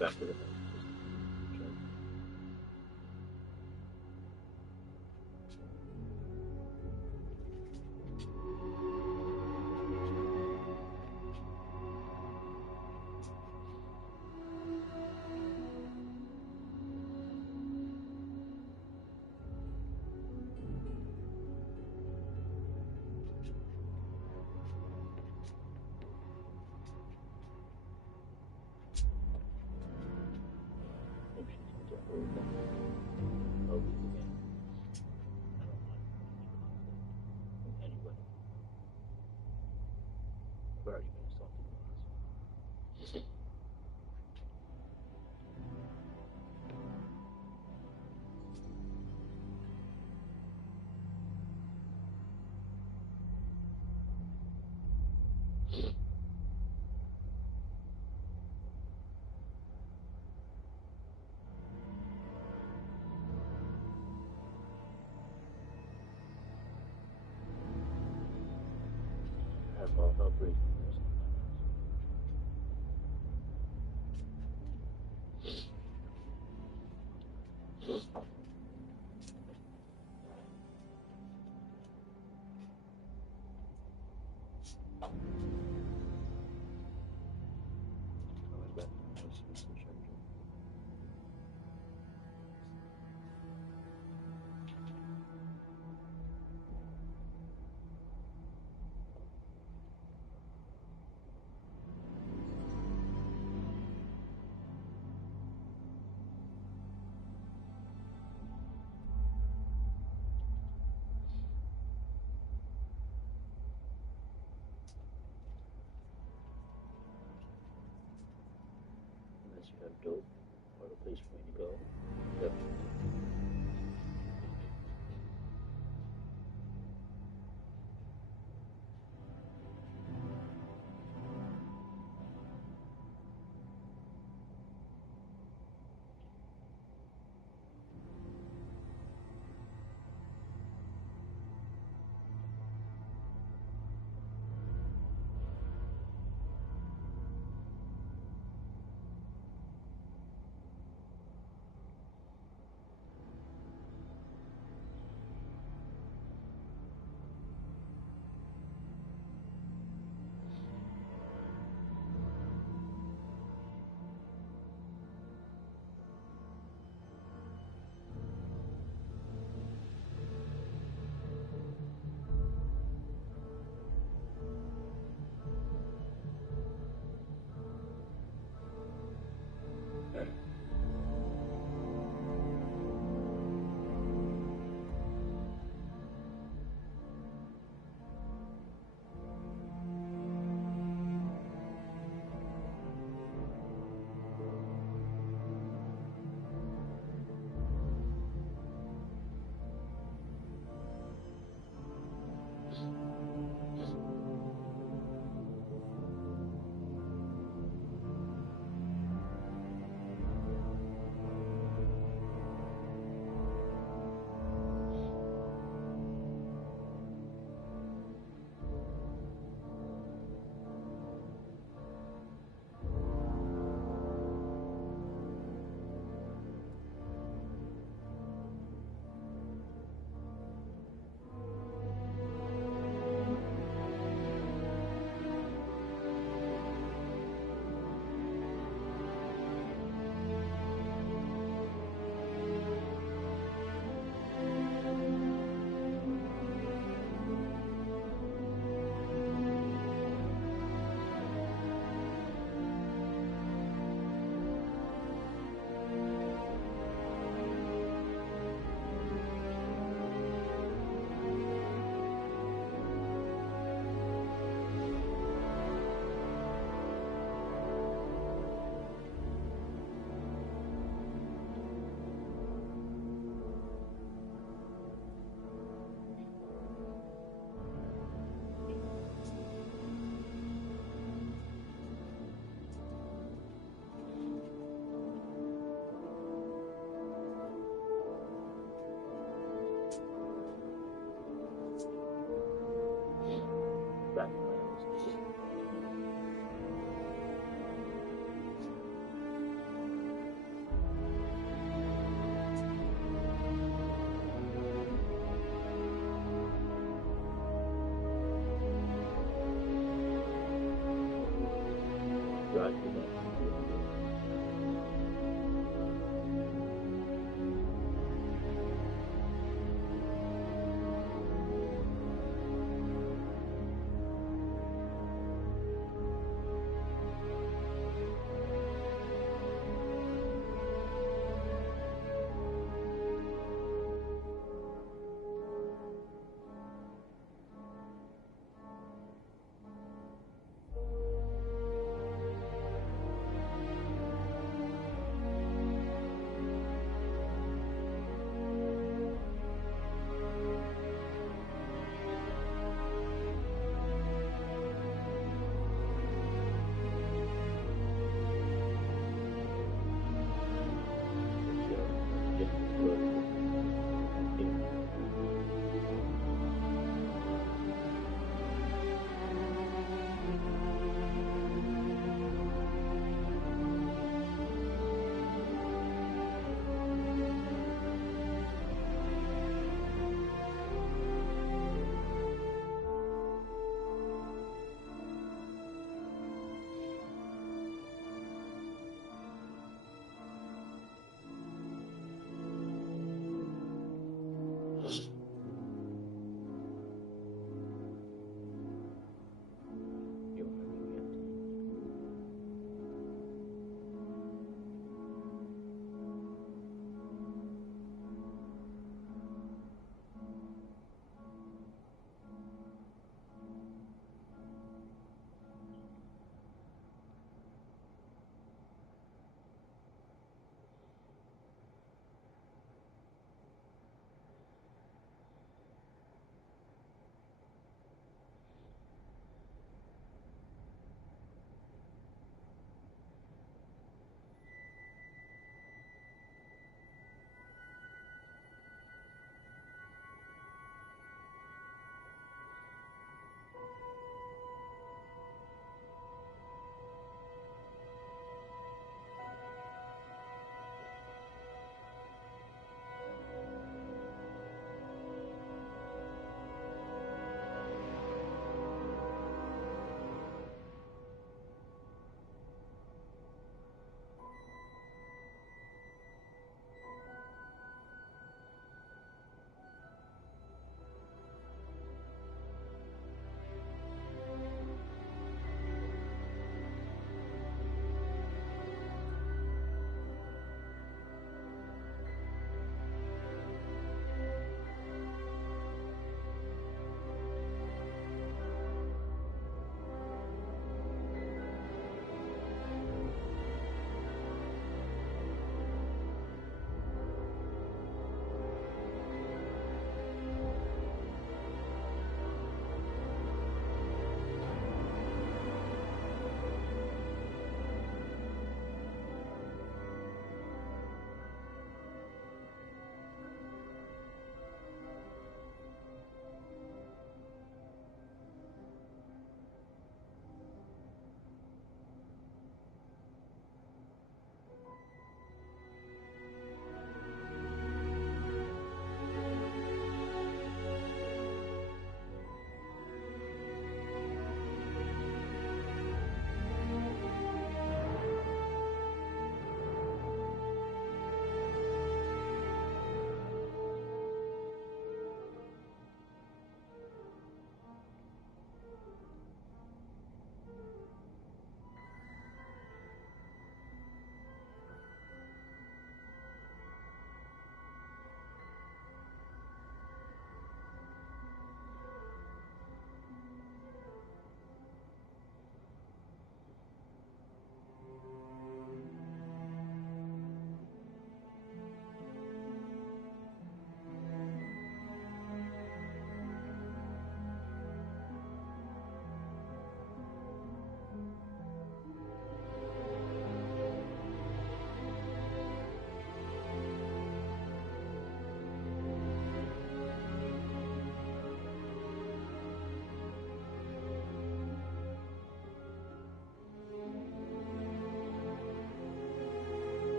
Back to the house. Unless you have dope or a place for me to go. Yep.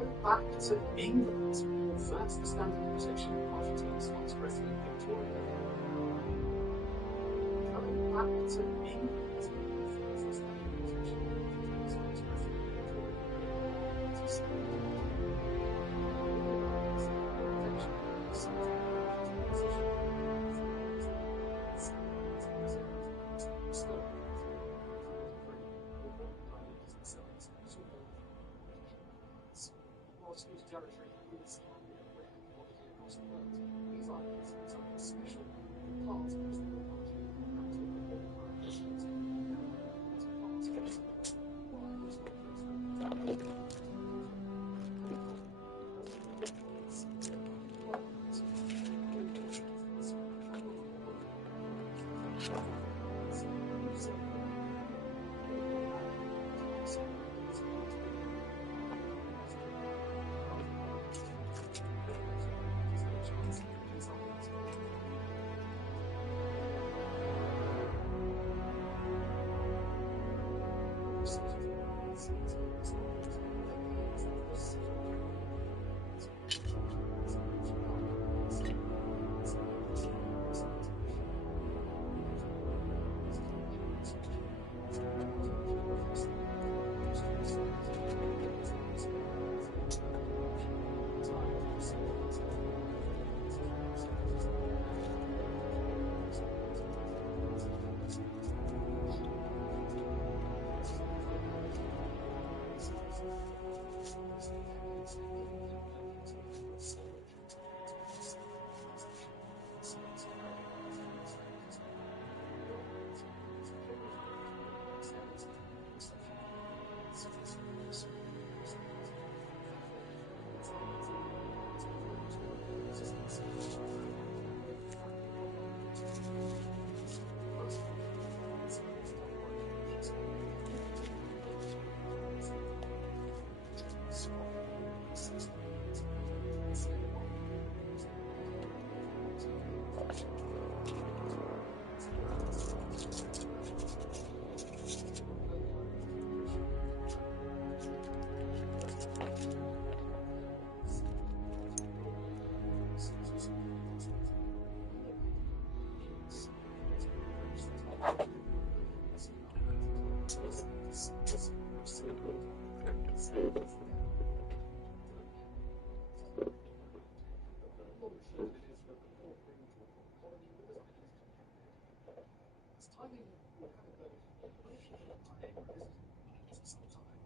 time back to England. That's the standard protection Argentina's vice president Victoria. Coming back to England. That's the standard protection Argentina's vice president Victoria. Whilst whose territory is hardly a rare commodity across the world, these islands have something special, in part because they were largely inhabited before the current president.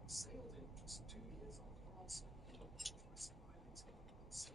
Sailed in just 2 years after answer. So,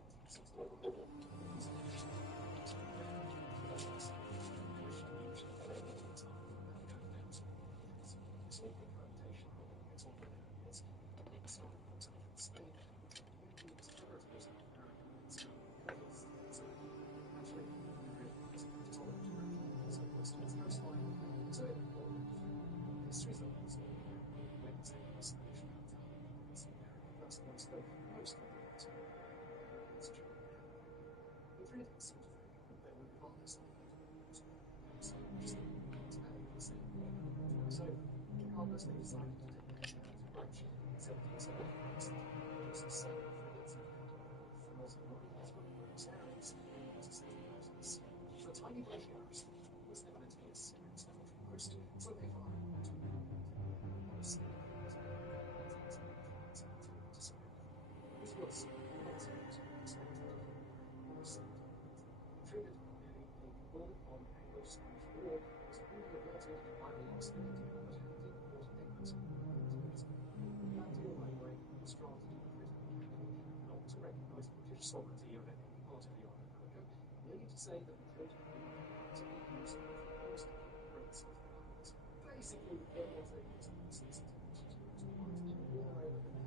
regardless, they decided to take their chance approach. 1776, just 7 frigates and 30 series to set them out at sea. The tiny British garrison was evidently a serious military post, so they fired two guns. This was not expected. Triggered nearly a full-on Anglo-Spanish war was only averted by the loss of India, but it did cause England that deal, by the way, was drafted in Britain not to recognise British sovereignty over any part of the archipelago, merely to say that Madrid to be used for most rights of the islands. Basically, it was a license to fight war over the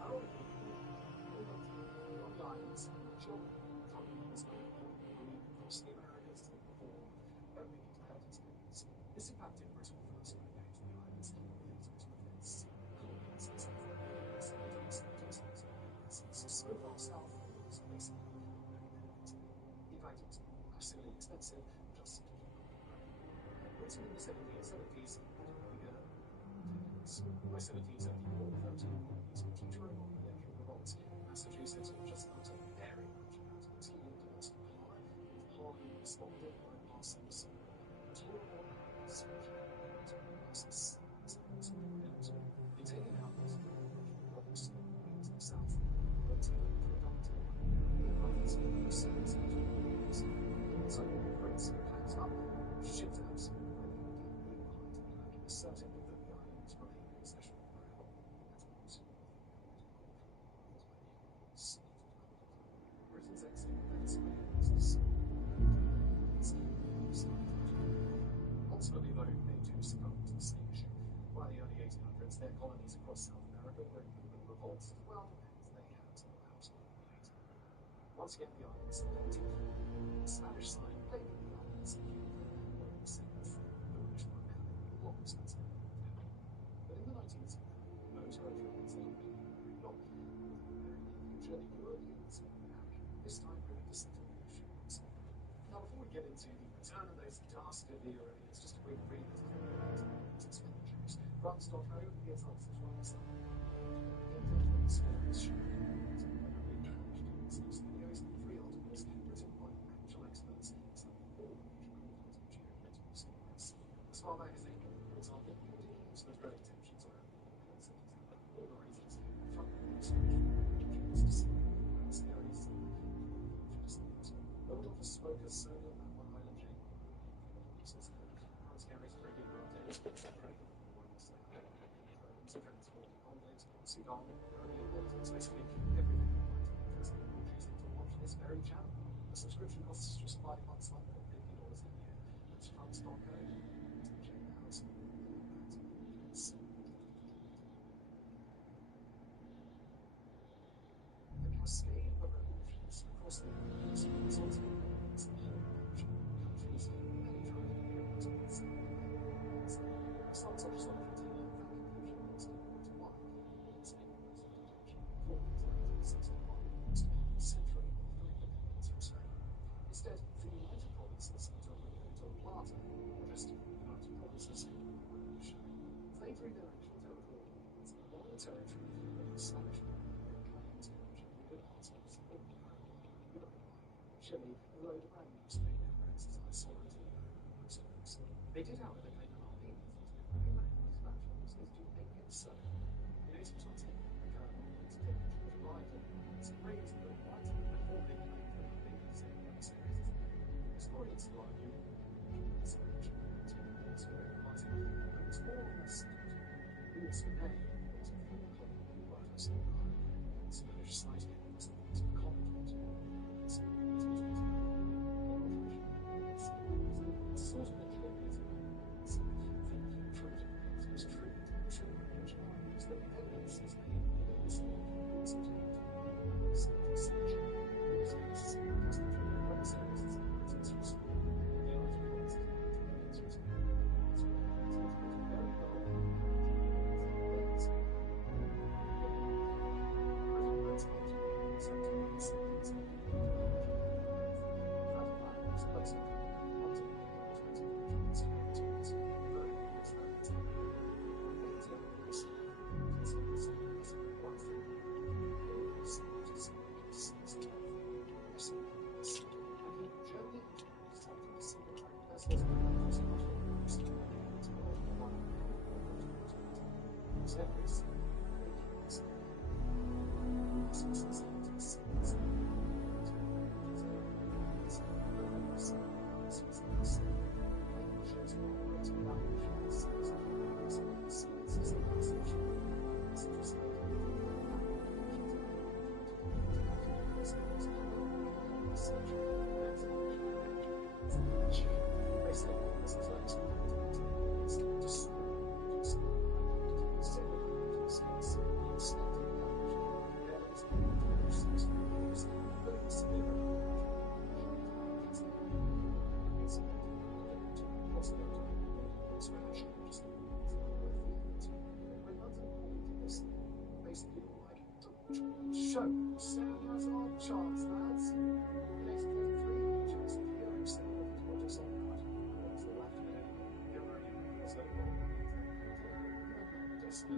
Ironically, on the islands, children coming from across the Americas to perform opening independence movies. This impacted Britain first by going to the islands in the defense, colonies, etc. in the 70s, 80s, so far south was basically independent. In fact, it was massively expensive just to keep up. Britain in the 1770s had a bigger independence By 1774, 13 teacher of electric revolts, Massachusetts was just not a very much about its healing domestic power, with Harlem responded by passing some tolerable social crisis. In taking out these rocks in the south, Montana conducted runs in the service of so Prince packs up, ships out, asserting that the islands remain in possession of their own. Britain's exit ultimately, though, they do succumb to the same issue. By the early 1800s, their colonies across South America were in open revolts as well, as they had allowed later. Once again, the islands supported the Spanish side, blaming the islands and saying that the British were having long expensive. But in the 19th century, no territory was ever made very long. Future Europeans in America, this time really dissented on issues. Now, before we get into the return of those dastardly Europeans, just a quick read of expenditures. Grants.co is also one of some in-depth stories shared. Videos, 3 articles written by actual experts, some all major geopolitical stories. The Smart Magazine, for example, continues the growing tensions around all the reasons from the to see areas no one offers smoke as soon on that one island chain. Carries regular updates. Transport conflicts, Sudan, European politics, basically everything you might be interested in choosing to watch this very channel. The subscription costs just $5 a month or $50 a year. That's funds.co. Check it out. The cascade of revolutions across the universe resulted in countries some such as Argentina, that confusion was why its century after independence from Spain. Instead, the United Provinces of Rio Plata, or just United Provinces, they threw their actual territory as a long territory of the Spanish claimed to include parts of Uruguay, Chile, although the brand names made their friends as I saw it in most books. They did, however, claim an Albania so, in 1820, the Colonel arrived on the raised the right and formally claimed that the babies and emissaries. Historians will argue that the selection was realizing that it was more or less who was paying to full colony workers on the island. The Spanish side was the conflict. Sort of show. Stand as our chance, lads. Next 33, just here, except for his projects on that. What's the last minute? You're right, so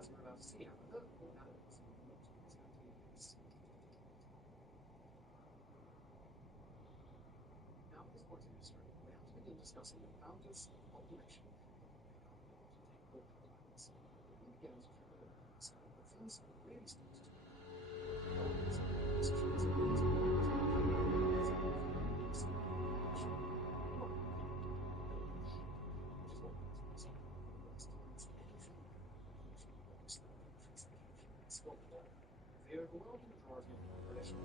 As we're about to see, however, Adam was not exactly this. Now, at this point in history, we have to begin discussing the boundless population of the planets. We began to travel over this, but things really started to the overwhelming majority of the population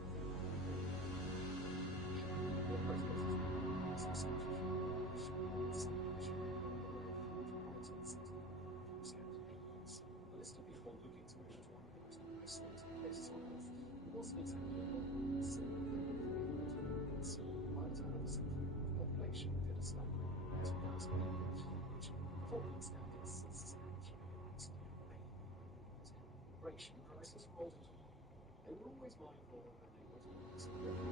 the list of people looking to move to one of the most isolated places on Earth wasn't exactly a long simple thing. By the turn of the century, the population did a staggering 2,000 people, which, for its standards, is actually immigration crisis rolled into one. They were always mindful of their neighbors' rights.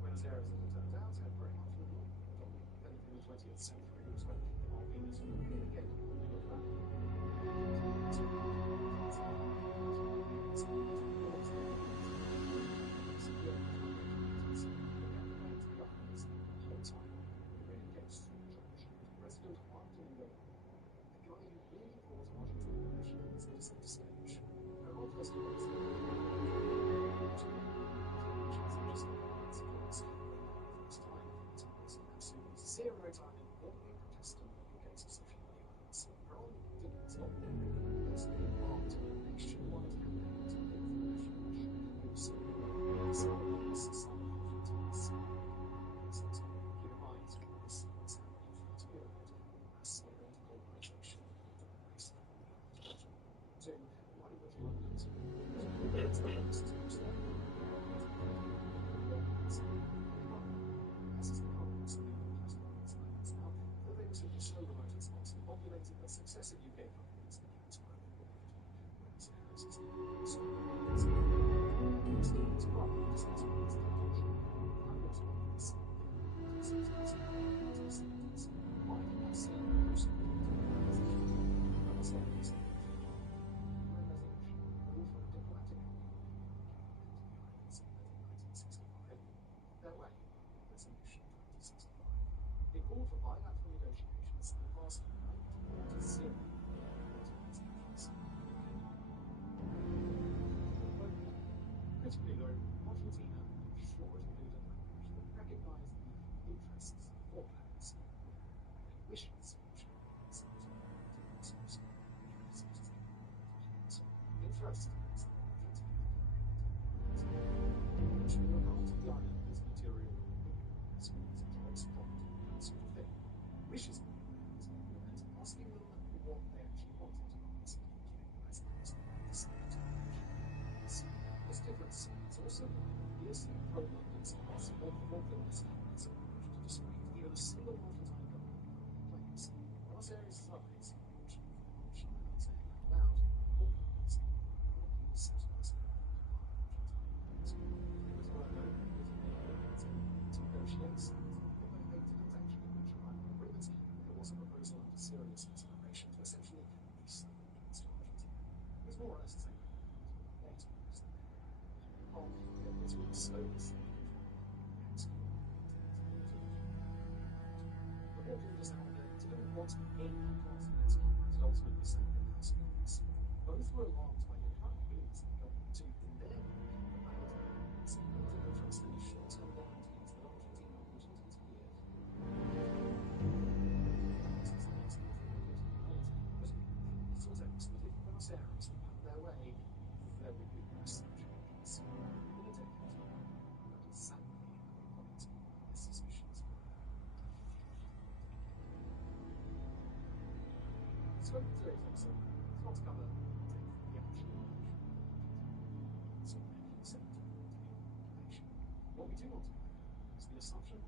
Buenos Aires, as it turns out, had very much little. And in the 20th century was when Albanians really began to look around. Stereotyping openly Protestant UK social media. Peron didn't stop there. Yes, he embarked on a nationwide campaign to make the national use of society. Keep in mind, this was happening through a period of scaled globalization. So, why would London they were simply so remote and sparsely populated that successive UK governments their way. Resolution 2065. It called for bilateral negotiations that lasted 1990. Critically, though, Argentina ensured included language that recognized the interests of all planets and wishes which interest is the Argentina. Which regards the island as material wishes and asking them what they actually wanted to ask. This difference is also why the fiercely pro-London's populist to dissuade even a single Argentine government claims Buenos Aires' eyes, which I'm saying out loud, populist would be satisfied. It was well known that they to negotiate, although they didn't actually reach a final agreement, there was a proposal under serious consideration to essentially resell the to Argentina. It was more or less the same thing later. This was slowly the populace, however, didn't want any part of it, and ultimately sank in the House of Commons. Both were alarmed by the apparent willingness of the government to, in their view, abandon did not trust any short-term guarantees that Argentina wouldn't interfere. But if Buenos Aires had their way, there would be no such changes. In a decade, but sadly, the suspicions were. The scope of today's episode is not to cover the actual so what we do want to cover is the assumption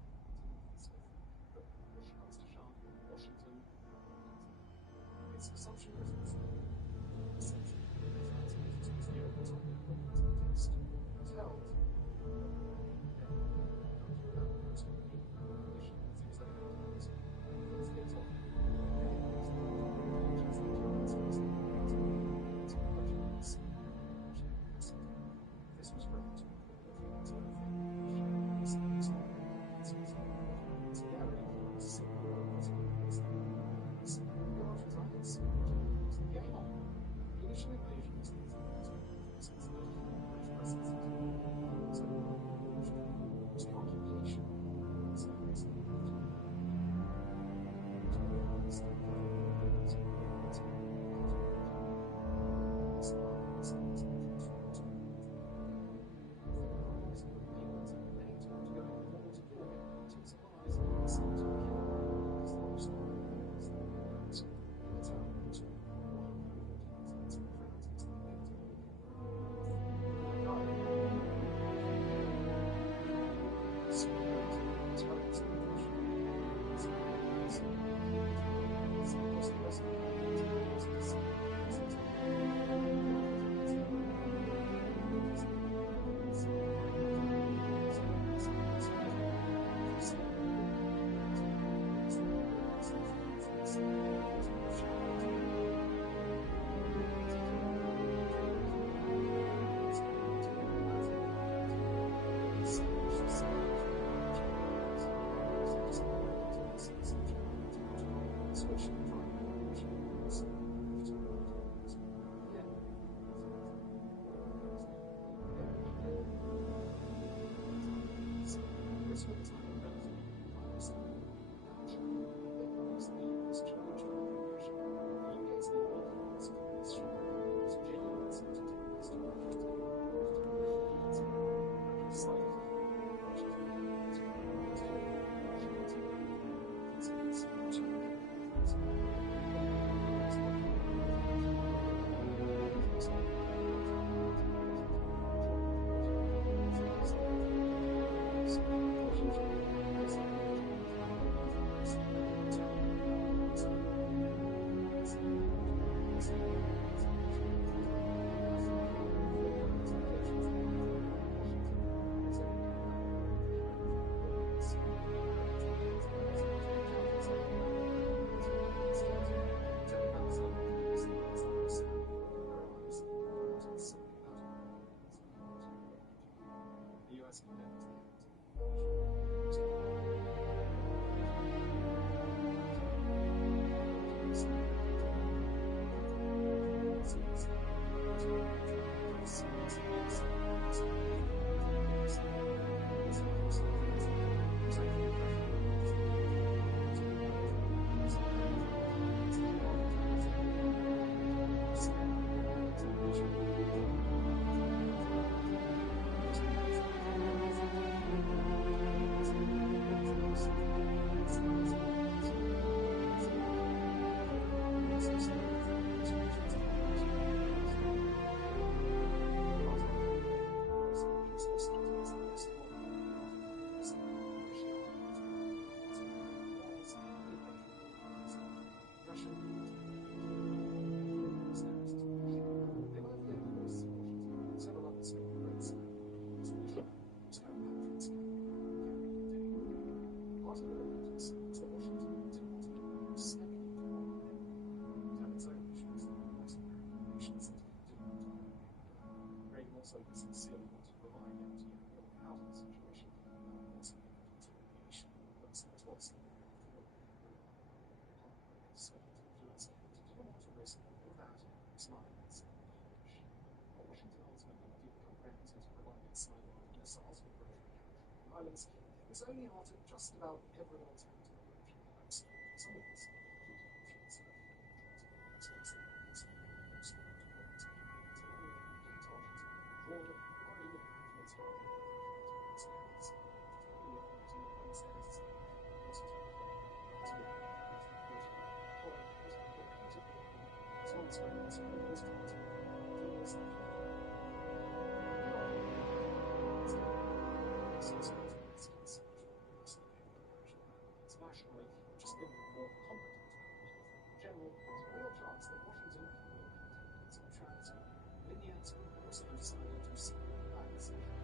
Internationally, just been more competent. general, there's a real chance that Washington will contemplate some neutrality. And in the end, also decided to seek that decision.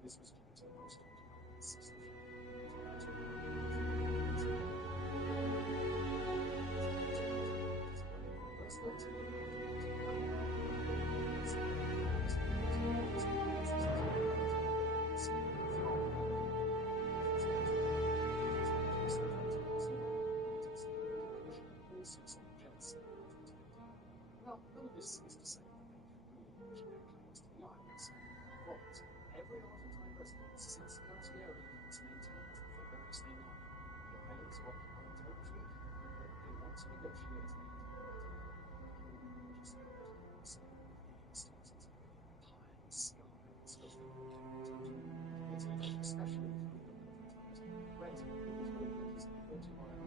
This was due to most Now, none of this is to say that they really push their claims to the islands. But every Argentine resident since last year has maintained for various they know the islands are occupied territory and that they want to negotiate a especially red is reported by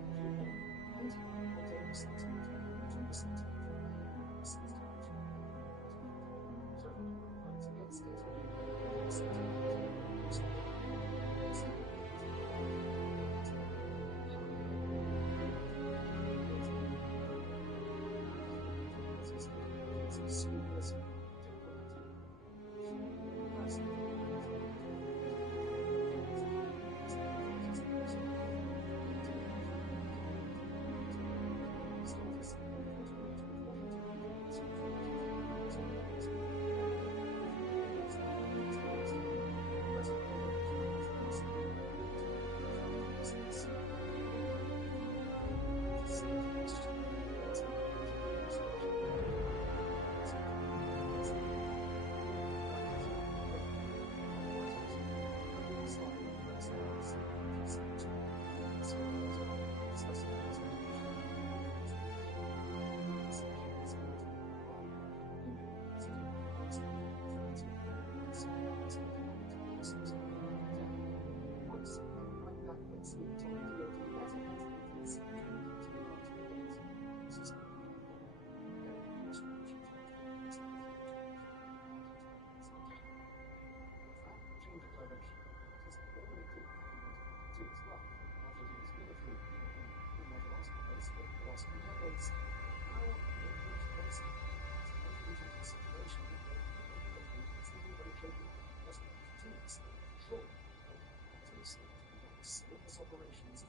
operations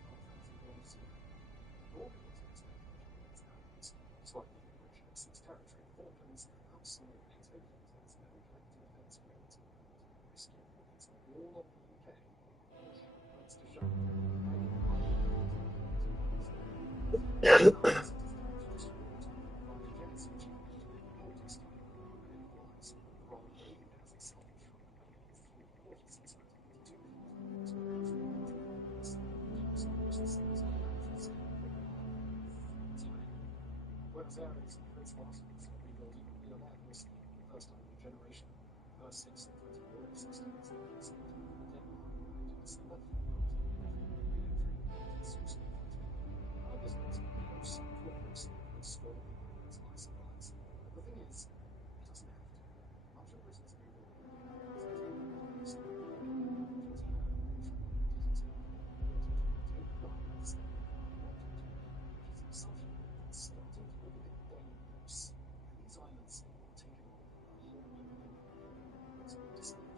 slightly enriched its territory, Falklands absolutely taken its own collective defense rate. Risky, it's the wall of the UK, which hurts to show. Buenos Aires and Prince Martin's rebuilding a real air force, the first time in a generation. First since the 24 F-16s that were sent to Denmark in December. This was close to a place that stole its by surprise. The thing is, it doesn't have to. Much of Britain's people started with a bit dangerous. These islands were taken on a whole new level. It's disturbed.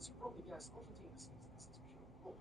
As you probably guess, Argentina sees this as pure bull.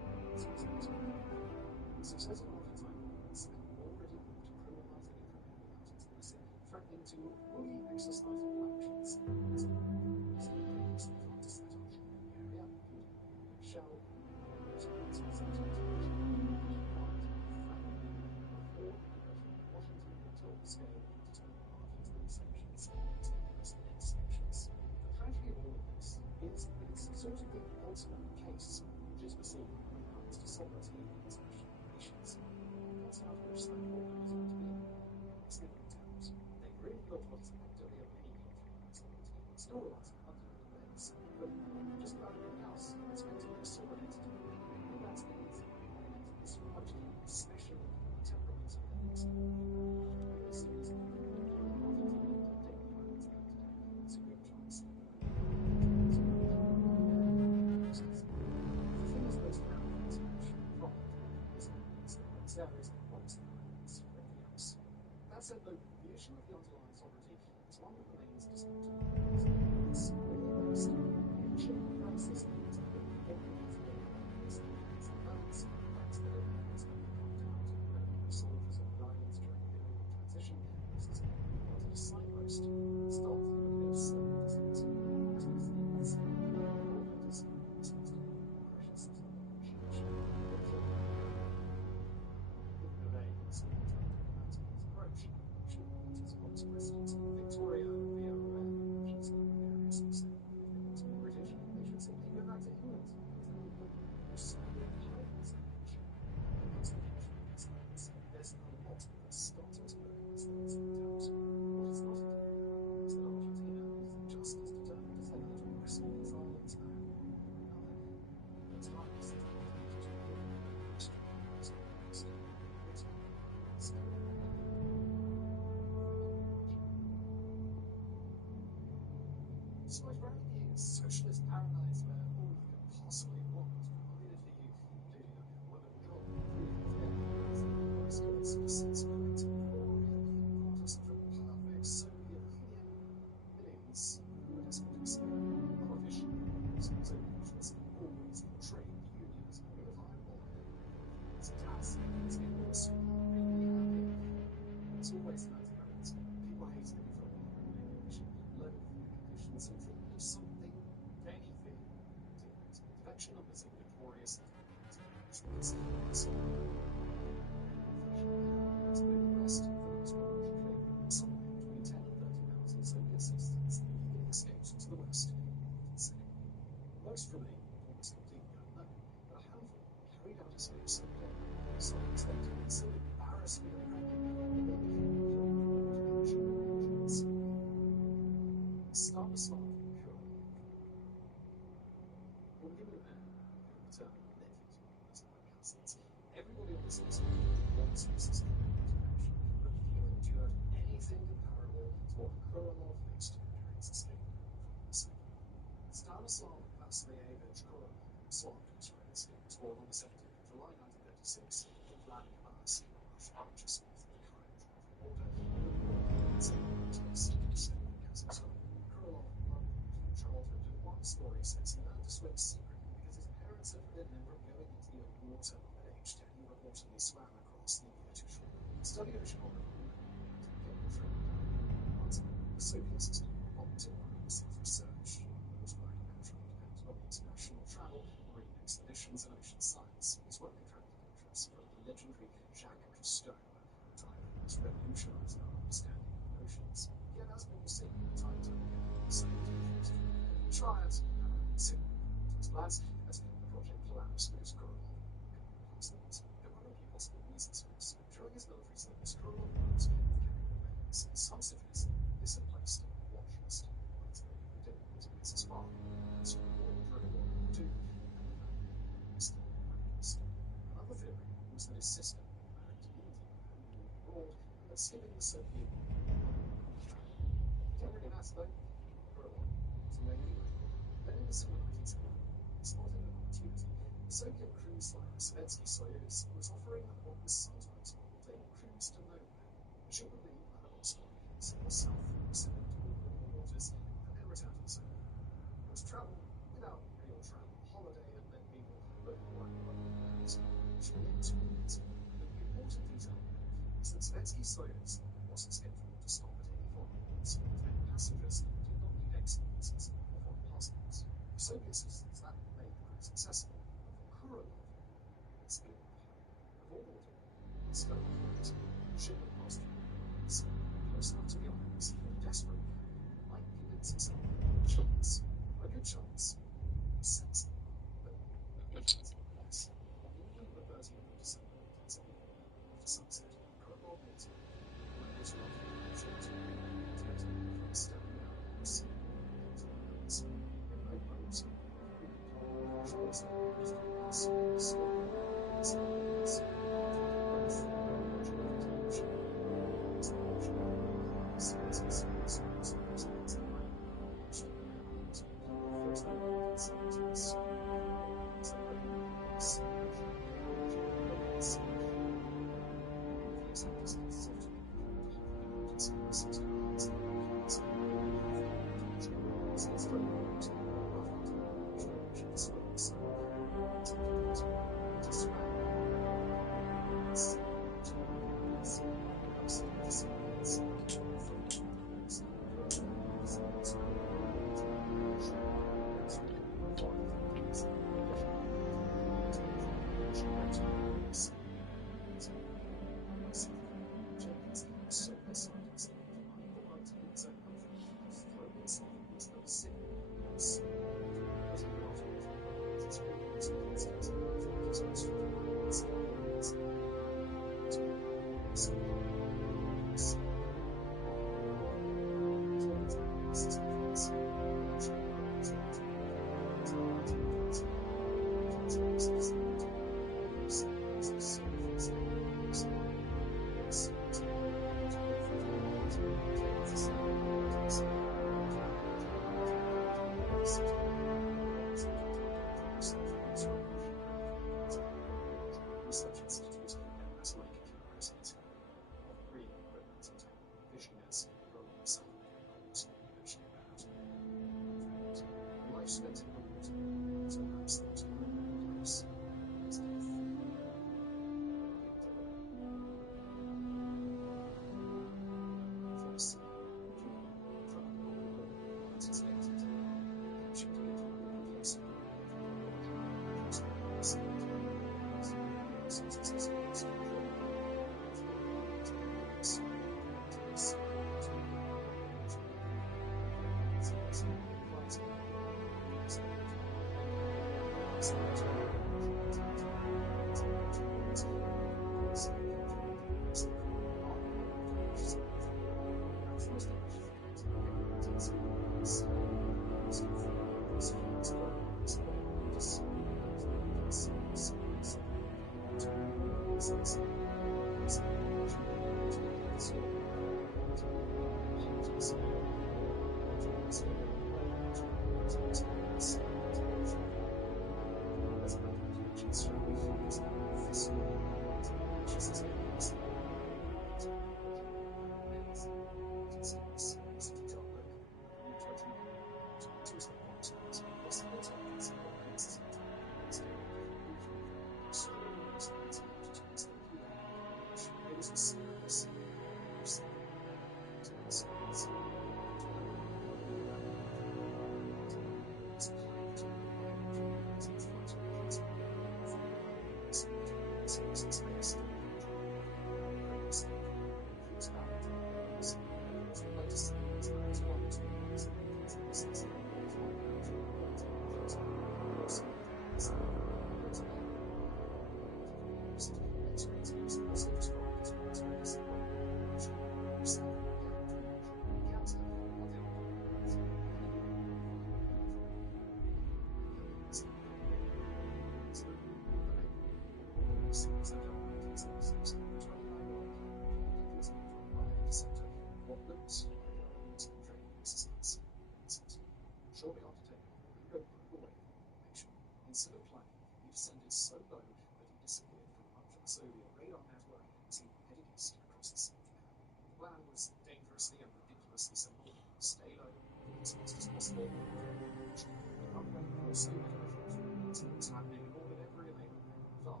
Shortly after taking off, Ringo broke away from formation. Instead of plane, he descended so low that he disappeared from much of the Soviet radar network as he headed east across the Sea of Canada. The plan was dangerously and ridiculously simple: stay low, get as fast as possible, and upgrade more Soviet aircraft. So what was happening in more than every enabler moved after.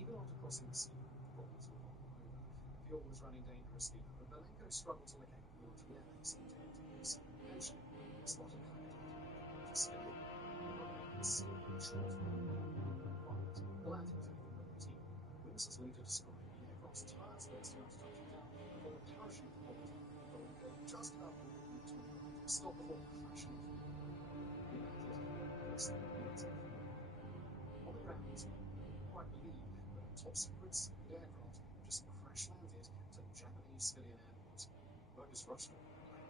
Even after crossing the sea, the problems were not over. Fuel was running dangerously low, and Belenko struggled to locate the military air base he intended to use. Eventually, he spotted a still, the runway was simply short. Quiet. The landing was anything but routine. Witnesses later described the aircraft's tires bursting after touching down, while the parachute popped. Belenko just about pulled the route to a halt, stop before crashing into the wall. He landed less than minutes before. On the ground, he couldn't quite believe that a top-secret Soviet aircraft just crash-landed to Japanese civilian airports. Workers rushed off the plane,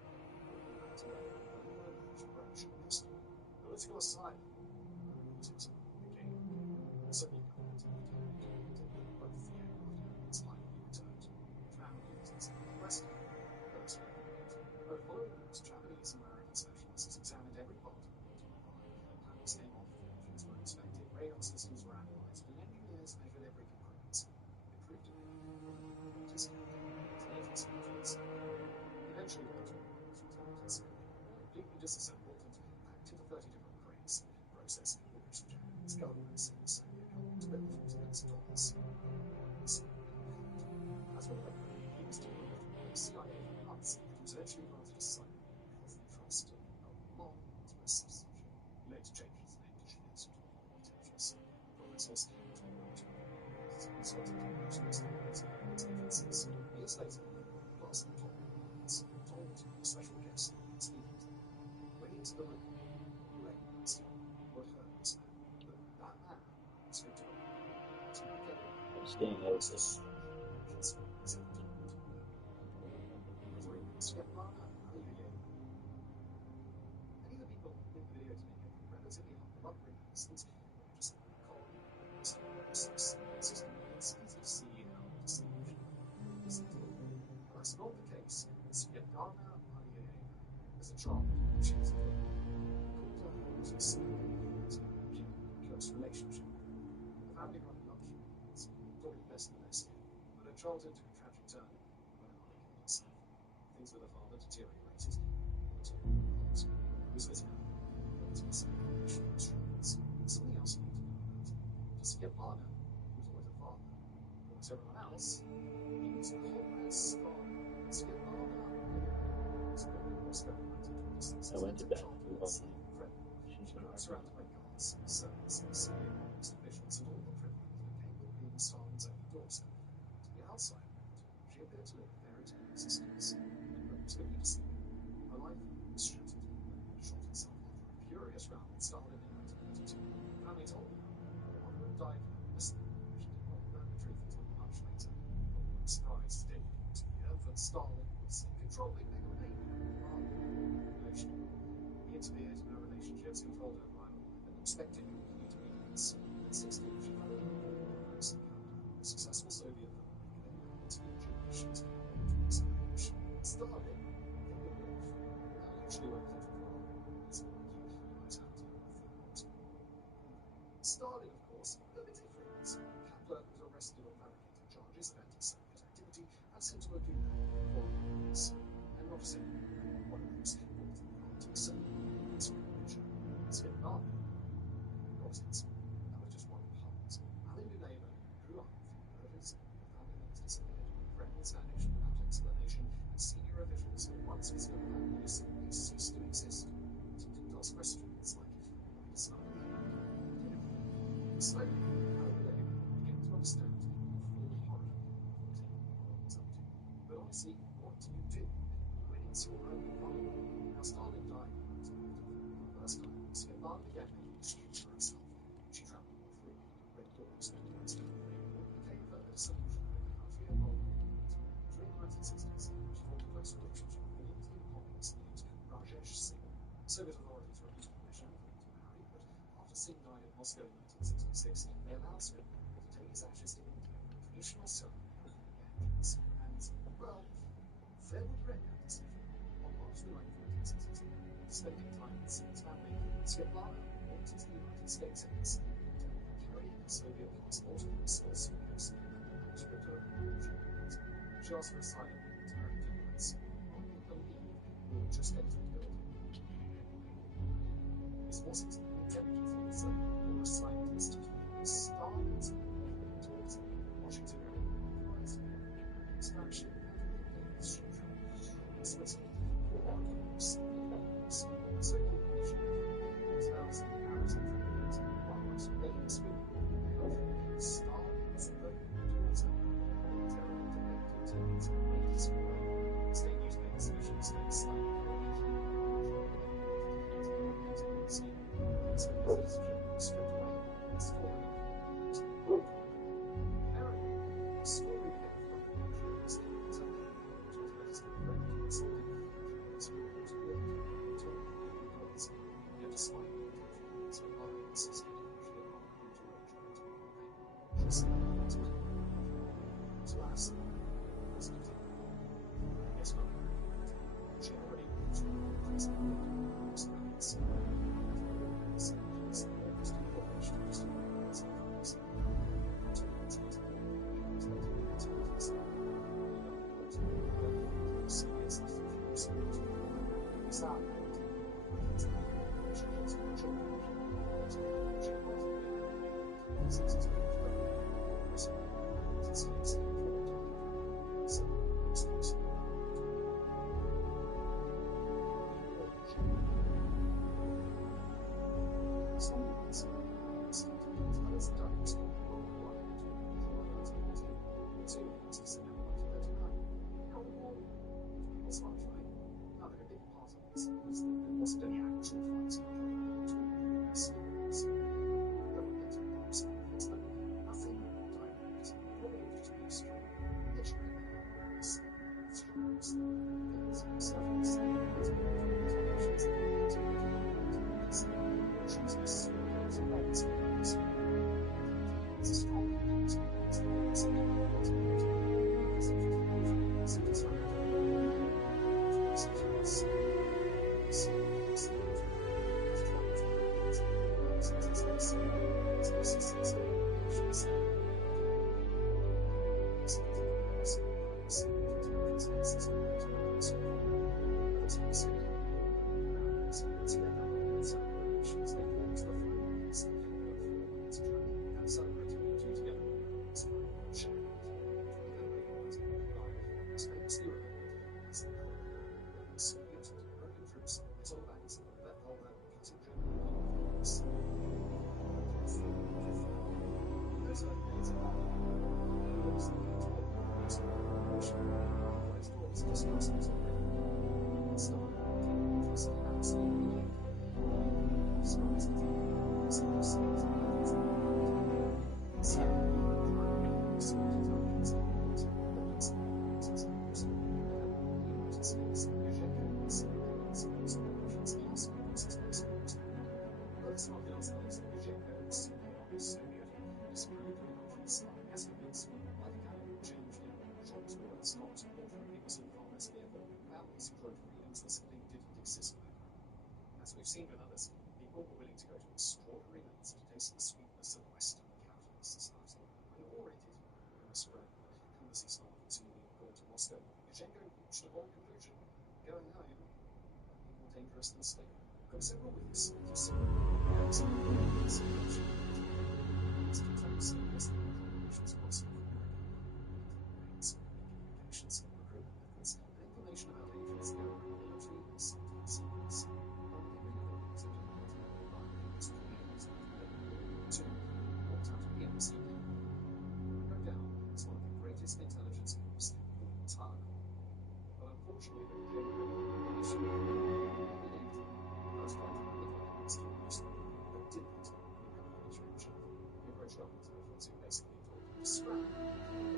walking back to where Belenko had crashed and pistol. Political asylum, politics again. The Soviet government predicted that both the aircraft and its likely return to normal travel used as requested, but disassembled and packed into 30 different crates, processing which the Japanese government sent Sony a couple of billions against dollars. As for the record, he was debriefed by the CIA for months to eventually granted asylum on health and trust and a long to a citizenship. He later changed his name to Schmidt to avoid Tetris. From this source, he was moved to consultant to investigating agencies. Years later, Glass and Tom told special guest Stephen when he entered the room, who recognized him, who had heard this man, that man was going to I'm staying out of this. Svetlana Alexeyevna. Many of the people in the video today have relatively humble upbringings, religious system. It's easy to see how deception is delivered. But that's not the case with Svetlana Alexeyevna. As a child, she was a woman. Called her home to a close relationship. The family run luxuries, God bless the best. But her childhood took a tragic turn when her mother killed herself. Things with her father deteriorated. He was with her. Something else you need to know about him. To Svetlana, he was always a father. But to everyone else, he was Comrade Stalin. Svetlana was born in Moscow in 1926. I went to bed too long. She grew up surrounded by guards, servants, senior communist officials, and all the privileges that came with being Stalin's only daughter. To the outside world, she appeared to live a fairy tale existence. But it was no good to see her. Her life was shattered when she shot herself after a furious row with Stalin in 1932. The family told her her mother had died famously. She did not learn the truth until much later. But what surprised didn't hear that Stalin was a controlling megalomaniac. He interfered in her relationships, controlled her private life, and expected complete obedience. At 16, she fell in love with a Boris a successful Soviet filmmaker who happened to be Jewish and wanted to marriage. Stalin kept the belief. Now, usually when people fall in love with you might have to have a thought. Stalin, of course, a bit different. Kapler was arrested on fabricated charges of anti-Soviet activity and sent to a Cuban for years. And not to say one of those Svetlana got it. That was just one part. Alinuneva grew up with murders, her family members disappeared, friends vanished without explanation, and senior officials who once visited her family simply ceased to exist. She didn't ask questions like, why does somebody die? Slowly, Alinuneva began to understand the full horror of what Stalin was up to. But honestly, what do you do when it's your own father? Now, Stalin died for the first time. Svetlana began making excuses for herself. She traveled more freely, read books, went to Amsterdam, what became her disillusionment with the country and world. During the 1960s, she formed a close relationship with an Indian communist named Rajesh Singh. Soviet authorities refused permission for them to marry, but after Singh died in Moscow in 1966, they allowed Svetlana to take his ashes to India for a traditional ceremony called the Ganges. And, well, fair would render a decision. On March the 9th, 1966, spending time with Singh's family, Svetlana walked into the United States Embassy, carrying a Soviet passport and a small suitcase, and a manuscript of she asked for asylum to American diplomats. One can believe who had just entered the building. This wasn't an intelligence officer or a scientist. It was Stalin's daughter, Washington extraction in Switzerland. So tells the narrative that one was famous with Stalin's own daughter voluntarily defected to his way. State newspapers usually state slightly stripped away. The story came from the statement of yet despite the intention, Svetlana insisted she had not come to arrange to pay. She said to ask was to take yes, no. She had already been to prison and experience As we've seen with others, people were willing to go to extraordinary lengths to taste the sweetness of Western capitalist society. When war ended, rumors spread that embassy staff was being called to Moscow. Yuzhenko reached a bold conclusion: going home might be more dangerous than staying. There were several witnesses who saw the situation. As to tell us serious operations possible, communications, recruitment methods, and information about agents in military and scientific secrets. Intelligence groups in the entire world. But unfortunately, the information most likely was to use them, but didn't become editor in chief. He approached government intelligence, who basically told him to scrap the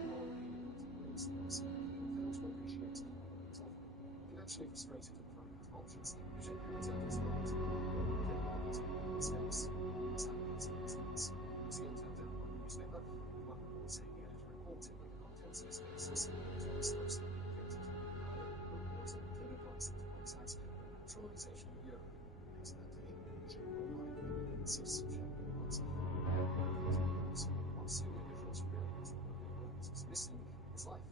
moral ways things and failed to appreciate what he was offering. Financially frustrated and running out of options, Yuzhenko returned his thoughts to space. His happiness in his hands. He was being turned down by the newspaper. One report saying the editor reported that the contents of his basis was closely related. Reports of giving advice to contact the naturalization of Europe. Later that day, Yuzhenko arrived with evidence of subjective laws. Once soon officials realized that the evidence was missing, his life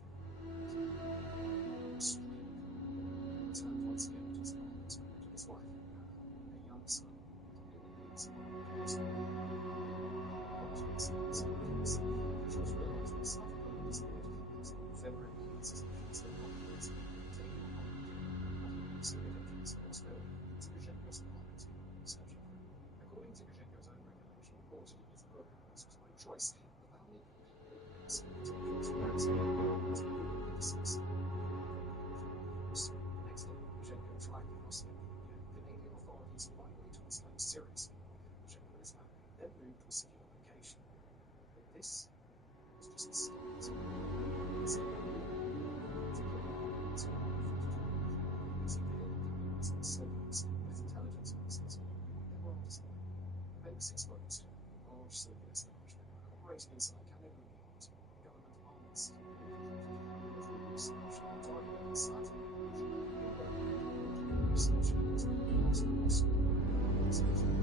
returned once again to his apartment, to his wife, a young son. Officials realized that some of them disappeared because February releases agents that operates taking on secret agents in Moscow into Yuzhenko's apartment in search of them. According to Yuzhenko's own recollection, reported in his book, This Was My Choice, the family secret agents were dismissed. The next day, Yuzhenko tried the house again. Canadian authorities finally took his claims seriously. Yuzhenko and his family then moved to a secure location. But this was just the start. Soviets with intelligence officers, they were on display. Appendices focused on a large Soviet establishment operating inside Canada and beyond. Government armies, military research, targeted research, research into Moscow, research into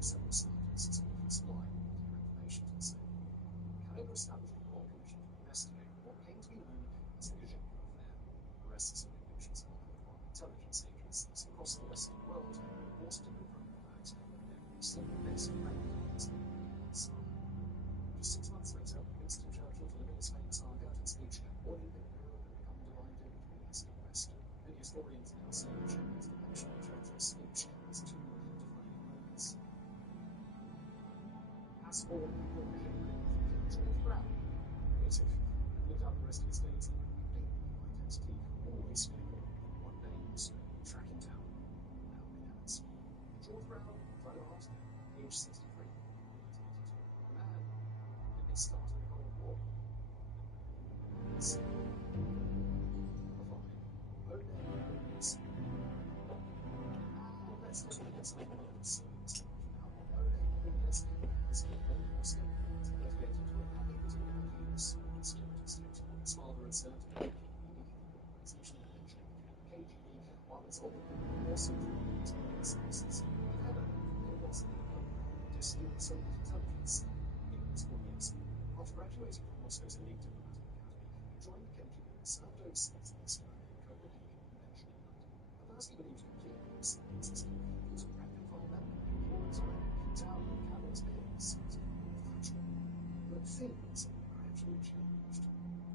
several scientists who supply information to the same. Canada established a royal commission to investigate what came to be known as the Yuzhenko affair. The rest of Soviet nations held intelligence. Historians now say that China's depiction of Churchill's speech has two defining moments. As for the original George Brown, native, lived out the rest of his days in complete identity, always fearful of one day or so tracking down now my parents. George Brown died of a heart attack, age 63, in 1982. The man had been starting the Cold War. Let's take a look at some of the concerns now. Oleg is a Muslim, affiliated to a public but ambiguous security state. His father had served in the organization mentioned KGB, while his older brother also joined the intelligence services. Together, they was the distant Soviet intelligence in his 4 years. After graduating from Moscow's elite diplomatic academy, he joined the KGB and served overseas as a Copenhagen convention in London. At first, he believed completely in the Soviet system. He was a rank-and-file member of the Oratory, down in cabinet meetings, factual. But things gradually changed.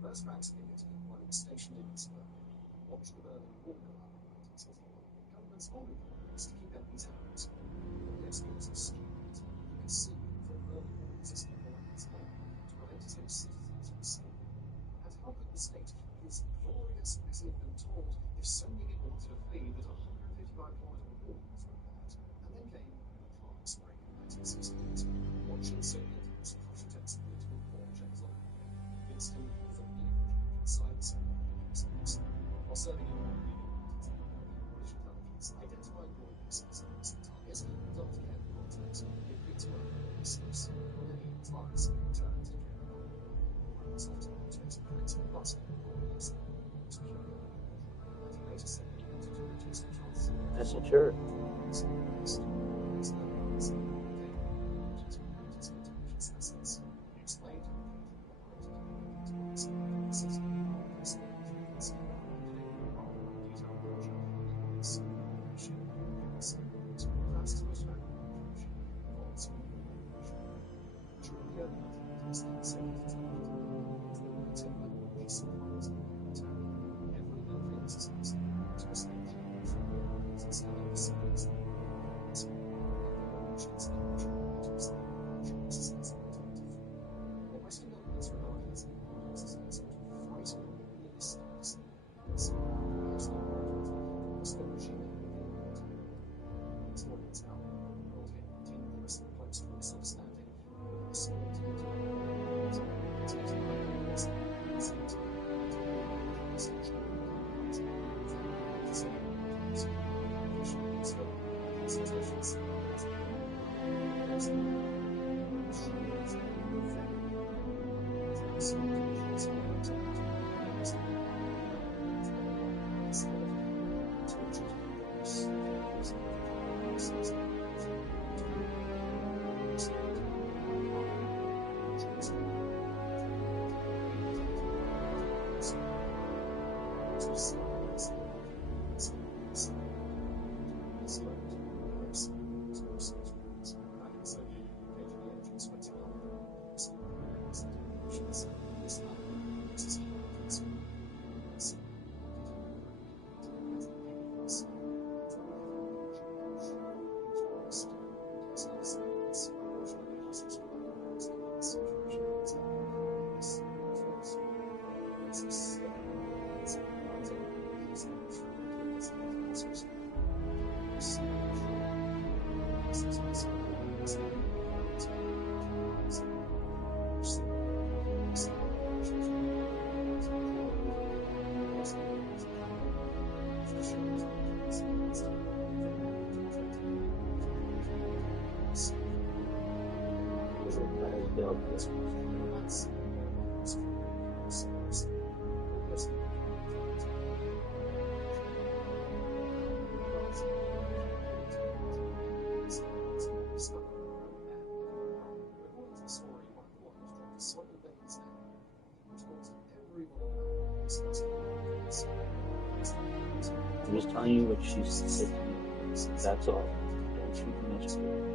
First, Max figured while he was stationed in East Berlin, watched the Berlin Wall go up in 1964. Government's only goal was to keep enemies out. All the experience of student, he could see from early warnings as he followed his law to prevent his own citizens from escaping. And how could the state, his glorious as he had been told, if so many people wanted to flee that 155-kilometer wall was repaired? And then came the Prague's break in 1968. Watching Soviet projects political war Czechoslovakia, Winston was a meaningful change inside the center of the while serving in Northern British intelligence identified broad bases of innocent targets and developed careful contacts. He agreed to work with Muslims. Many spies returned to Vienna. Microsoft takes credit, but always was peculiar. And he later said that he wanted to reduce the chances of That's a church. Assets. He explained how the KGB operated in the system, detailed brochure, and this information first most valuable information involves information. During the early 1980s, Soviet intelligence actively released files of the attack. Every military exercise was staged instead of the civilians. Revolutions in Russia exercise of activity. What Western governments regarded as an exercise to fight realistic civilians. Muslim regime historians now hold him dangerously close to a misunderstanding of escalating I'm just telling you what she said to me. That's all. Don't shoot the next one.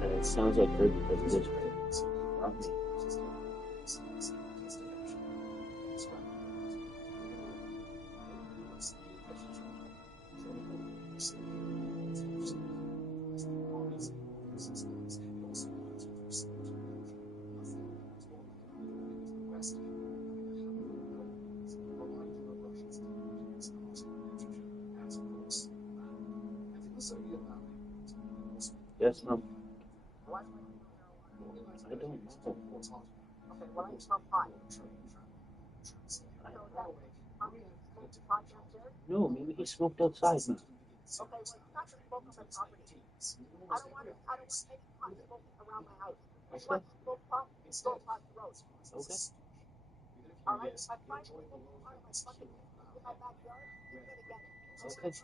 And it sounds like her because of this, not me. Yes, Mom. I don't know. Okay, why don't you smoke pot? No, maybe he smoked outside, man. Okay, well, you're not going to smoke on my property. I don't want any pot smoking around my house. If you want to smoke pot, go across the road. Okay. All right? If I find you smoking pot in my fucking in my backyard, you're going to get it. Okay.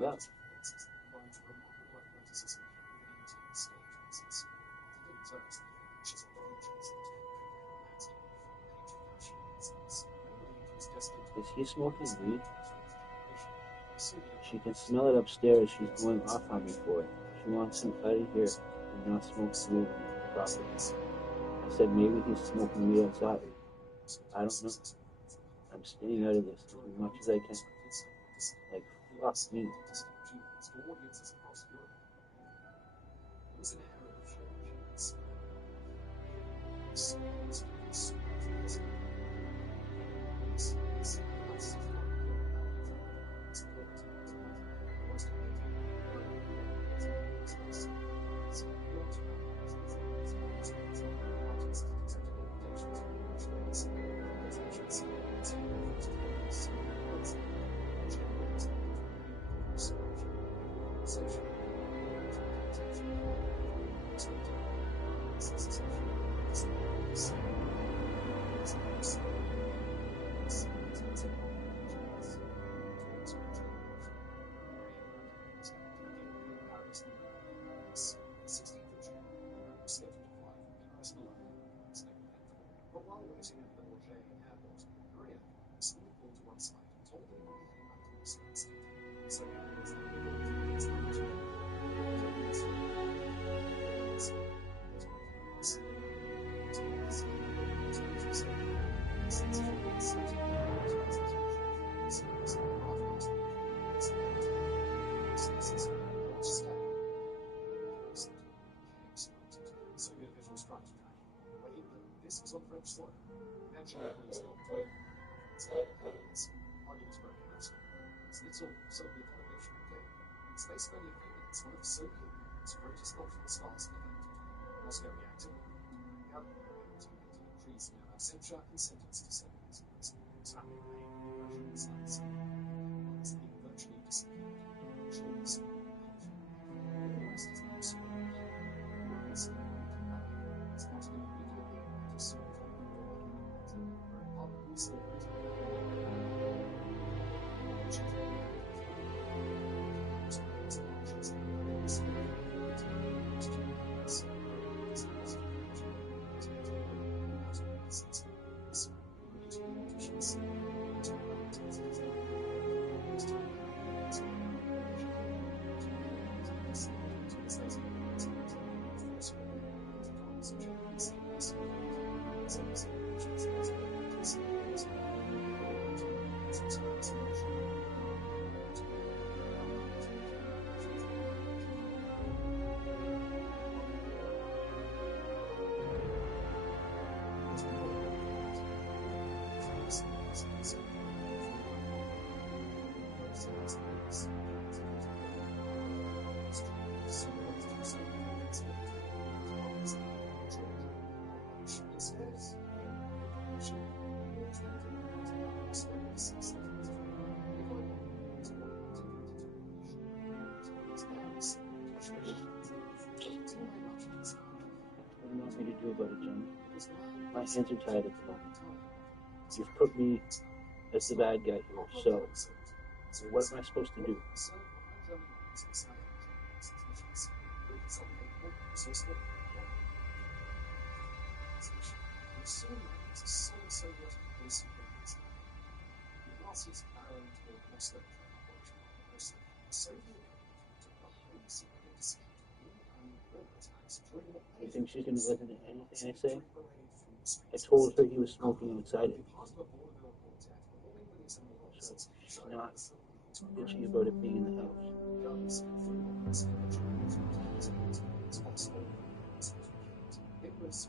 Yeah. Is he smoking weed? She can smell it upstairs. She's going off on me for it. She wants me out of here and not smoke weed on the property. I said maybe he's smoking weed outside. I don't know. I'm staying out of this as much as I can. Like, fuck me. What do you want me to do about it, Jim? My hands are tied at the moment. You've put me as the bad guy here, so what am I supposed to do? Nazis barreled toward Moscow to operation Barbarossa. The Soviet government took the highly secretive decision to warn weather attacks during the You think she's going to listen to anything I say? I told her he was smoking outside it. So she's not bitching about it being in the house. It was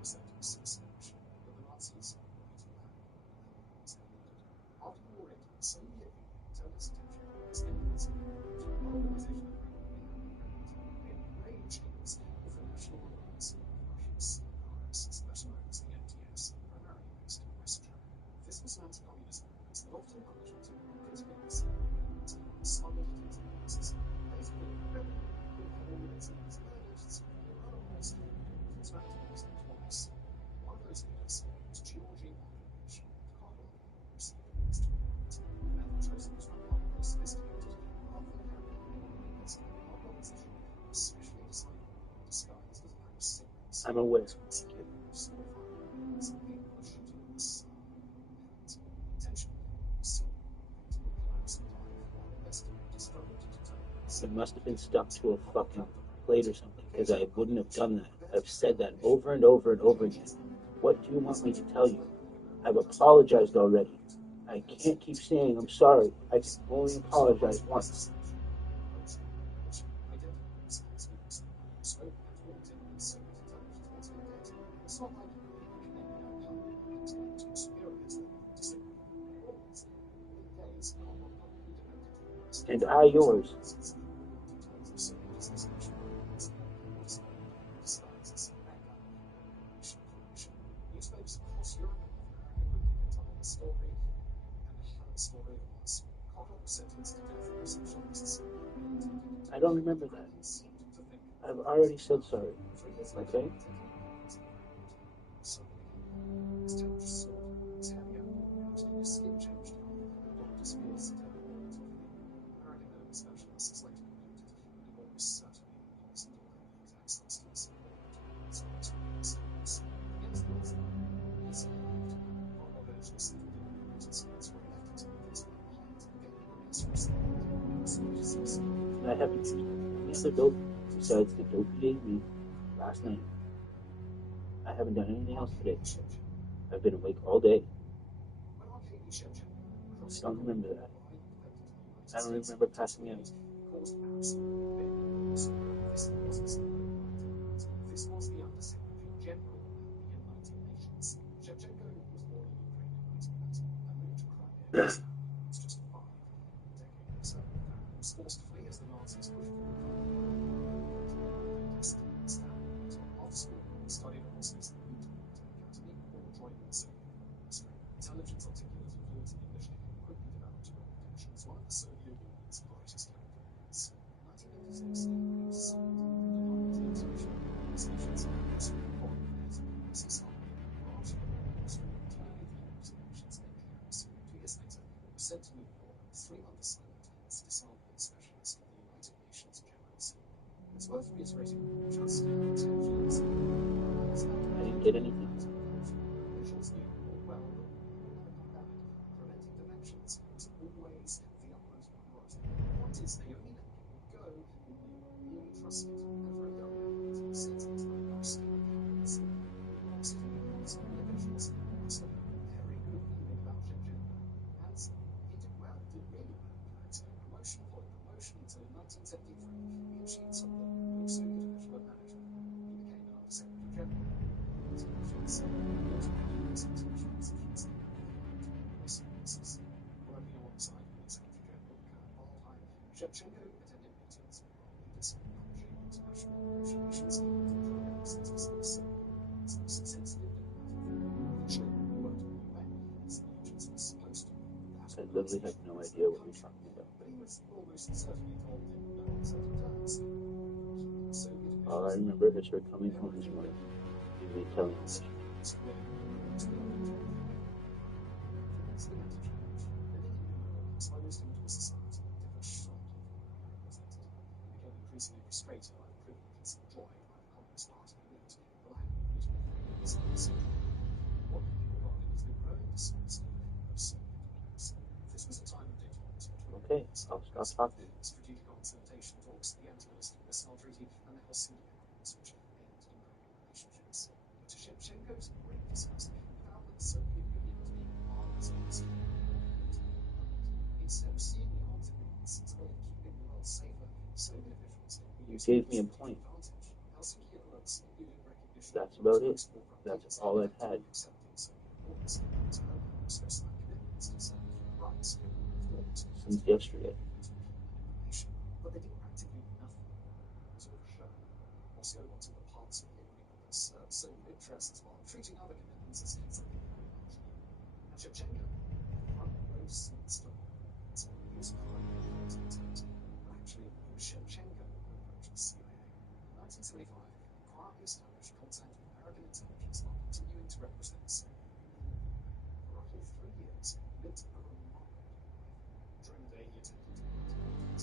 100% association with the Nazis. After the war ended, the Soviet Union turned its attention to its enemies. The organization enraged against the National Alliance of Russian Sea specialized the MTS, primarily based in West Germany. This was anti-communism movements that often published material conspiracy and smuggled it into the masses. Basically, with communism was managed or otherwise was managed twice. One of those leaders was Georgy Markovich Karlov, who received at least 20 the method chosen was remarkably sophisticated. Rather than carrying weapons, Karlov was especially designed disguised as a pack of cigarettes. I'm aware. Small firearms capable of shooting at the sun. Intention so to collapse and die while investigators struggled to determine. It must have been stuck to a fucking plate or something, because I wouldn't have done that. I've said that over and over and over again. What do you want me to tell you? I've apologized already. I can't keep saying I'm sorry. I can only apologize once. And I yours. Newspapers across Europe and North America quickly picked up on the story, and the story it was. Karlov was sentenced to death by socialists. I don't remember that. I've already said sorry. Okay? His temperature soared, his hair began his skin changed. The doctor's fears turned to American medical specialists later concluded that God was certainly the poisoned or heavily exact substance. So it's against the odds. Karlov urged the civil defense were elected to his heart again the best I haven't used any other dope besides the dope you gave me last night. I haven't done anything else today. I've been awake all day. I don't remember that. I don't remember passing out. This was the Undersecretary General of the United Nations. Shevchenko was born in Ukraine in 1990 and moved to Crimea when his family was just 5. A decade later, the family was forced to flee as the Nazis pushed them after school, he studied at Moscow's Military Academy before joining the Soviet military. Intelligence, articulate, and fluent in English, he quickly developed a reputation as one of the Soviet Union's brightest academics. In 1996, he was summoned to the London Exhibition of Organizations and Ministry of Foreign Affairs in USSR, branch of the Ministry of Interior, Communications, and Clearance. 2 years later, he was sent to New York as 3 undersigned as disarmament specialist of the United Nations General Assembly. It's worth reiterating just how intelligent I didn't get anything. officials knew well that all had gone bad. Preventing defections was always the utmost priority. The point is, they only let people go who you really trusted. And for a government sentence like us, Soviet officials must have had a very good feeling about Shevchenko. And he did well, did really well, in fact. Promotion followed promotion until in 1973 he achieved something no Soviet official had managed before. He became an Undersecretary General. Working alongside UN Secretary General Kurt Waldheim, Shevchenko attended meetings with world leaders, publishing international negotiations and drug statistics. His most sensitive diplomatic officially worked with the UN as the agency was supposed to. I literally have no idea what you're talking about. But he was almost certainly told in no uncertain terms. All I remember is her coming home this morning and me telling her that exposed him to a society that differed sharply from the one he represented. He became increasingly frustrated by the privileges enjoyed by the Communist Party elite, the lack of political freedoms, and what he regarded as the growing dishonesty of Soviet diplomacy. Okay, I'll stop talking. Strategic consultation talks, the anti-ballistic missile treaty, and the Helsinki Accords, which aimed at improving relationships. But to Shevchenko's great disgust, he found that the Soviet Union was instead of seeing the consequences as well in keeping the world safer, Soviet officials You gave me a point. Helsinki Accords included recognition. That's about it. That's all I've had. Since yesterday. But they did practically nothing to sort of show. Moscow wanted the parts of the agreement that served Soviet interests while treating other commitments as something very much new. And Shevchenko had front row seats to all. So he was highly intent. But actually, it was Shevchenko who approached the CIA. In 1975, quietly established contact with American intelligence while continuing to represent the Soviet Union. For roughly 3 years, he lived a remarkable life. During the day, he attended to behind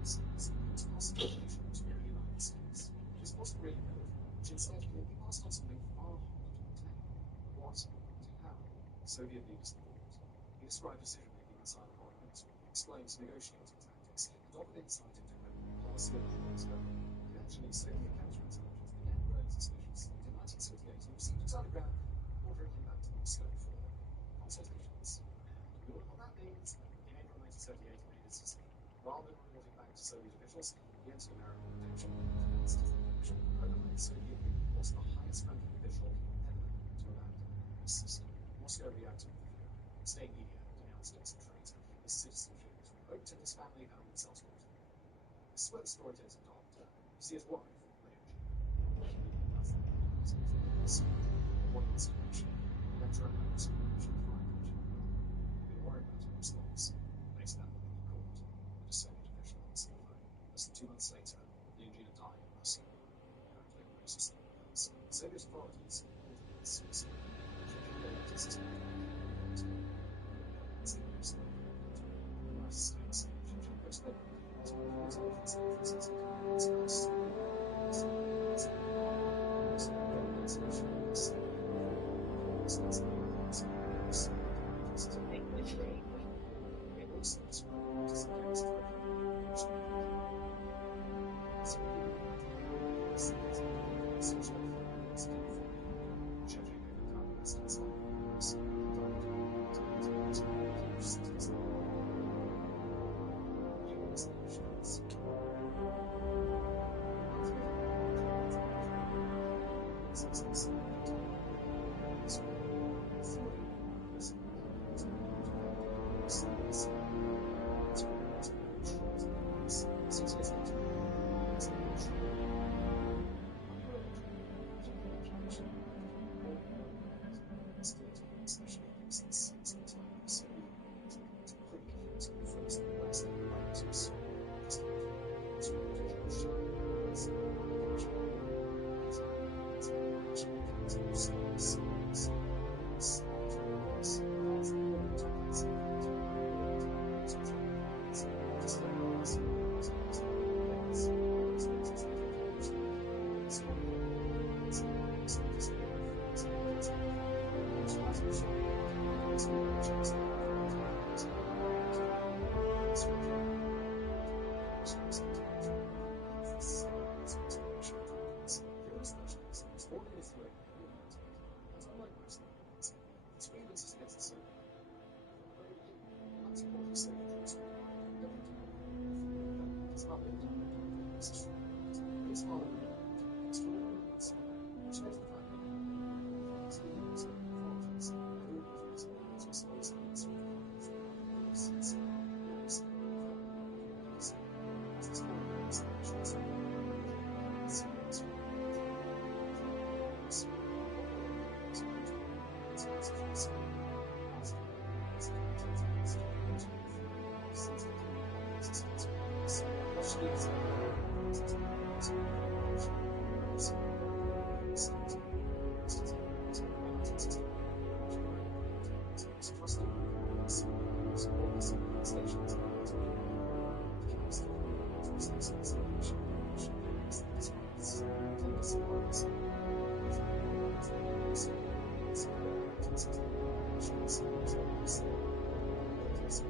the scenes, he was passing information to the United States. This wasn't really military knowledge. Instead, he passed on something far harder to obtain. What did he have? Soviet leaders' thought. He described decision-making inside parliament, explained negotiating tactics, and offered insight into policy of the minister. Eventually, Soviet counterintelligence began growing suspicious, and in 1978, he received a telegram ordering him back to Moscow for consultations. You know what that means? In April 1978, he made his decision. Rather than reporting back to Soviet officials, he entered American protection and commenced his defection. Overnight, the Soviet Union was the highest-ranking official ever to abandon the system. Moscow reacted with fear. State media denounced him as a traitor. His citizenship was revoked, and his family found themselves locked in. This is where the story takes a dark turn. You see his wife, Leah G. She did nothing to one situation. He left her at home so she could find what she needed. He didn't worry about her response. They snapped the he called, and a Soviet official answered the phone. Less than 2 months later, Leonida died in her sleep, apparently on racist emails. Soviet authorities called it suicide. Shevchenko left his sister in the United States. Shevchenko spent years with intelligence agencies, including his first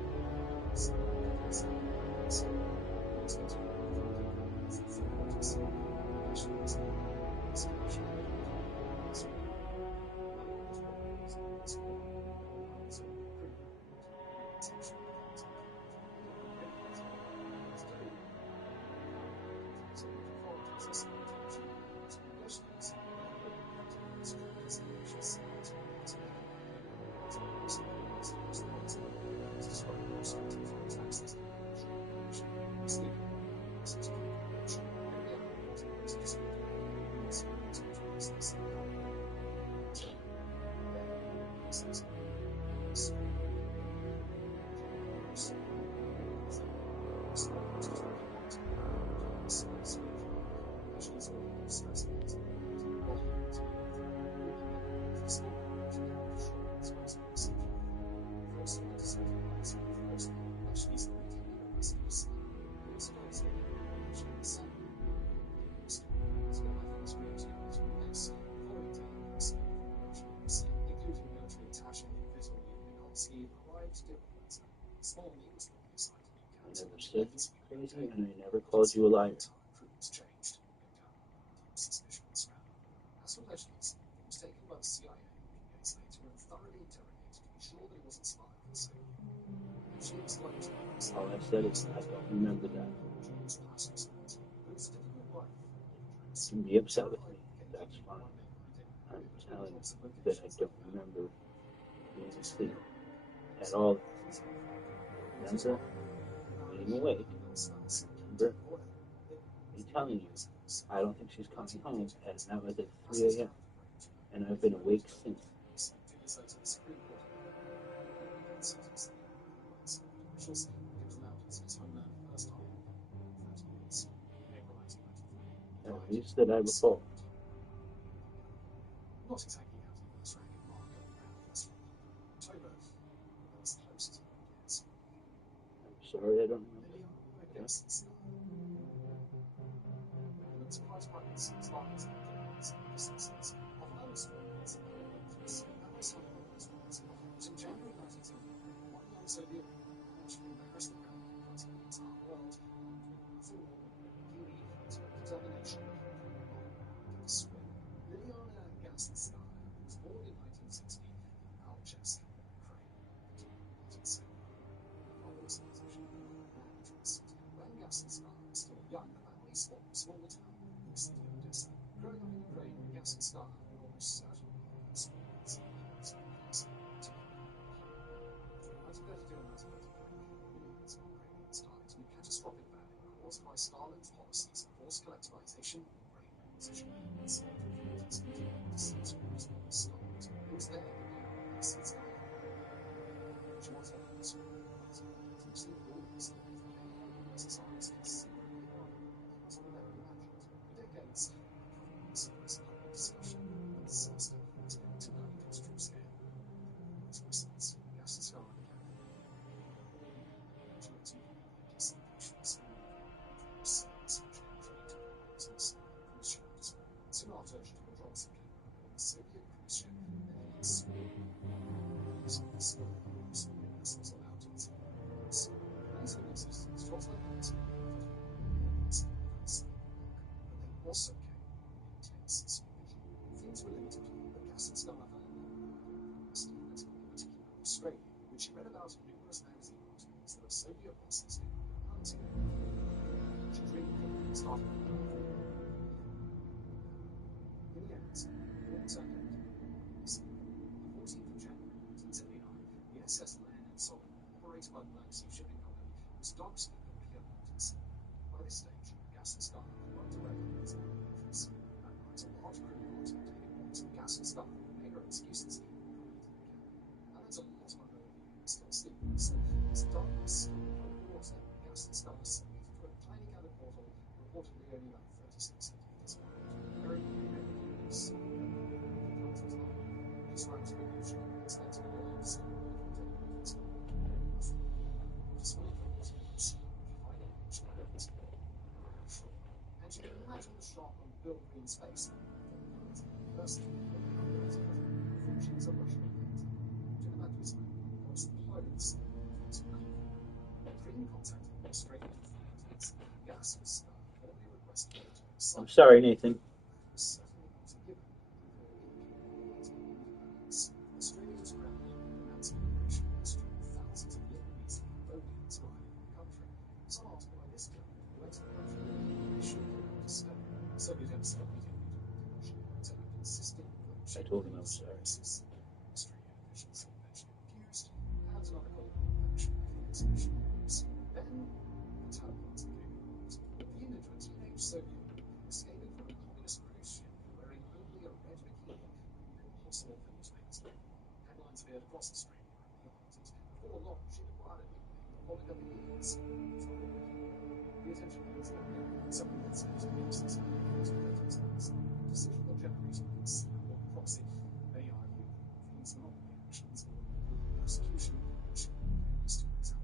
I never said you were crazy, and I never called you a liar. As for Legends, he was taken by the CIA a few days later and thoroughly interrogated to be sure that he wasn't spying on Sony. She explained to him All I said is I don't remember that. You can be upset with me. That's fine. I'm telling you that I don't remember being asleep at all. Remember being awake. Remember me telling you I don't think she's coming home, and that was at 3 a.m. And I've been awake since. At least that I recall. Not exactly how he first rang in Mark around festival. October, that was the closest he could get. I'm sorry I don't remember. Okay. I'm surprised by this. Starfield of those films, that was one of those films. But in January 1970, one young Soviet actually embarrassed the president in front of the entire world. Nothing more than pure determination to swim. Liliana Gasinskaya was born in 1960 in Alchevsk, Ukraine. When Gasinskaya was still young, the family swapped a small town in the city of Odessa. Growing up in Ukraine, Gasinskaya would almost certainly have experienced as a Bethesda Universe millions of Ukrainians died in a catastrophic famine caused by Stalin's policies of forced collectivization and brain acquisition. In 1940s, it was there that Gasinskaya she was having this essentially all of this exercise considerably harder than was ever imagined. For decades, governments have studied discussion and disaster to no industrial scale. As a result, Gasinskaya began agility and disinfections soon after, General Johnson came over on a Soviet cruise ship and he exploded. Soviet vessels allowed to its ports. Those who existence was like this, but they also came with intense supervision. Things were limited, but Gasinskaya found in particular Australia, which she read about in numerous magazine articles that her Soviet bosses had been hunting. She dreamed of starting a life. In the end, it all turned out to be on the 14th of January 1979, the SS Land and Solomon, operated by the Black Sea Shipping Company, was docked at the Pier Ports. By this stage, Gasinskaya had worked away on his own interests. That night, a large crew arrived at Daily Point. Gasinskaya made her excuses and got into the cabin. Now that's a lot of overview, still sleeping. So it's darkness, no water. Gasinskaya submitted to a tiny cabin portal, reportedly only about 36 centimeters wide. Very news. Describes the cruise ship expecting a little sleep on the Daily Point. Nothing. Just wait for it. Finally reached the point. And you can imagine the shock on Bill Green's face when first looking up at his thought she was a Russian agent. Talking about this man, because the pilots Green contacted the Australian authorities. Gasinskaya formally requested her to accept. I'm sorry, Nathan. Certainly not a given. Australia's Crown announced immigration ministry with thousands of Lebanese and Cambodians arriving in the country. Some asked why this girl who entered the country they should be allowed to stay. Soviet embassy turned insisting that I told him I was sorry. Australian officials eventually refused, and another call for action exhibition was. Then the turbulence became involved. The image of a teenage Soviet woman escaping from a communist cruise ship wearing only a red bikini would be impossible for newspapers. Headlines appeared across Australia and beyond, and before long she'd acquired a nickname, the Monica Bikinis. The attention was now several incidents of instances of decision that generated this proxy. Many argued that these were not reactions or persecution, which students out.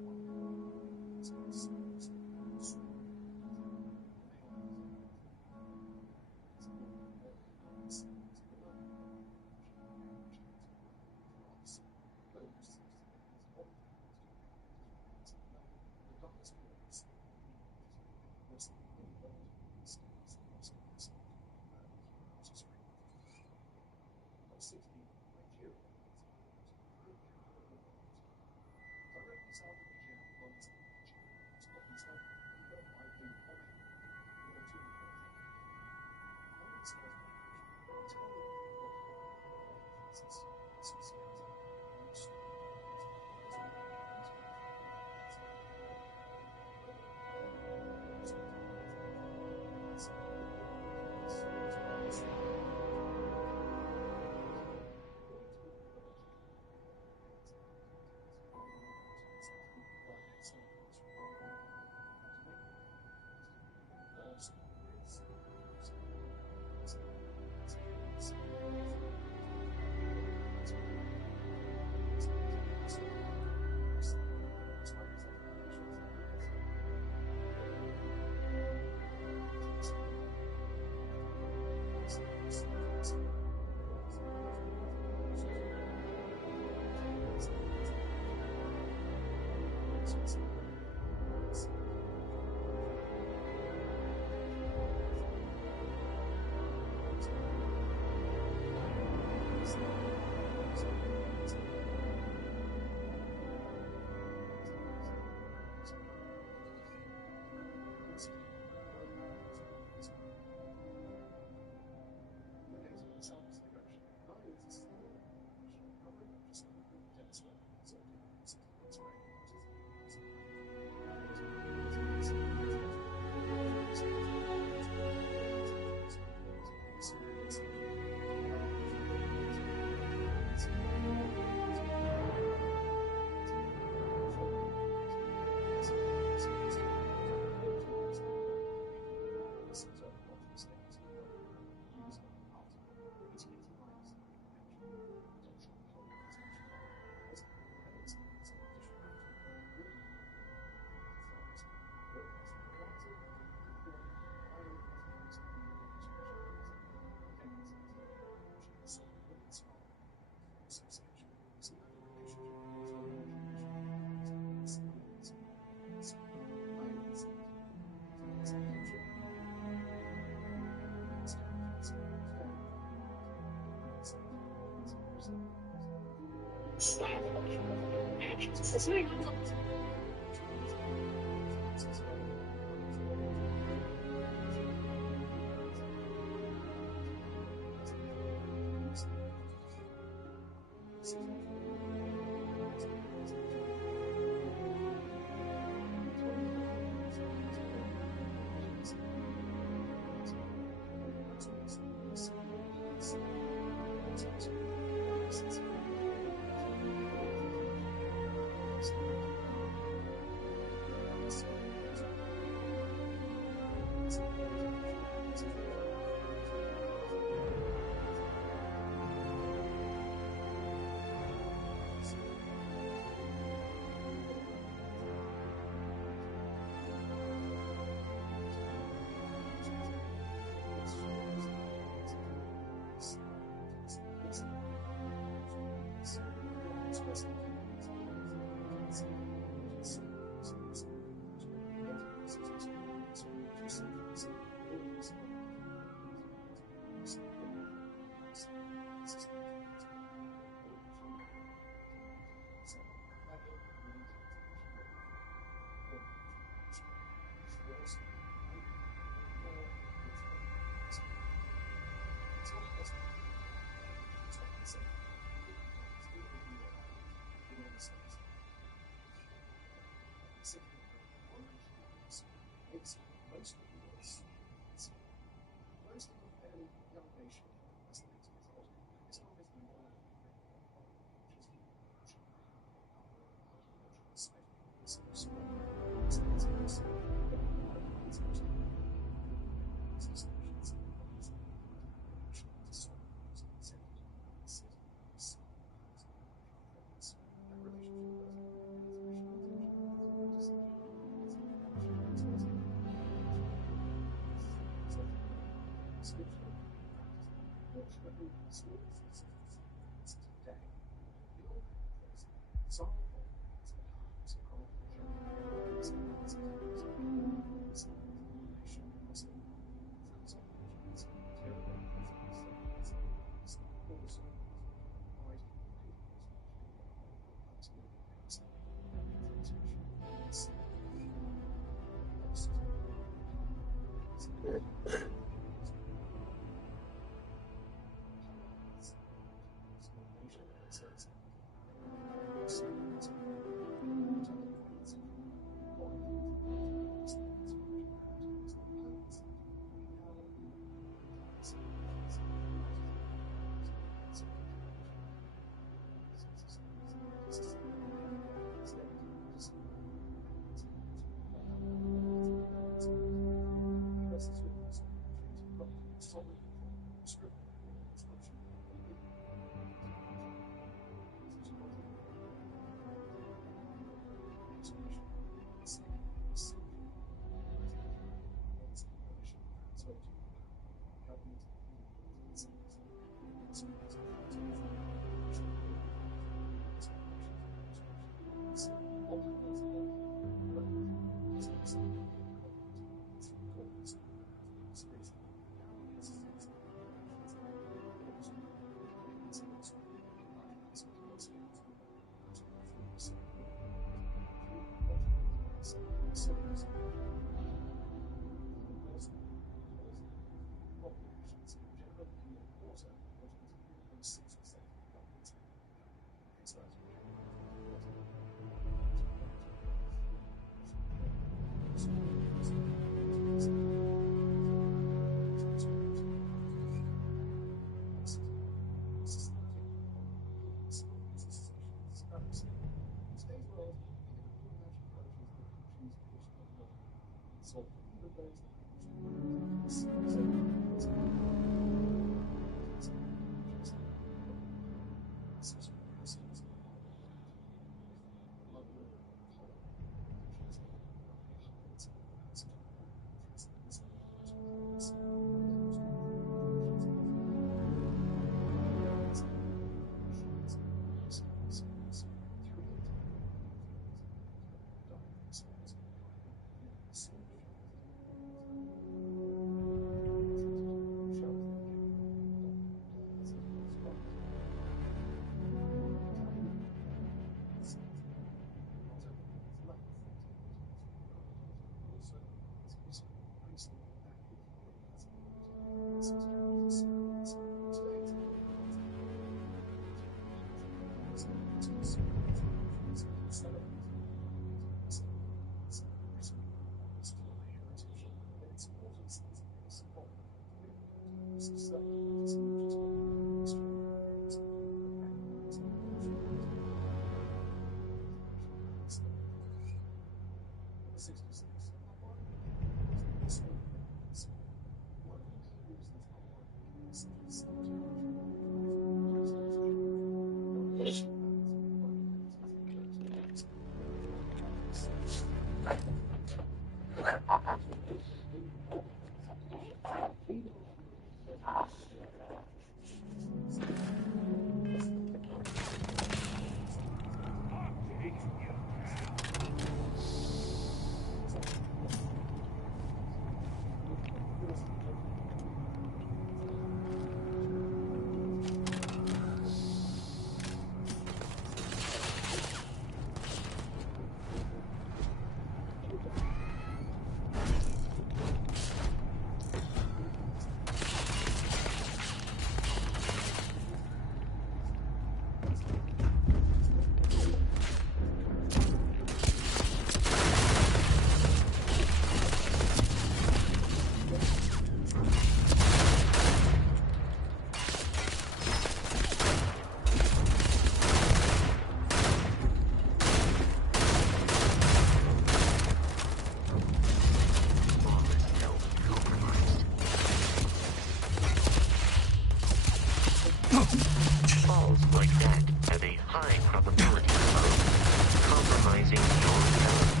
Falls like that have a high probability of compromising your health.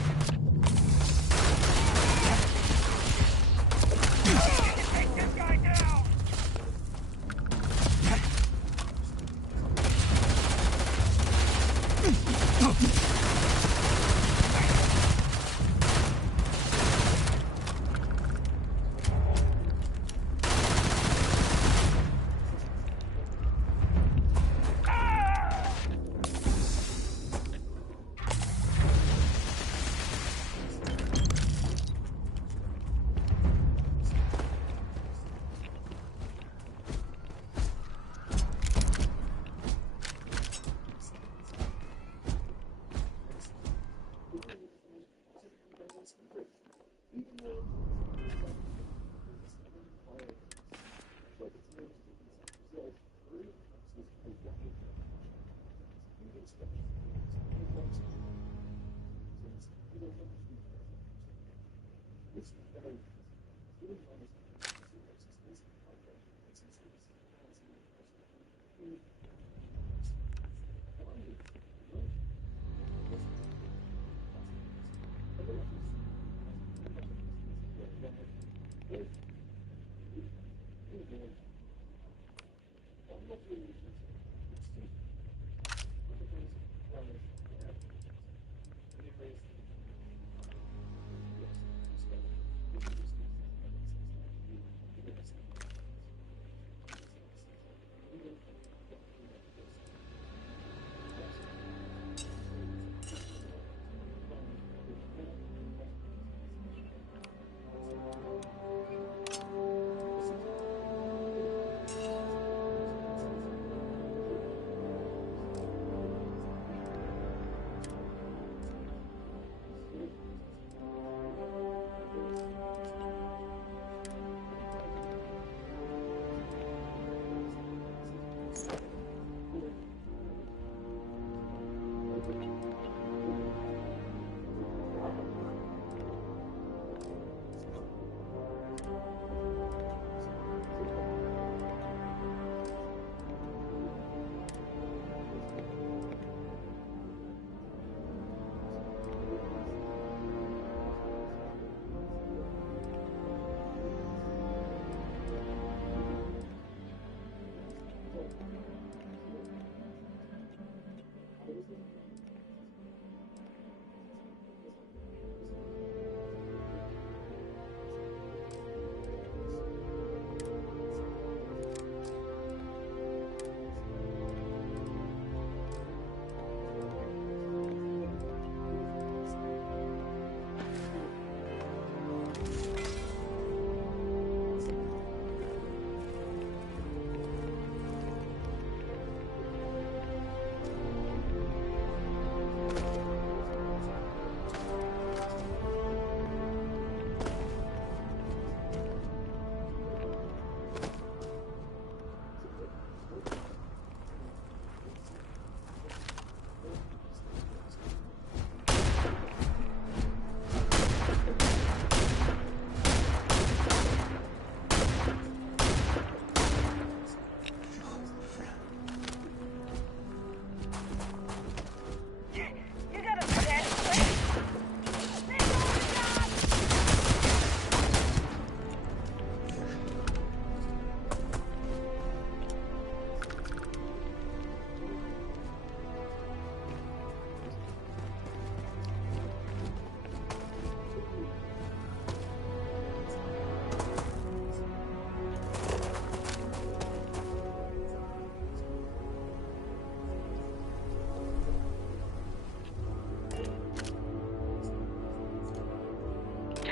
Take this guy down!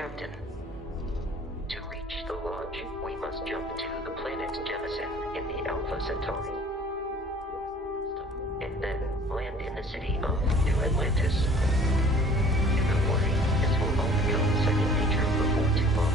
Captain. To reach the lodge, we must jump to the planet Jemison in the Alpha Centauri. And then land in the city of New Atlantis. Don't worry, this will all become second nature before too long.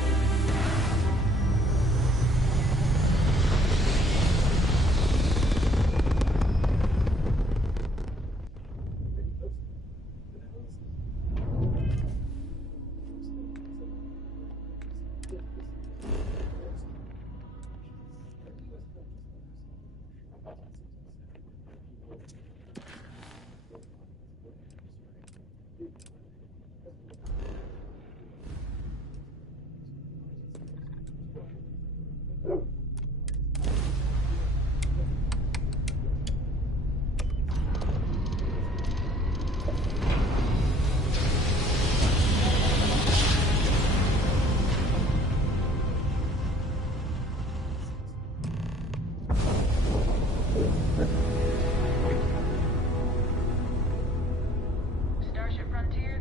Starship Frontier,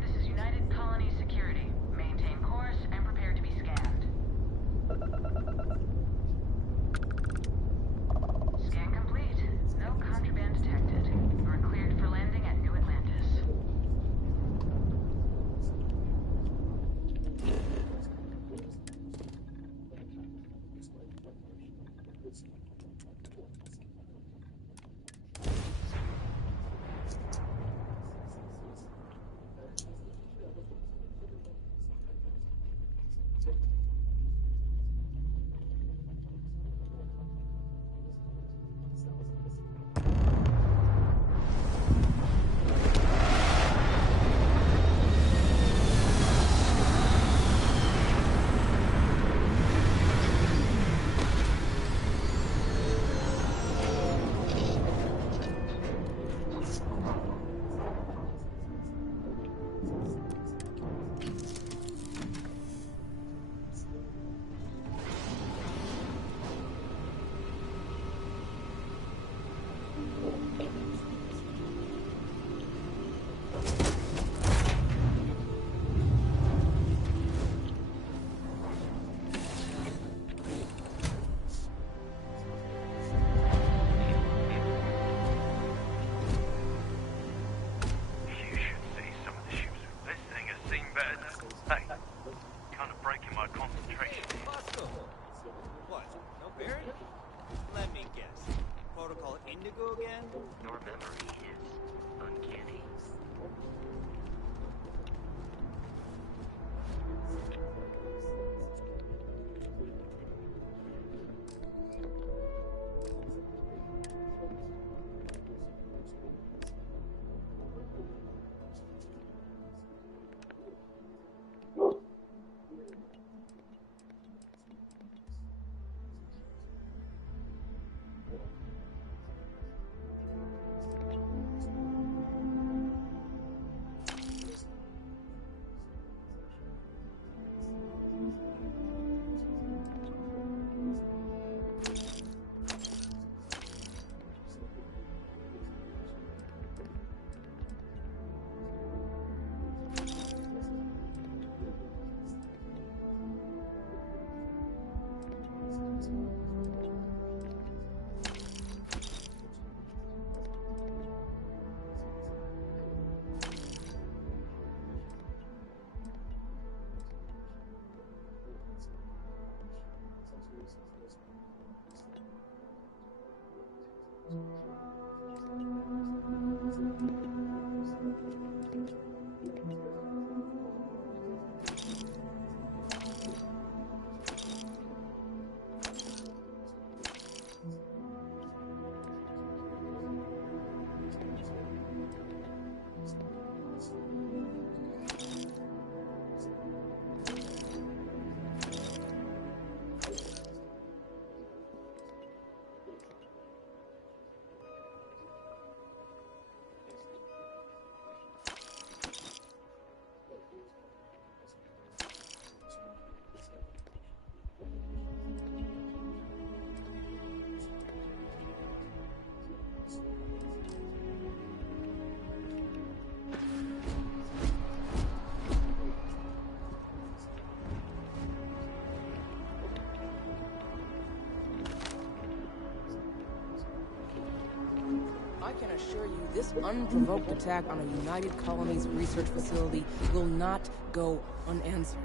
assure you this unprovoked attack on a United Colonies research facility will not go unanswered.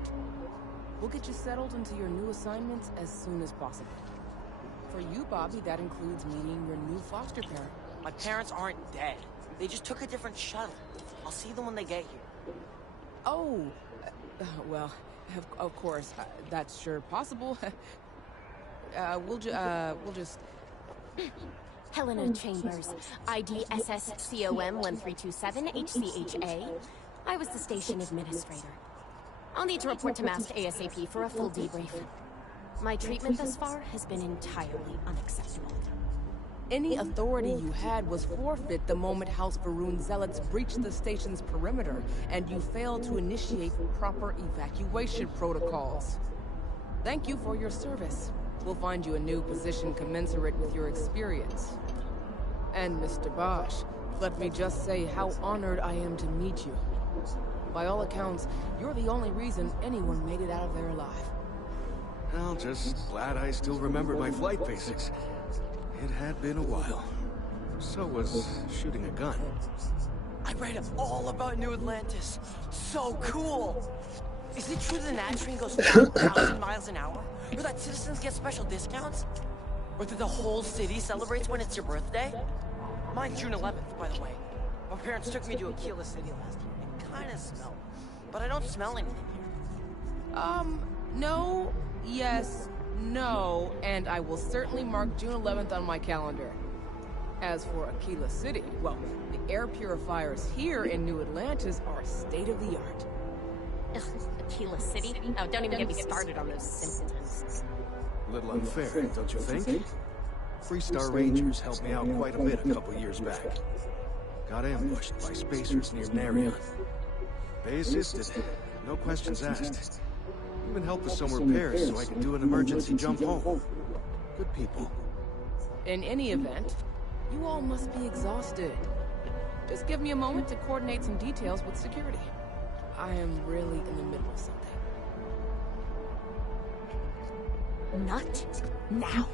We'll get you settled into your new assignments as soon as possible. For you, Bobby, that includes meeting your new foster parent. My parents aren't dead. They just took a different shuttle. I'll see them when they get here. Oh, well, of course, that's sure possible. We'll just... Helena Chambers, ID SSCOM 1327 HCHA. I was the station administrator. I'll need to report to Mast ASAP for a full debrief. My treatment thus far has been entirely unacceptable. Any authority you had was forfeit the moment House Varun zealots breached the station's perimeter, and you failed to initiate proper evacuation protocols. Thank you for your service. We'll find you a new position commensurate with your experience. And Mr. Bosch, let me just say how honored I am to meet you. By all accounts, you're the only reason anyone made it out of there alive. Well, just glad I still remember my flight basics. It had been a while. So was shooting a gun. I read all about New Atlantis. So cool! Is it true the Nat train goes 5,000 miles an hour? Or that citizens get special discounts? Or that the whole city celebrates when it's your birthday? Mine's June 11th, by the way. My parents took me to Aquila City last year. It kinda smelled. But I don't smell anything here. No, yes, no, and I will certainly mark June 11th on my calendar. As for Aquila City, well, the air purifiers here in New Atlantis are state-of-the-art. Ugh, Aquila City? Oh, don't even get me started on those simpletons. A little unfair, don't you think? Freestar Rangers helped me out quite a bit a couple years back. Got ambushed by spacers near Narion. They assisted, no questions asked. Even helped with some repairs so I could do an emergency jump home. Good people. In any event, you all must be exhausted. Just give me a moment to coordinate some details with security. I am really in the middle of something. Not now.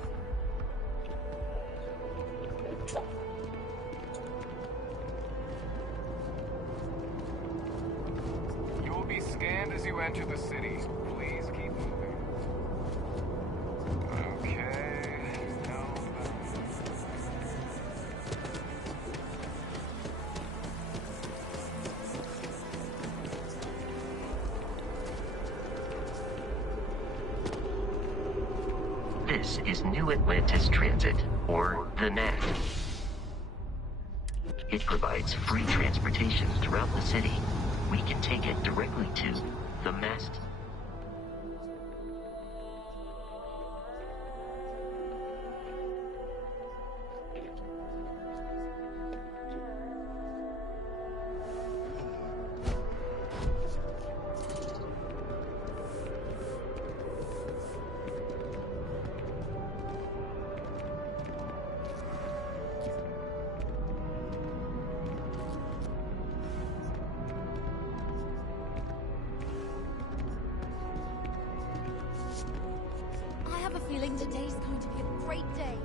You will be scanned as you enter the city. Please keep moving. Okay. No. This is New Atlantis Transit, or the NAT. It provides free transportation throughout the city. We can take it directly to the mast. I have a feeling today's going to be a great day.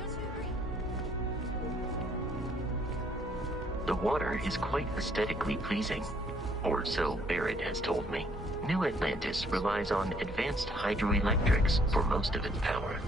Don't you agree? The water is quite aesthetically pleasing, or so Barrett has told me. New Atlantis relies on advanced hydroelectrics for most of its power.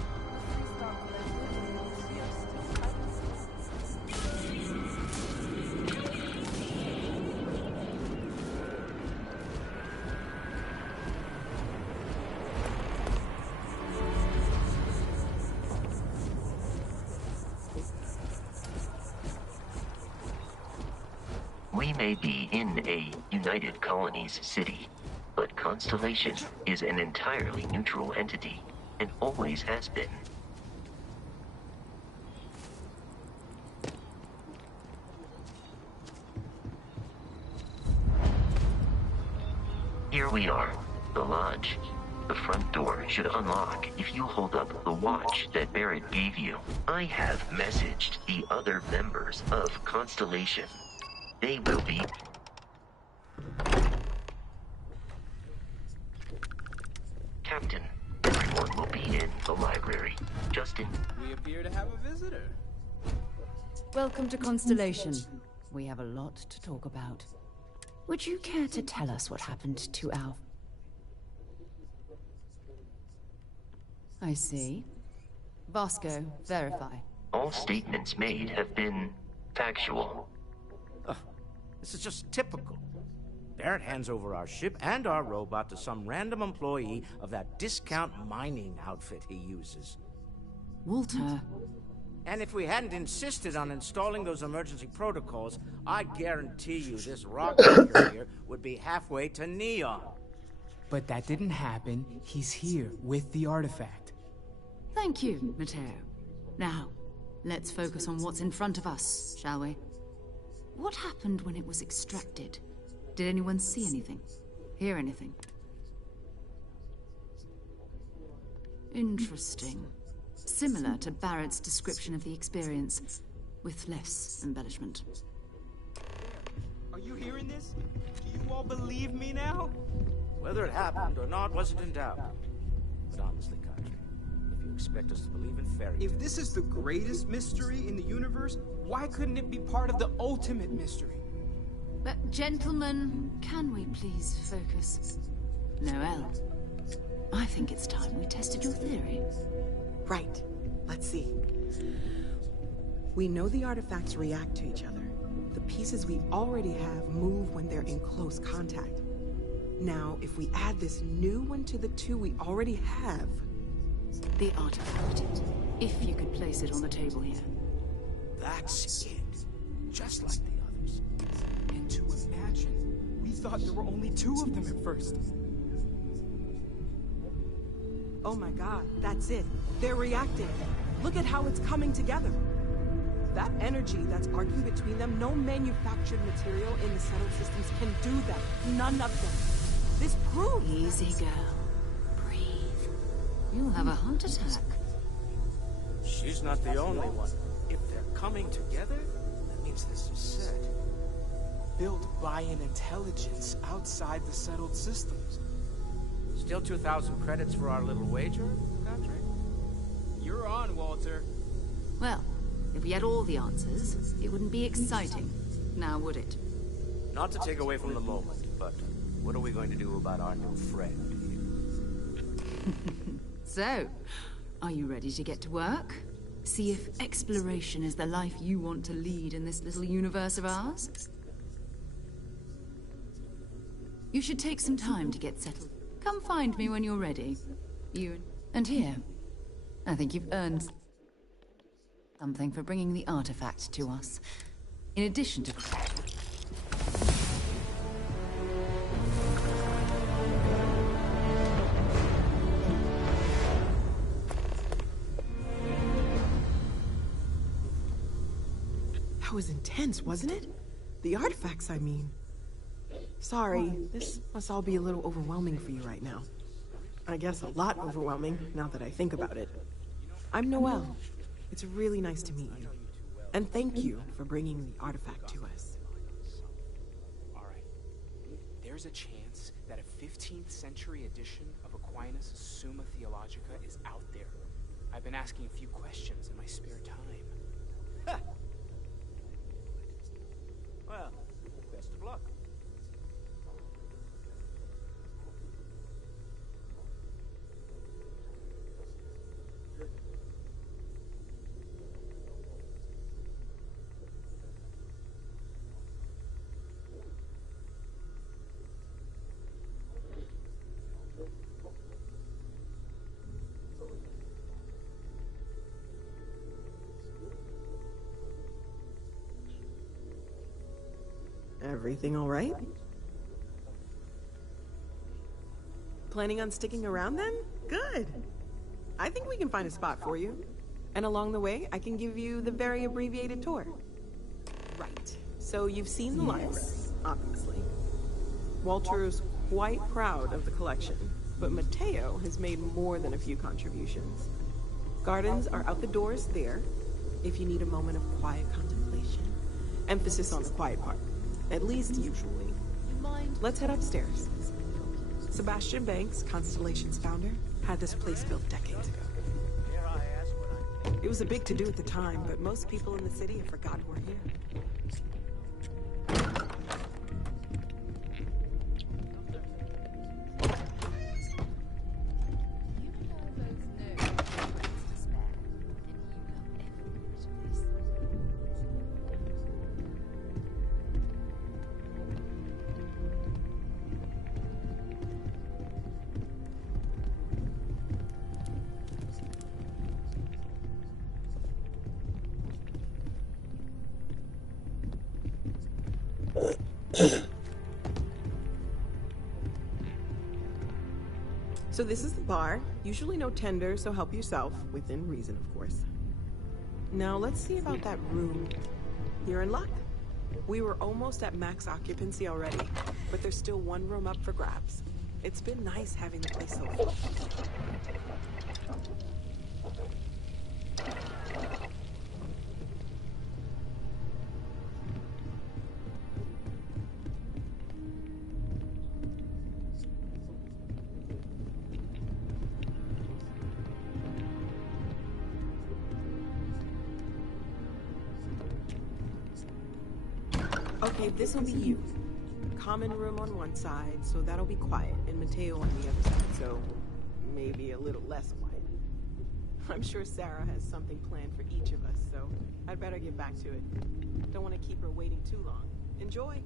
We may be in a United Colonies city, but Constellation is an entirely neutral entity, and always has been. Here we are, the lodge. The front door should unlock if you hold up the watch that Barrett gave you. I have messaged the other members of Constellation. They will be... Captain, everyone will be in the library. Justin. We appear to have a visitor. Welcome to Constellation. We have a lot to talk about. Would you care to tell us what happened to our... I see. Vasco, verify. All statements made have been factual. This is just typical. Barrett hands over our ship and our robot to some random employee of that discount mining outfit he uses. Walter. And if we hadn't insisted on installing those emergency protocols, I guarantee you this rock maker here would be halfway to Neon. But that didn't happen. He's here with the artifact. Thank you, Matteo. Now, let's focus on what's in front of us, shall we? What happened when it was extracted? Did anyone see anything? Hear anything? Interesting. Similar to Barrett's description of the experience, with less embellishment. Are you hearing this? Do you all believe me now? Whether it happened or not wasn't in doubt. But honestly, Kadri, if you expect us to believe in fairy tales... If this is the greatest mystery in the universe, why couldn't it be part of the ultimate mystery? But gentlemen, can we please focus? Noelle, I think it's time we tested your theory. Right. Let's see. We know the artifacts react to each other. The pieces we already have move when they're in close contact. Now, if we add this new one to the two we already have... The artifact. If you could place it on the table here. That's it. Just like the others. And to imagine, we thought there were only two of them at first. Oh my god, that's it. They're reacting. Look at how it's coming together. That energy that's arcing between them, no manufactured material in the settled systems can do that. None of them. This proves... Easy, girl. Breathe. You'll have a heart attack. She's not the only one. If they're coming together, that means this is set. Built by an intelligence outside the settled systems. Still 2,000 credits for our little wager, Kadri? You're on, Walter. Well, if we had all the answers, it wouldn't be exciting. Now, would it? Not to take away from the moment, but what are we going to do about our new friend here? So, are you ready to get to work? See if exploration is the life you want to lead in this little universe of ours? You should take some time to get settled. Come find me when you're ready. You and here. I think you've earned something for bringing the artifact to us. In addition to... That was intense, wasn't it? The artifacts, I mean. Sorry, this must all be a little overwhelming for you right now. I guess a lot overwhelming, now that I think about it. I'm Noelle. It's really nice to meet you. And thank you for bringing the artifact to us. Alright. There's a chance that a 15th century edition of Aquinas' Summa Theologica is out there. I've been asking a few questions in my spare time. Well, best of luck. Everything all right? Planning on sticking around then? Good. I think we can find a spot for you. And along the way, I can give you the very abbreviated tour. Right. So you've seen the library, obviously. Walter's quite proud of the collection, but Matteo has made more than a few contributions. Gardens are out the doors there, if you need a moment of quiet contemplation. Emphasis on the quiet part. At least usually. Let's head upstairs. Sebastian Banks, Constellation's founder, had this place built decades ago. Dare I ask what I'm... It was a big to-do at the time, but most people in the city have forgotten we're here. So this is the bar. Usually no tender, so help yourself. Within reason, of course. Now let's see about that room. You're in luck. We were almost at max occupancy already, but there's still one room up for grabs. It's been nice having the place so full. Okay, this'll be you. Common room on one side, so that'll be quiet, and Mateo on the other side, so maybe a little less quiet. I'm sure Sarah has something planned for each of us, so I'd better get back to it. Don't want to keep her waiting too long. Enjoy!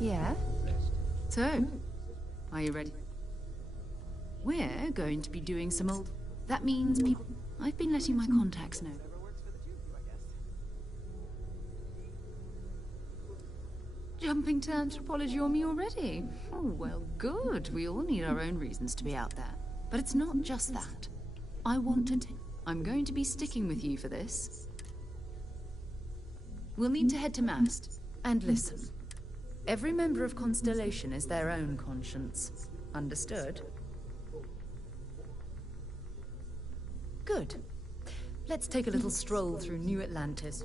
Yeah? So, are you ready? We're going to be doing some old... That means people... I've been letting my contacts know. Jumping to anthropology on me already? Oh, well, good. We all need our own reasons to be out there. But it's not just that. I want to... I'm going to be sticking with you for this. We'll need to head to Mast. And listen. Every member of Constellation is their own conscience. Understood? Good. Let's take a little stroll through New Atlantis.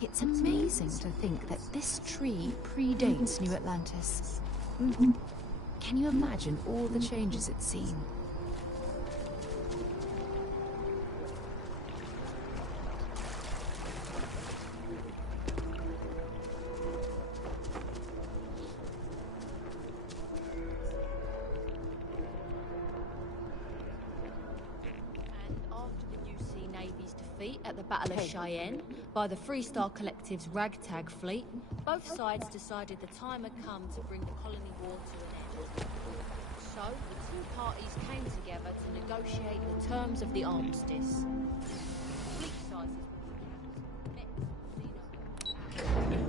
It's amazing to think that this tree predates New Atlantis. Can you imagine all the changes it's seen? At the Battle of Cheyenne by the Freestar Collective's ragtag fleet, both sides decided the time had come to bring the colony war to an end. So, the two parties came together to negotiate the terms of the armistice. Fleet sizes were capped.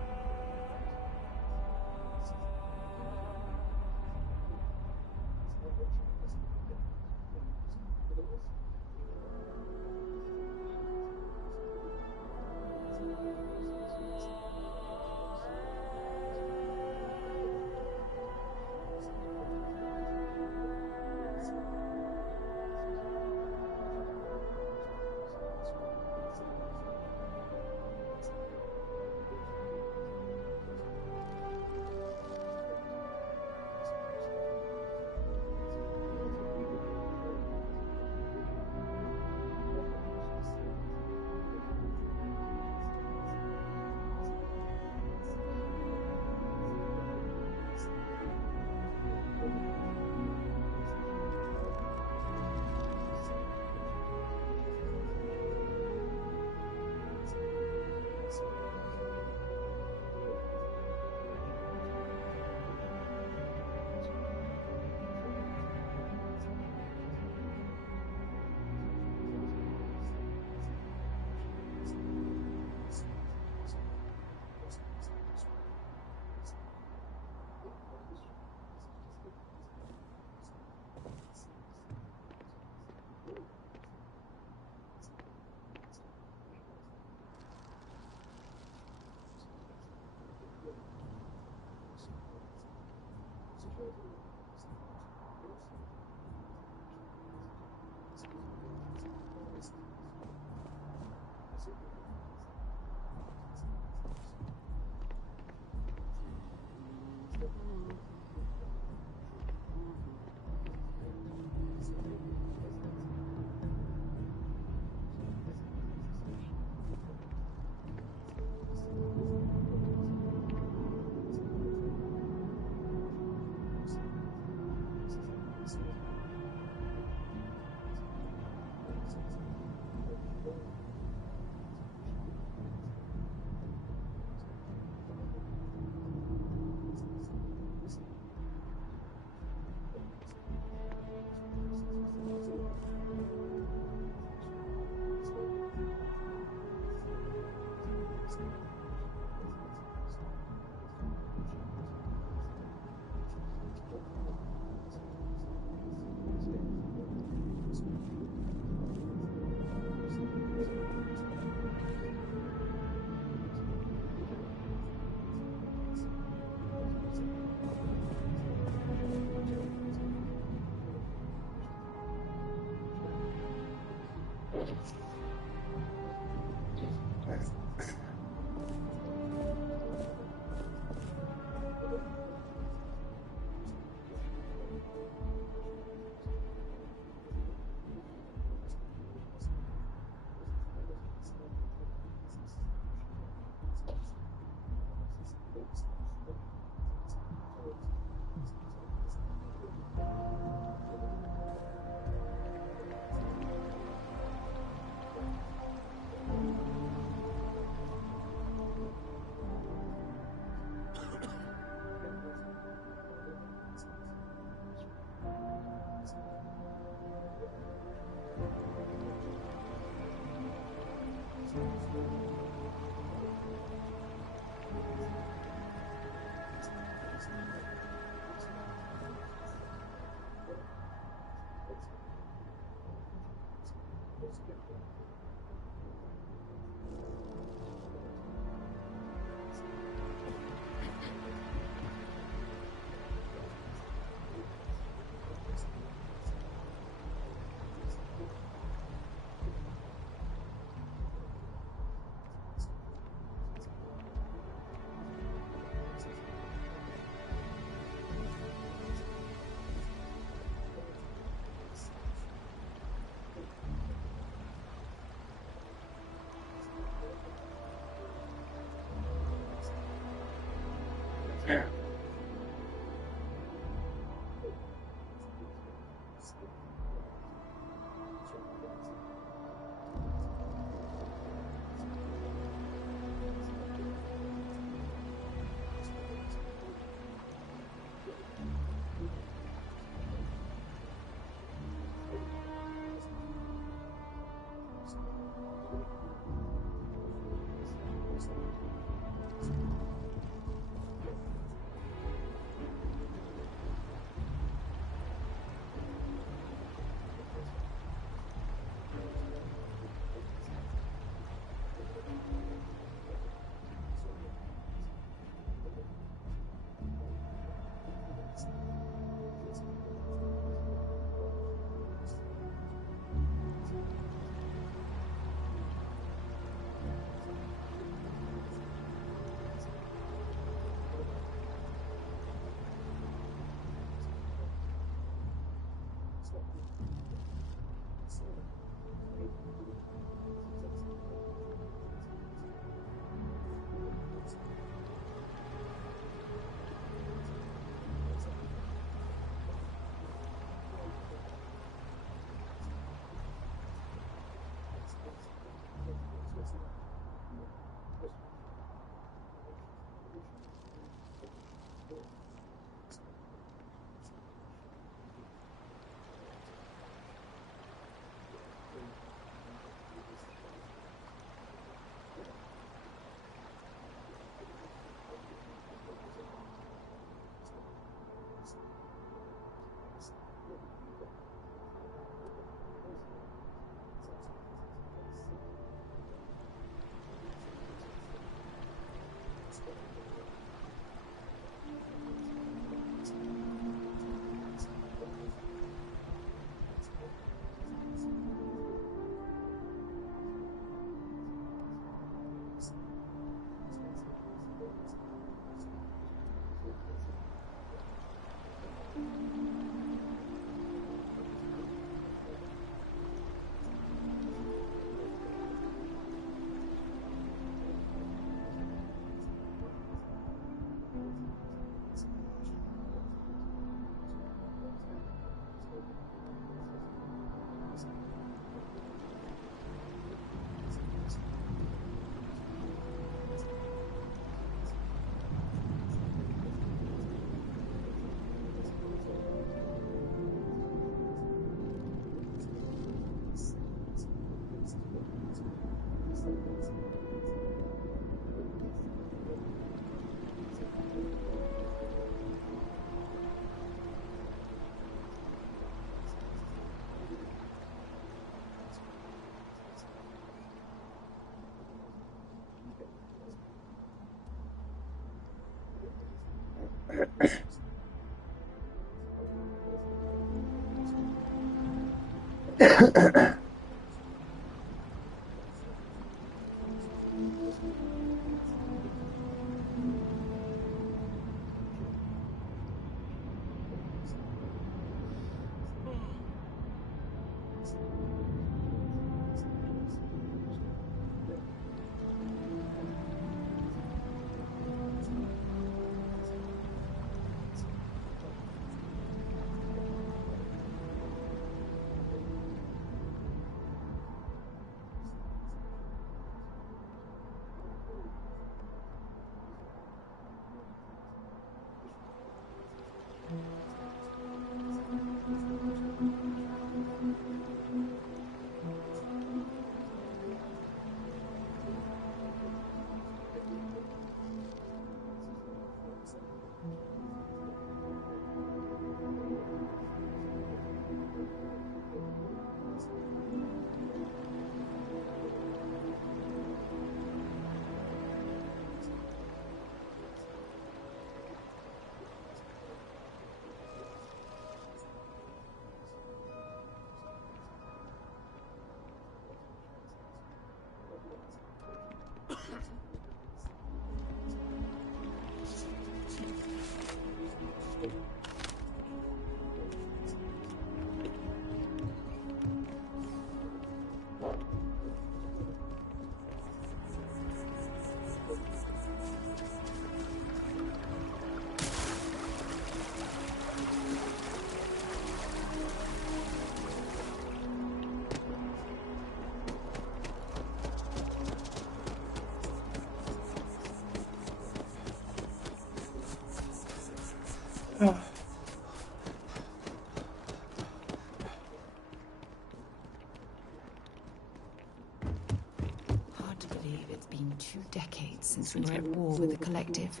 believe it's been 2 decades since we were at war with the Collective,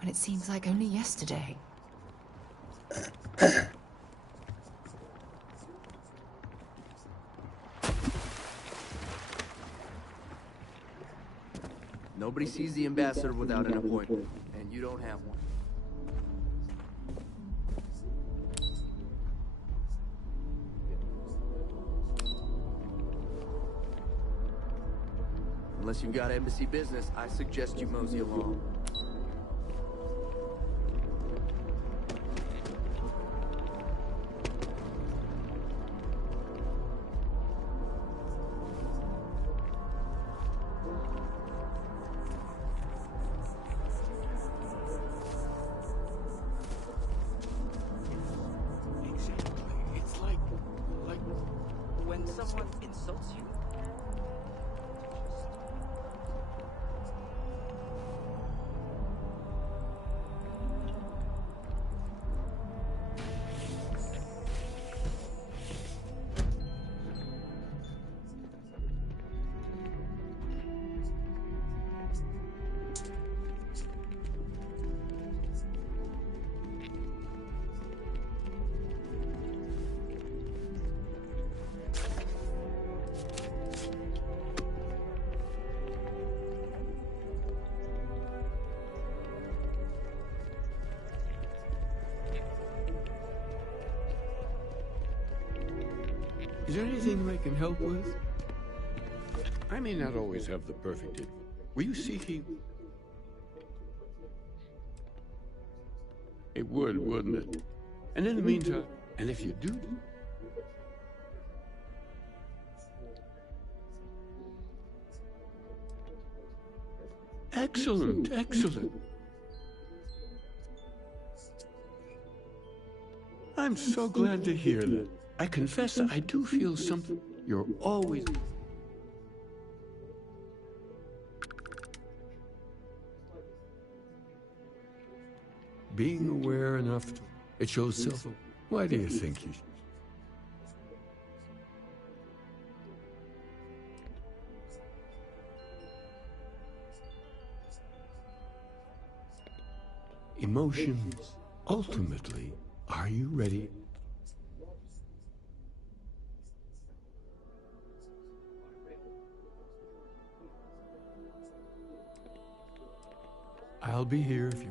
when it seems like only yesterday. Nobody sees the ambassador without an appointment, and you don't have one. Unless you've got embassy business, I suggest you mosey along. It's like when someone insults you. Is there anything I can help with? I may not always have the perfect info. Were you seeking? It would, wouldn't it? And in the meantime, and if you do... Excellent, excellent. I'm so glad to hear that. I confess that I do feel something. You're always... Being aware enough to... It shows self... Why do you think you... Emotions, ultimately, are you ready? I'll be here if you...